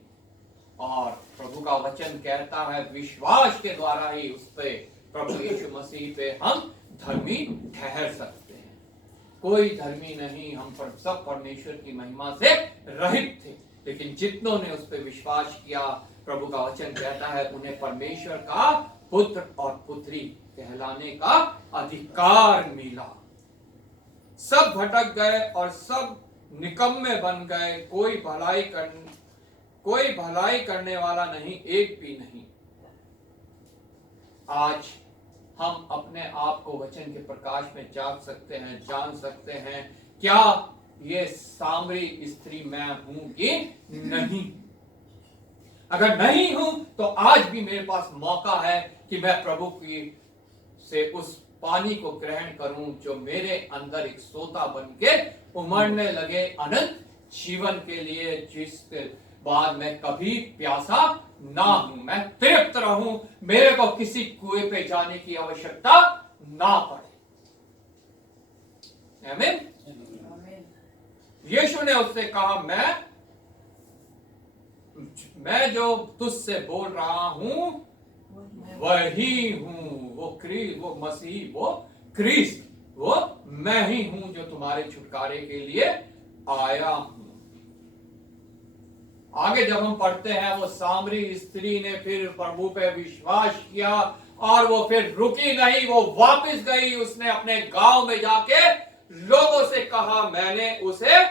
और प्रभु का वचन कहता है विश्वास के द्वारा ही उस पे, प्रभु यीशु मसीह पे हम धर्मी ठहर सकते हैं। कोई धर्मी नहीं, हम पर सब परमेश्वर की महिमा से रहित थे। लेकिन जितनों ने उस पर विश्वास किया, प्रभु का वचन कहता है उन्हें परमेश्वर का पुत्र और पुत्री कहलाने का अधिकार मिला। सब भटक गए और सब निकम्मे बन गए, कोई भलाई करने वाला नहीं, एक भी नहीं। आज हम अपने आप को वचन के प्रकाश में जाग सकते हैं, जान सकते हैं क्या ये सामरी स्त्री मैं हूं कि नहीं। अगर नहीं हूं तो आज भी मेरे पास मौका है कि मैं प्रभु की से उस पानी को ग्रहण करूं जो मेरे अंदर एक सोता बन के उमड़ने लगे अनंत जीवन के लिए, जिसके बाद मैं कभी प्यासा ना हूं, मैं तृप्त रहूं, मेरे को किसी कुएं पे जाने की आवश्यकता ना पड़े। आमीन। यीशु ने उससे कहा मैं जो तुझसे बोल रहा हूं वही हूं, वो मसीह, वो क्रिस्त, वो मैं ही हूं जो तुम्हारे छुटकारे के लिए आया हूं। आगे जब हम पढ़ते हैं, वो सामरी स्त्री ने फिर प्रभु पे विश्वास किया और वो फिर रुकी नहीं, वो वापस गई। उसने अपने गांव में जाके लोगों से कहा मैंने उसे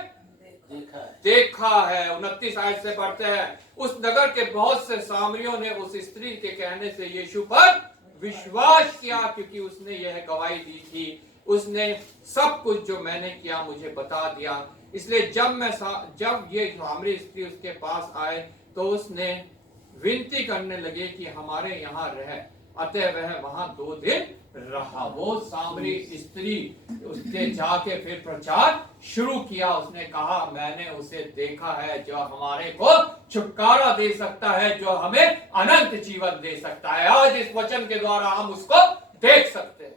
देखा है। 29 आयत से पढ़ते हैं, उस नगर के बहुत से सामरियों ने उस स्त्री के कहने से यीशु पर विश्वास किया, क्योंकि उसने यह गवाही दी थी, उसने सब कुछ जो मैंने किया मुझे बता दिया। इसलिए जब ये सामरी स्त्री उसके पास आए तो उसने विनती करने लगे कि हमारे यहाँ रह। अतः वह वहां 2 दिन रहा। वो सामरी स्त्री उसके जाके फिर प्रचार शुरू किया। उसने कहा मैंने उसे देखा है जो हमारे को छुटकारा दे सकता है, जो हमें अनंत जीवन दे सकता है। आज इस वचन के द्वारा हम उसको देख सकते हैं,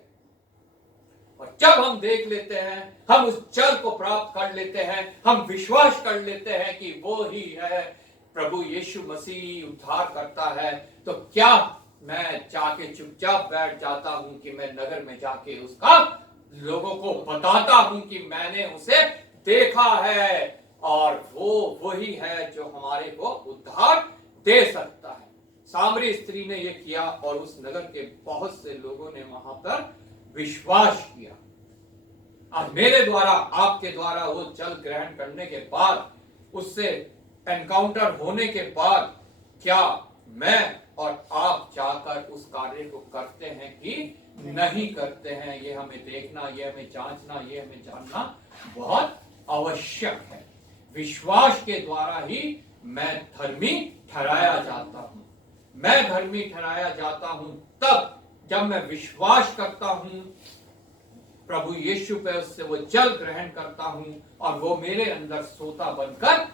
और जब हम देख लेते हैं, हम उस जल को प्राप्त कर लेते हैं, हम विश्वास कर लेते हैं कि वो ही है प्रभु यीशु मसीह उद्धार करता है, तो क्या मैं जाके चुपचाप बैठ जाता हूं कि मैं नगर में जाके उसका लोगों को बताता हूं कि मैंने उसे देखा है और वो वही है जो हमारे को उद्धार दे सकता है। सामरी स्त्री ने यह किया और उस नगर के बहुत से लोगों ने वहां पर विश्वास किया। अब मेरे द्वारा, आपके द्वारा वो जल ग्रहण करने के बाद, उससे एनकाउंटर होने के बाद, क्या मैं और आप जाकर उस कार्य को करते हैं कि नहीं करते हैं? ये हमें देखना, ये हमें जांचना, ये हमें जानना बहुत आवश्यक है। विश्वास के द्वारा ही मैं धर्मी ठहराया जाता हूं। मैं धर्मी ठहराया जाता हूं तब जब मैं विश्वास करता हूं प्रभु यीशु पे, उससे वो जल ग्रहण करता हूं और वो मेरे अंदर सोता बनकर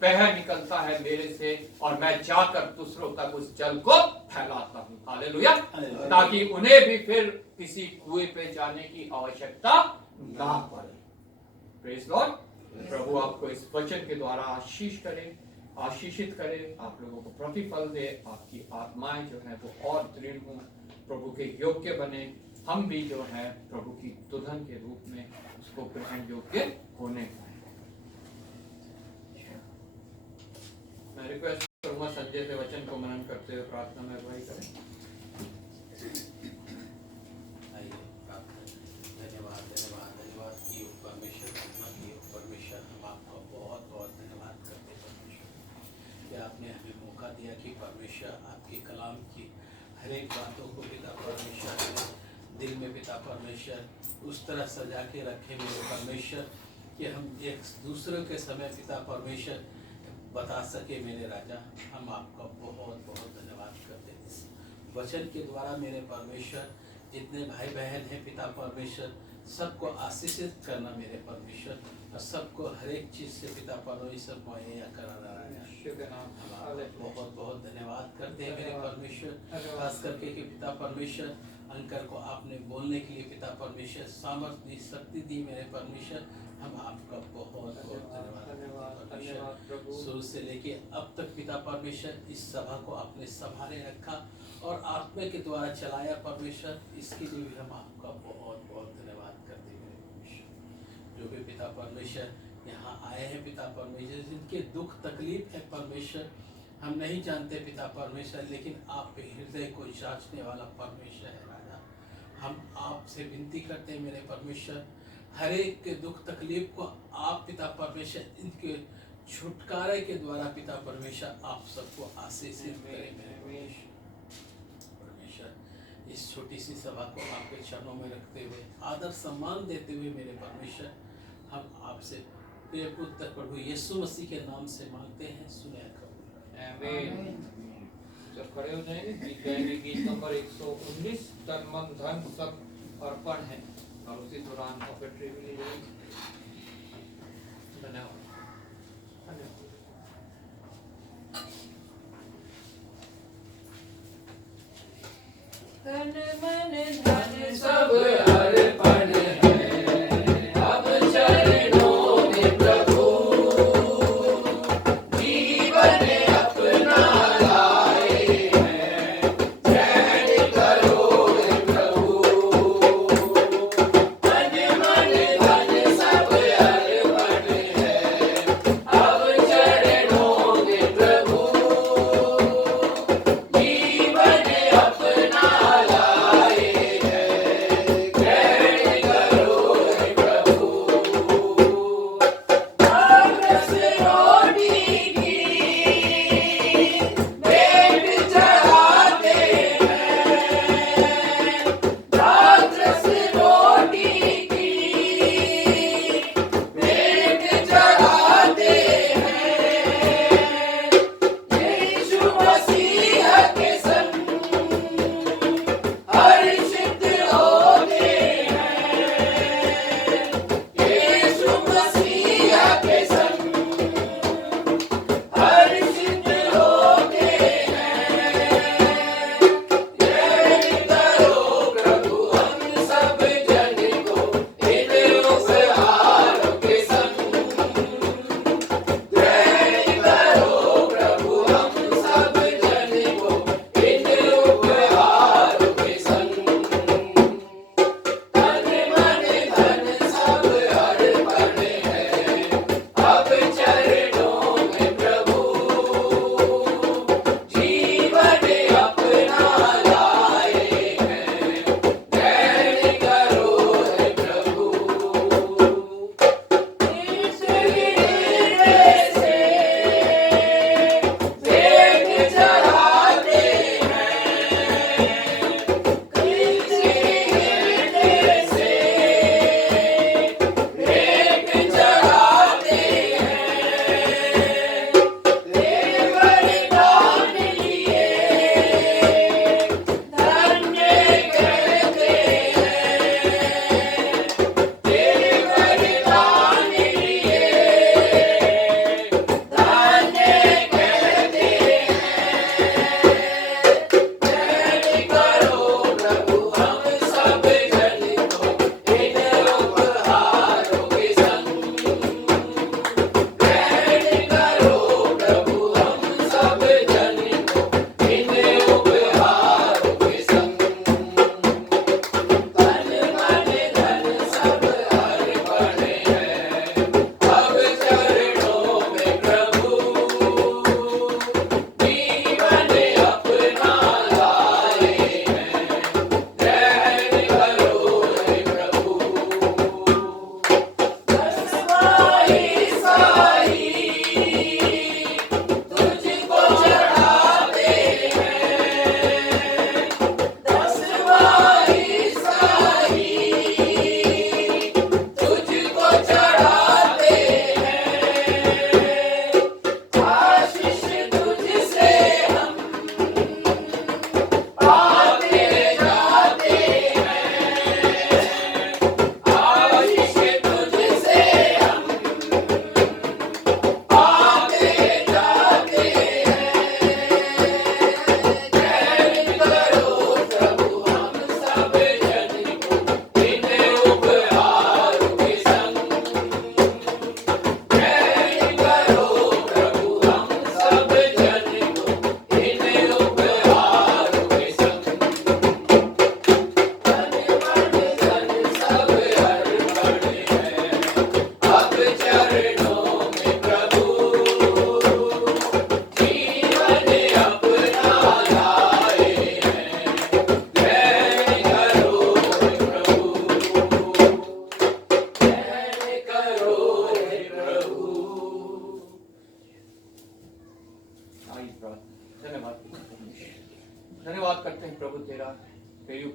बह निकलता है मेरे से, और मैं जाकर दूसरों तक उस जल को फैलाता हूं। हालेलुया। ताकि उन्हें भी फिर किसी कुएं पे जाने की आवश्यकता ना पड़े। Praise Lord. प्रभु आपको इस वचन के द्वारा आशीष करे, आशीषित करे, आप लोगों को प्रतिफल दे, आपकी आत्माएं जो है वो और दृढ़ हों, प्रभु के योग्य बने, हम भी जो है प्रभु की दुल्हन के रूप में उसको ग्रहण योग्य होने पाए। मैं रिक्वेस्ट करूंगा संजय से वचन को मनन करते हुए प्रार्थना में अगुवाई करें। धन्यवाद धन्यवाद धन्यवाद की परमेश्वर, परमेश्वर हम आपका बहुत बहुत धन्यवाद करते हैं परमेश्वर कि आपने हमें मौका दिया कि परमेश्वर आपके कलाम की हर एक बातों को पिता परमेश्वर दिल में पिता परमेश्वर उस तरह सजा के रखे मेरे परमेश्वर कि हम एक दूसरे के समय पिता परमेश्वर बता सके मेरे राजा। हम आपका बहुत बहुत धन्यवाद करते हैं इस वचन के द्वारा मेरे परमेश्वर। जितने भाई बहन हैं पिता परमेश्वर, सबको आशीषित करना मेरे परमेश्वर, और सबको हर एक चीज़ से पिता परमेश्वर मुहैया कराना। बहुत बहुत धन्यवाद करते हैं मेरे परमेश्वर, खास करके कि पिता परमेश्वर अंकर को आपने बोलने के लिए पिता परमेश्वर सामर्थ्य दी, शक्ति दी मेरे परमेश्वर। हम आपका बहुत बहुत धन्यवाद। शुरू से लेके अब तक पिता परमेश्वर इस सभा को आपने संभाले रखा और आत्मा के द्वारा चलाया परमेश्वर, इसके लिए भी हम आपका बहुत बहुत धन्यवाद करते हैं मेरे परमेश्वर। पिता परमेश्वर यहाँ आए हैं पिता परमेश्वर, जिनके दुख तकलीफ है परमेश्वर, हम नहीं जानते पिता परमेश्वर, लेकिन आप हृदय को जांचने वाला परमेश्वर है राजा। हम आपसे विनती करते हैं मेरे परमेश्वर, हर एक के दुख तकलीफ को आप पिता परमेश्वर इनके छुटकारे के द्वारा पिता परमेश्वर आप सबको आशीषित करें मेरे परमेश्वर। इस छोटी सी सभा को आपके चरणों में रखते हुए आदर सम्मान देते हुए मेरे परमेश्वर, हम आपसे प्रिय पुत्र प्रभु यीशु मसीह के नाम से मांगते हैं, सुने आमीन। जब खड़े हो जाएंगे गीत गाएंगे, गीत नंबर 119 तन मन धन सब अर्पण है, और उसी दौरान ऑफेट्री भी ली जाएगी। धन्यवाद। तन मन धन सब अर्पण है, अब चरणों में प्रभु जीवन अपना लाए हैं, चैन करो प्रभु। तन मन धन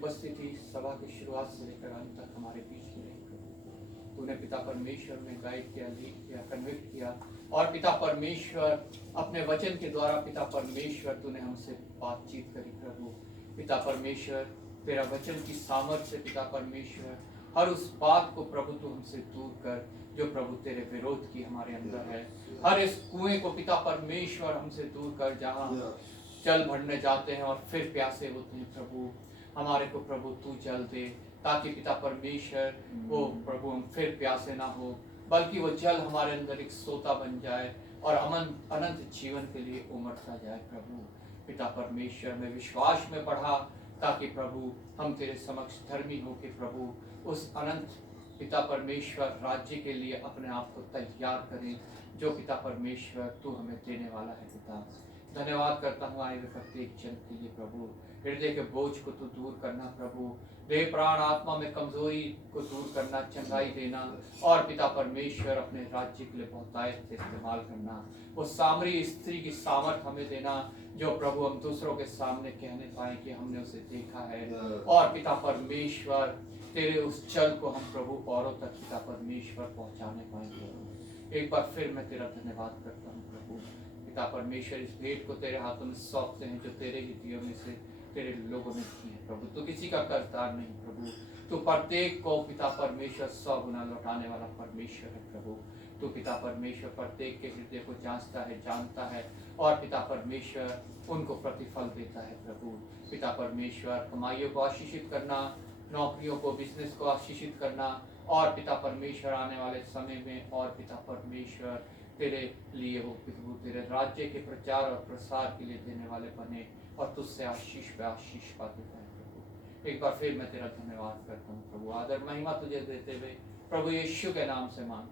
उपस्थिति सभा की शुरुआत से लेकर अंत तक हमारे बीच में रही प्रभु। तूने पिता परमेश्वर में गाइड किया, लीड किया, कन्विक्ट किया, और पिता परमेश्वर अपने वचन के द्वारा पिता परमेश्वर तूने हमसे बातचीत करी प्रभु। पिता परमेश्वर तेरा वचन की सामर्थ्य से पिता परमेश्वर हर उस बात को प्रभु तू हमसे दूर कर जो प्रभु तेरे विरोध की हमारे अंदर है। हर इस कुएं को पिता परमेश्वर हमसे दूर कर जहाँ जल भरने जाते हैं और फिर प्यासे होते हैं प्रभु, हमारे को प्रभु तू जल दे, ताकि पिता परमेश्वर वो प्रभु हम फिर प्यासे ना हो, बल्कि वो जल हमारे अंदर एक सोता बन जाए और अनंत जीवन के लिए उमड़ता जाए प्रभु। पिता परमेश्वर में विश्वास में बढ़ा, ताकि प्रभु हम तेरे समक्ष धर्मी हो के प्रभु उस अनंत पिता परमेश्वर राज्य के लिए अपने आप को तैयार करें जो पिता परमेश्वर तू हमें देने वाला है। पिता धन्यवाद करता हूँ आए हुए प्रत्येक जन के लिए प्रभु। हृदय के बोझ को तू दूर करना प्रभु, देह प्राण आत्मा में कमजोरी को दूर करना, चंगाई देना, और पिता परमेश्वर अपने राज्य के लिए बहुतायत से इस्तेमाल करना। वो सामरी स्त्री की सामर्थ हमें देना जो प्रभु हम दूसरों के सामने कहने पाए कि हमने उसे देखा है, और पिता परमेश्वर तेरे उस चल को हम प्रभु औरों तक पिता परमेश्वर पहुंचाने पाएंगे। एक बार फिर मैं तेरा धन्यवाद करता हूँ प्रभु। पिता परमेश्वर इस भेंट को तेरे हाथों में सौंपते हैं जो तेरे ही दियों में से तेरे लोगों ने की है प्रभु। तू किसी का कर्जदार नहीं प्रभु, तू प्रत्येक को पिता परमेश्वर 100 गुना लौटाने वाला परमेश्वर है प्रभु। तू पिता परमेश्वर प्रत्येक के हृदय को जांचता है, जानता है, और पिता परमेश्वर उनको प्रतिफल देता है प्रभु। पिता परमेश्वर कमाइयों को आशीषित करना, नौकरियों को, बिजनेस को आशीषित करना, और पिता परमेश्वर आने वाले समय में और पिता परमेश्वर तेरे लिए हो प्रभु, तेरे राज्य के प्रचार और प्रसार के लिए देने वाले बने, और तुझसे आशीष पे आशीष पाते हैं प्रभु। एक बार फिर मैं तेरा धन्यवाद करता हूँ प्रभु। आदर महिमा तुझे देते हुए प्रभु यीशु के नाम से मांग।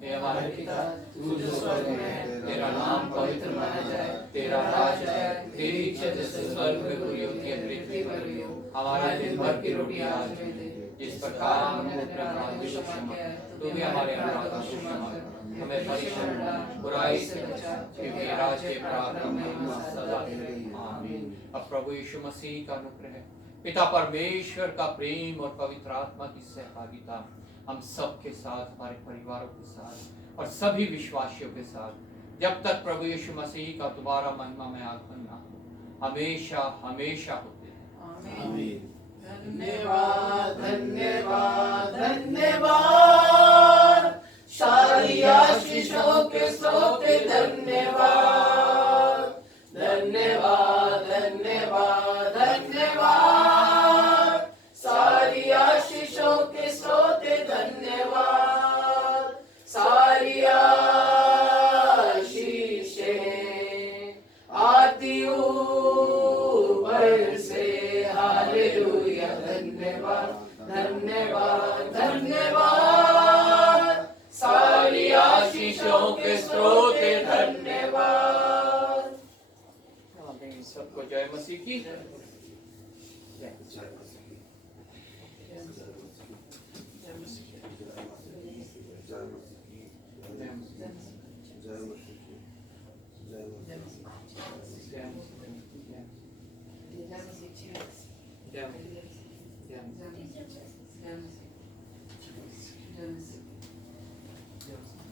हे हमारे पिता तू जो स्वर्ग में है, तेरा नाम पवित्र माना जाए, तेरा राज आए, तेरी इच्छा जैसे स्वर्ग में पूरी होती है पृथ्वी पर भी हो। हमारे दिन भर की रोटी आज हमें दे, जिस प्रकार हमने अपने अपराधियों को क्षमा किया, तू भी हमारे अपराधों को क्षमा कर, हमें परीक्षण बुराई से बचा, क्योंकि राज्य पराक्रम महिमा सदा तेरी। आमीन। अब प्रभु यीशु मसीह का अनुग्रह, पिता परमेश्वर का प्रेम और पवित्र आत्मा की सहभागिता हम सब के साथ, हमारे परिवारों के साथ और सभी विश्वासियों के साथ, जब तक प्रभु यीशु मसीह का दोबारा महिमा में आगमन ना हो, हमेशा हमेशा होते हैं। आमीन। धन्यवाद धन्यवाद धन्यवाद, सारी आशीषों के स्रोते धन्यवाद धन्यवाद धन्यवाद धन्यवाद, सारी आशीषों के स्रोते धन्यवाद, सारी आशीषें आती ऊपर से, हालेलुया। धन्यवाद धन्यवाद धन्यवाद, सारी आशीषों के स्रोते धन्यवाद। सबको जय मसीह की जय। जय मसीह की। जय मसीह की। जय मसीह की। जय मसीह की। जय मसीह की। जय मसीह की। जय मसीह।